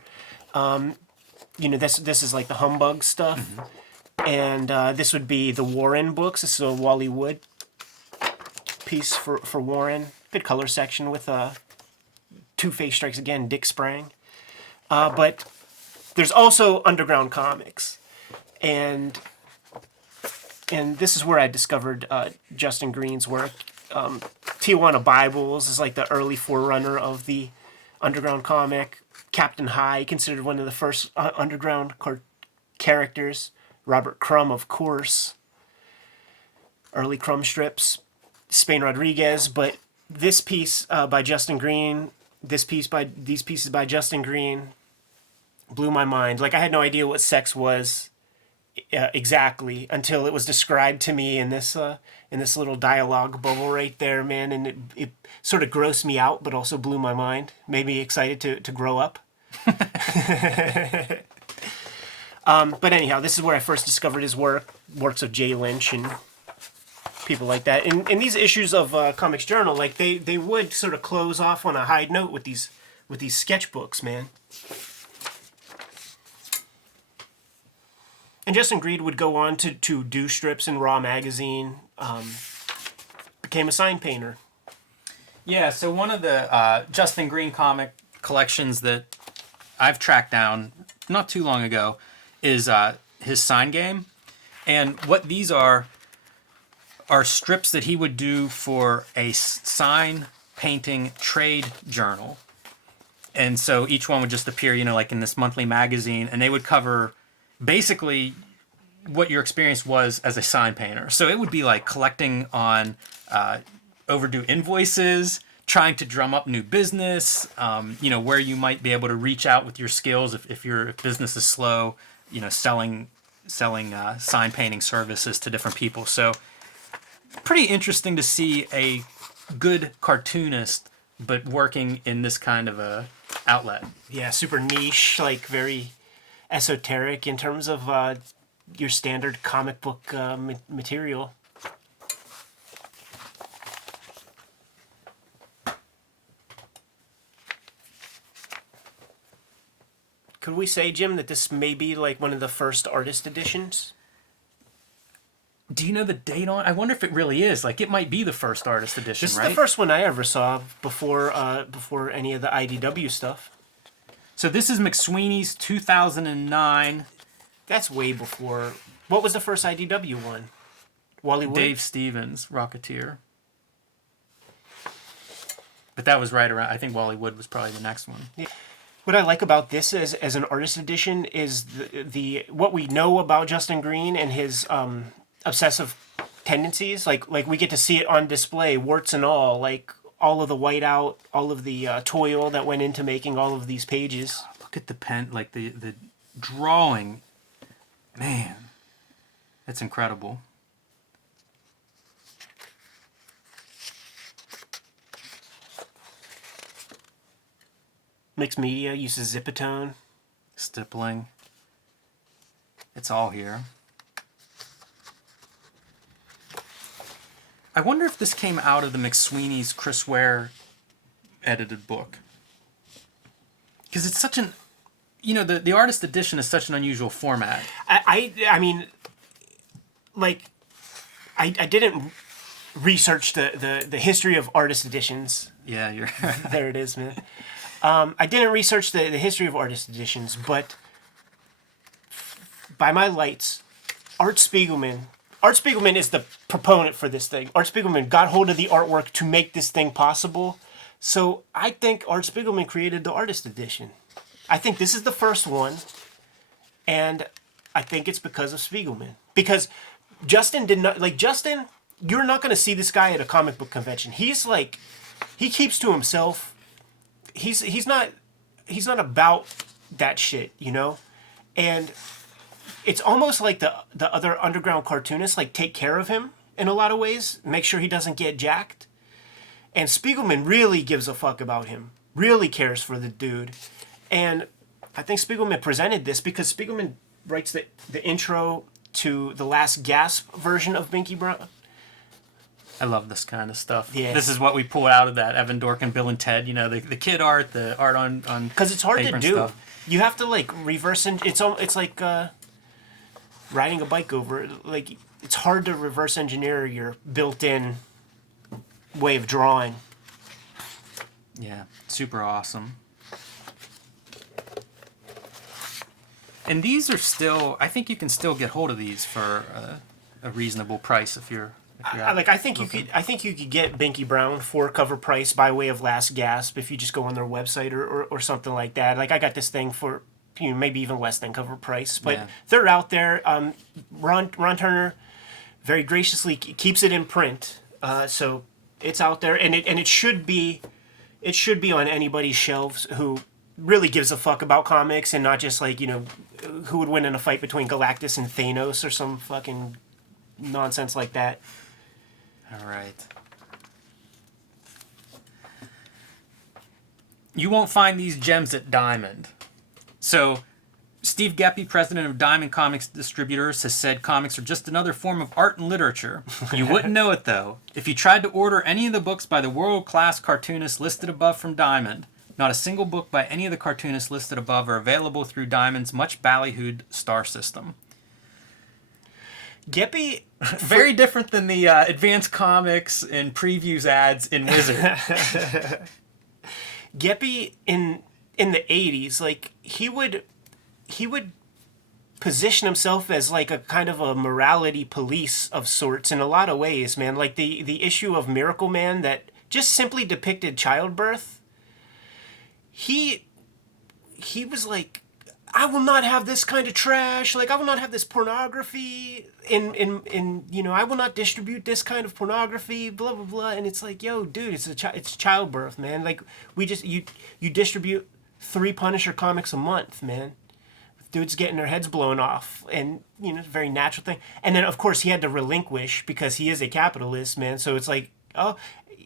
This is like the humbug stuff, and this would be the Warren books. This is a Wally Wood piece for Warren. Good color section with Two-Face Strikes Again, Dick Sprang. But there's also Underground Comics, and this is where I discovered Justin Green's work. Tijuana Bibles is like the early forerunner of the underground comic. Captain High, considered one of the first underground characters. Robert Crumb, of course. Early Crumb strips. Spain Rodriguez, but this piece by Justin Green, these pieces by Justin Green blew my mind. Like, I had no idea what sex was exactly until it was described to me in this little dialogue bubble right there, man. And it sort of grossed me out, but also blew my mind. Made me excited to grow up. But anyhow, this is where I first discovered his works of Jay Lynch and people like that. In these issues of Comics Journal, like they would sort of close off on a high note with these sketchbooks, man. And Justin Green would go on to do strips in Raw magazine. Became a sign painter. Yeah, so one of the Justin Green comic collections that I've tracked down not too long ago is his sign game. And what these are strips that he would do for a sign painting trade journal. And so each one would just appear, like in this monthly magazine, and they would cover basically what your experience was as a sign painter. So it would be like collecting on overdue invoices, trying to drum up new business, where you might be able to reach out with your skills if your business is slow, selling sign painting services to different people. So pretty interesting to see a good cartoonist, but working in this kind of a outlet. Yeah, super niche, like very esoteric in terms of your standard comic book material. Could we say, Jim, that this may be like one of the first artist editions? Do you know the date on? I wonder if it really is. Like, it might be the first artist edition, This is right? the first one I ever saw before any of the IDW stuff. So this is McSweeney's 2009. That's way before. What was the first IDW one? Wally Wood? Dave Stevens, Rocketeer. But that was right around. I think Wally Wood was probably the next one. Yeah. What I like about this as an artist edition is the what we know about Justin Green and his obsessive tendencies. Like we get to see it on display, warts and all. Like all of the whiteout, all of the toil that went into making all of these pages. Look at the pen, like the drawing. Man, that's incredible. Mixed media uses Zipatone. Stippling. It's all here. I wonder if this came out of the McSweeney's Chris Ware edited book. Because it's such an... the artist edition is such an unusual format. I mean, like, I didn't research the history of artist editions. Yeah, you're... There it is, man. I didn't research the history of artist editions, but by my lights, Art Spiegelman is the proponent for this thing. Art Spiegelman got hold of the artwork to make this thing possible. So I think Art Spiegelman created the artist edition. I think this is the first one, and I think it's because of Spiegelman. Because Justin did not... Like, Justin, you're not going to see this guy at a comic book convention. He's like... He keeps to himself. He's not about that shit, And it's almost like the other underground cartoonists like take care of him in a lot of ways, make sure he doesn't get jacked. And Spiegelman really gives a fuck about him, really cares for the dude. And I think Spiegelman presented this because Spiegelman writes the intro to the Last Gasp version of Binky Brown. I love this kind of stuff. Yeah. This is what we pull out of that Evan Dorkin, Bill and Ted. You know, the kid art, the art on because it's hard paper to and do. stuff. You have to like reverse it's like riding a bike over. Like it's hard to reverse engineer your built-in way of drawing. Yeah, super awesome. And these are still, I think you can still get hold of these for a reasonable price if you're. I think you could get Binky Brown for cover price by way of Last Gasp if you just go on their website or something like that. Like I got this thing for maybe even less than cover price, but they're out there. Ron Turner very graciously keeps it in print, so it's out there, and it should be on anybody's shelves who really gives a fuck about comics and not just like who would win in a fight between Galactus and Thanos or some fucking nonsense like that. All right. You won't find these gems at Diamond. So, Steve Geppi, president of Diamond Comics Distributors, has said comics are just another form of art and literature. You wouldn't know it, though. If you tried to order any of the books by the world-class cartoonists listed above from Diamond, not a single book by any of the cartoonists listed above are available through Diamond's much ballyhooed star system. Geppi... Very different than the Advanced Comics and previews ads in Wizard. Geppi in the 80s, like he would position himself as like a kind of a morality police of sorts in a lot of ways, man. Like the issue of Miracle Man that just simply depicted childbirth. He was like, I will not have this kind of trash. Like I will not have this pornography in I will not distribute this kind of pornography, blah blah blah. And it's like, yo, dude, it's childbirth, man. Like you distribute 3 Punisher comics a month, man. Dudes getting their heads blown off, and it's a very natural thing. And then of course he had to relinquish because he is a capitalist, man. So it's like, oh,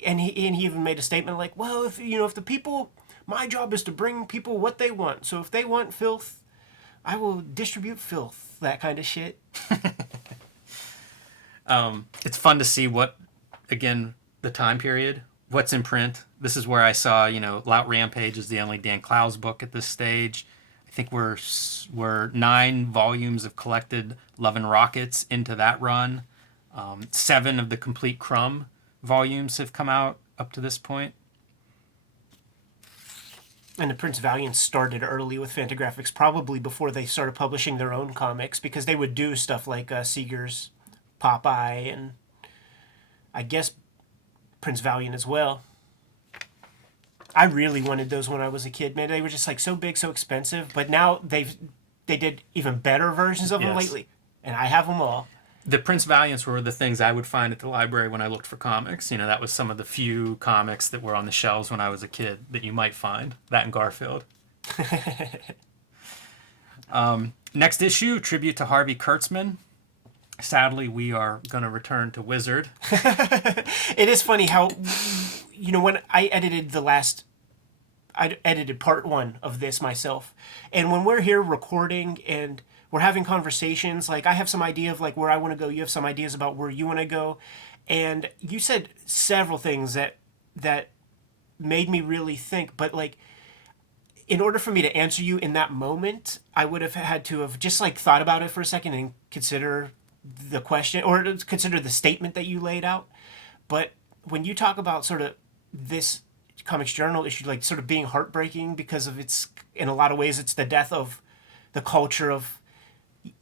and he even made a statement like, well, if the people, my job is to bring people what they want. So if they want filth, I will distribute filth, that kind of shit. It's fun to see the time period, what's in print. This is where I saw, Lout Rampage is the only Dan Clowes book at this stage. I think we're 9 volumes of collected Love and Rockets into that run. 7 of the complete Crumb volumes have come out up to this point. And the Prince Valiant started early with Fantagraphics, probably before they started publishing their own comics, because they would do stuff like Seeger's Popeye and I guess Prince Valiant as well. I really wanted those when I was a kid, man. They were just like so big, so expensive, but now they did even better versions of them lately, and I have them all. The Prince Valiants were the things I would find at the library when I looked for comics. That was some of the few comics that were on the shelves when I was a kid that you might find. That and Garfield. Next issue, tribute to Harvey Kurtzman. Sadly, we are going to return to Wizard. It is funny how, when I edited part 1 of this myself, and when we're here recording and we're having conversations, like I have some idea of like where I want to go, you have some ideas about where you want to go, and you said several things that made me really think, but like in order for me to answer you in that moment, I would have had to have just like thought about it for a second and consider the question or consider the statement that you laid out. But when you talk about sort of this Comics Journal issue, like sort of being heartbreaking because of in a lot of ways, it's the death of the culture of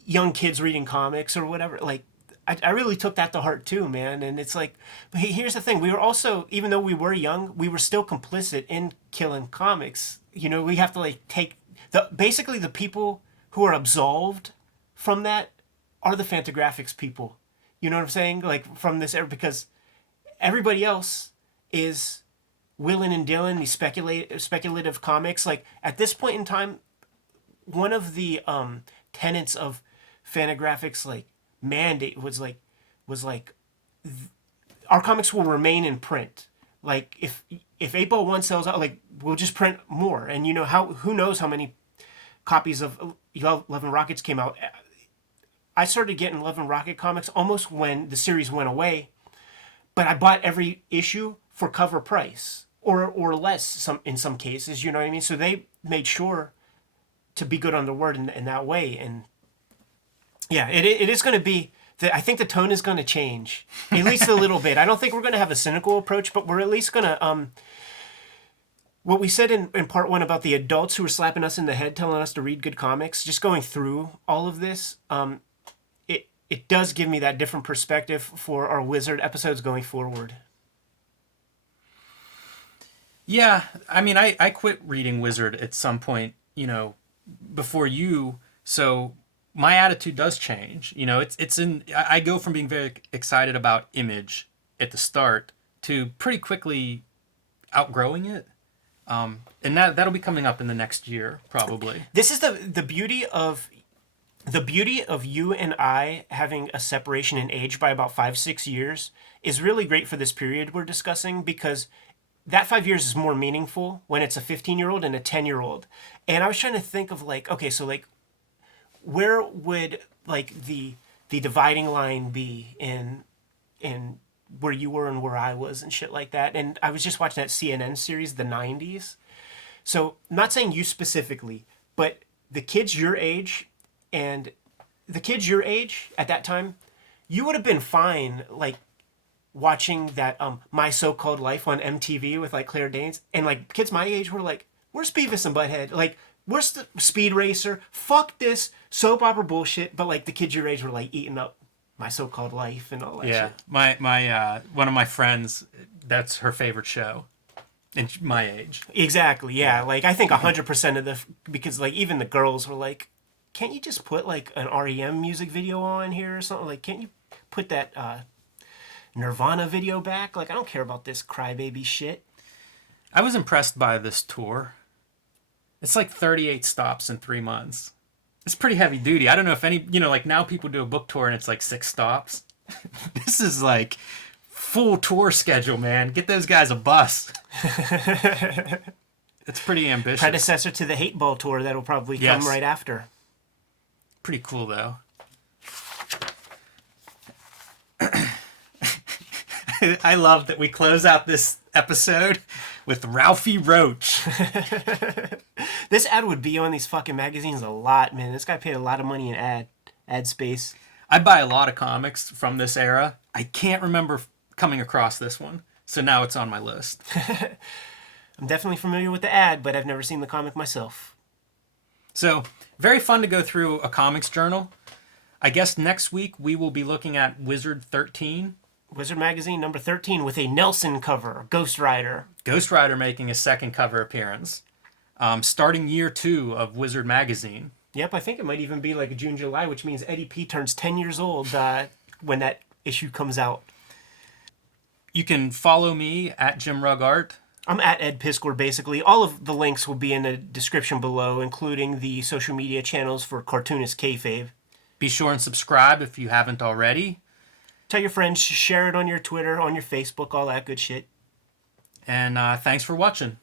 young kids reading comics or whatever. Like, I really took that to heart too, man. And it's like, but here's the thing. We were also, even though we were young, we were still complicit in killing comics. We have to like take basically the people who are absolved from that are the Fantagraphics people. You know what I'm saying? Like from this era, because everybody else is willing and dealing these speculative comics. Like at this point in time, one of the tenets of Fantagraphics like mandate was like our comics will remain in print. Like if 8-Ball-1 sells out, like we'll just print more. And who knows how many copies of Love and Rockets came out. I started getting Love and Rocket comics almost when the series went away, but I bought every issue for cover price or less in some cases, you know what I mean? So they made sure to be good on the word in that way. And yeah, it is going to be, I think the tone is going to change, at least a little bit. I don't think we're going to have a cynical approach, but we're at least going to, what we said in part one about the adults who were slapping us in the head, telling us to read good comics, just going through all of this, it does give me that different perspective for our Wizard episodes going forward. Yeah, I mean, I quit reading Wizard at some point, before you, so my attitude does change. I go from being very excited about Image at the start to pretty quickly outgrowing it. And that'll be coming up in the next year, probably. This is the beauty of you and I having a separation in age by about 5-6 years is really great for this period we're discussing, because that 5 years is more meaningful when it's a 15-year-old and a 10-year-old. And I was trying to think of where would the dividing line be in where you were and where I was and shit like that. And I was just watching that CNN series, the 90s. So I'm not saying you specifically, but the kids your age at that time, you would have been fine, watching that My So-Called Life on MTV with Claire Danes, and kids my age were like, where's Beavis and Butthead? Where's the Speed Racer? Fuck this soap opera bullshit. But the kids your age were eating up My So-Called Life and all that shit. Yeah, my one of my friends, that's her favorite show, in my age. Exactly. Yeah. I think 100% because even the girls were like, can't you just put an REM music video on here or something? Can't you put that Nirvana video back? I don't care about this crybaby shit. I was impressed by this tour. It's 38 stops in 3 months. It's pretty heavy duty. I don't know if any, now people do a book tour and it's 6 stops. This is full tour schedule, man. Get those guys a bus. It's pretty ambitious. Predecessor to the Hate Ball tour that'll probably come right after. Pretty cool, though. I love that we close out this episode with Ralphie Roach. This ad would be on these fucking magazines a lot, man. This guy paid a lot of money in ad space. I buy a lot of comics from this era. I can't remember coming across this one, so now it's on my list. I'm definitely familiar with the ad, but I've never seen the comic myself. So, very fun to go through a comics journal. I guess next week we will be looking at Wizard 13. Wizard Magazine number 13 with a Nelson cover, Ghost Rider. Ghost Rider making a second cover appearance. Starting year 2 of Wizard Magazine. Yep, I think it might even be June, July, which means Eddie P turns 10 years old when that issue comes out. You can follow me at Jim Rugg Art. I'm at Ed Piskor, basically. All of the links will be in the description below, including the social media channels for Cartoonist Kayfabe. Be sure and subscribe if you haven't already. Tell your friends, share it on your Twitter, on your Facebook, all that good shit. And thanks for watching.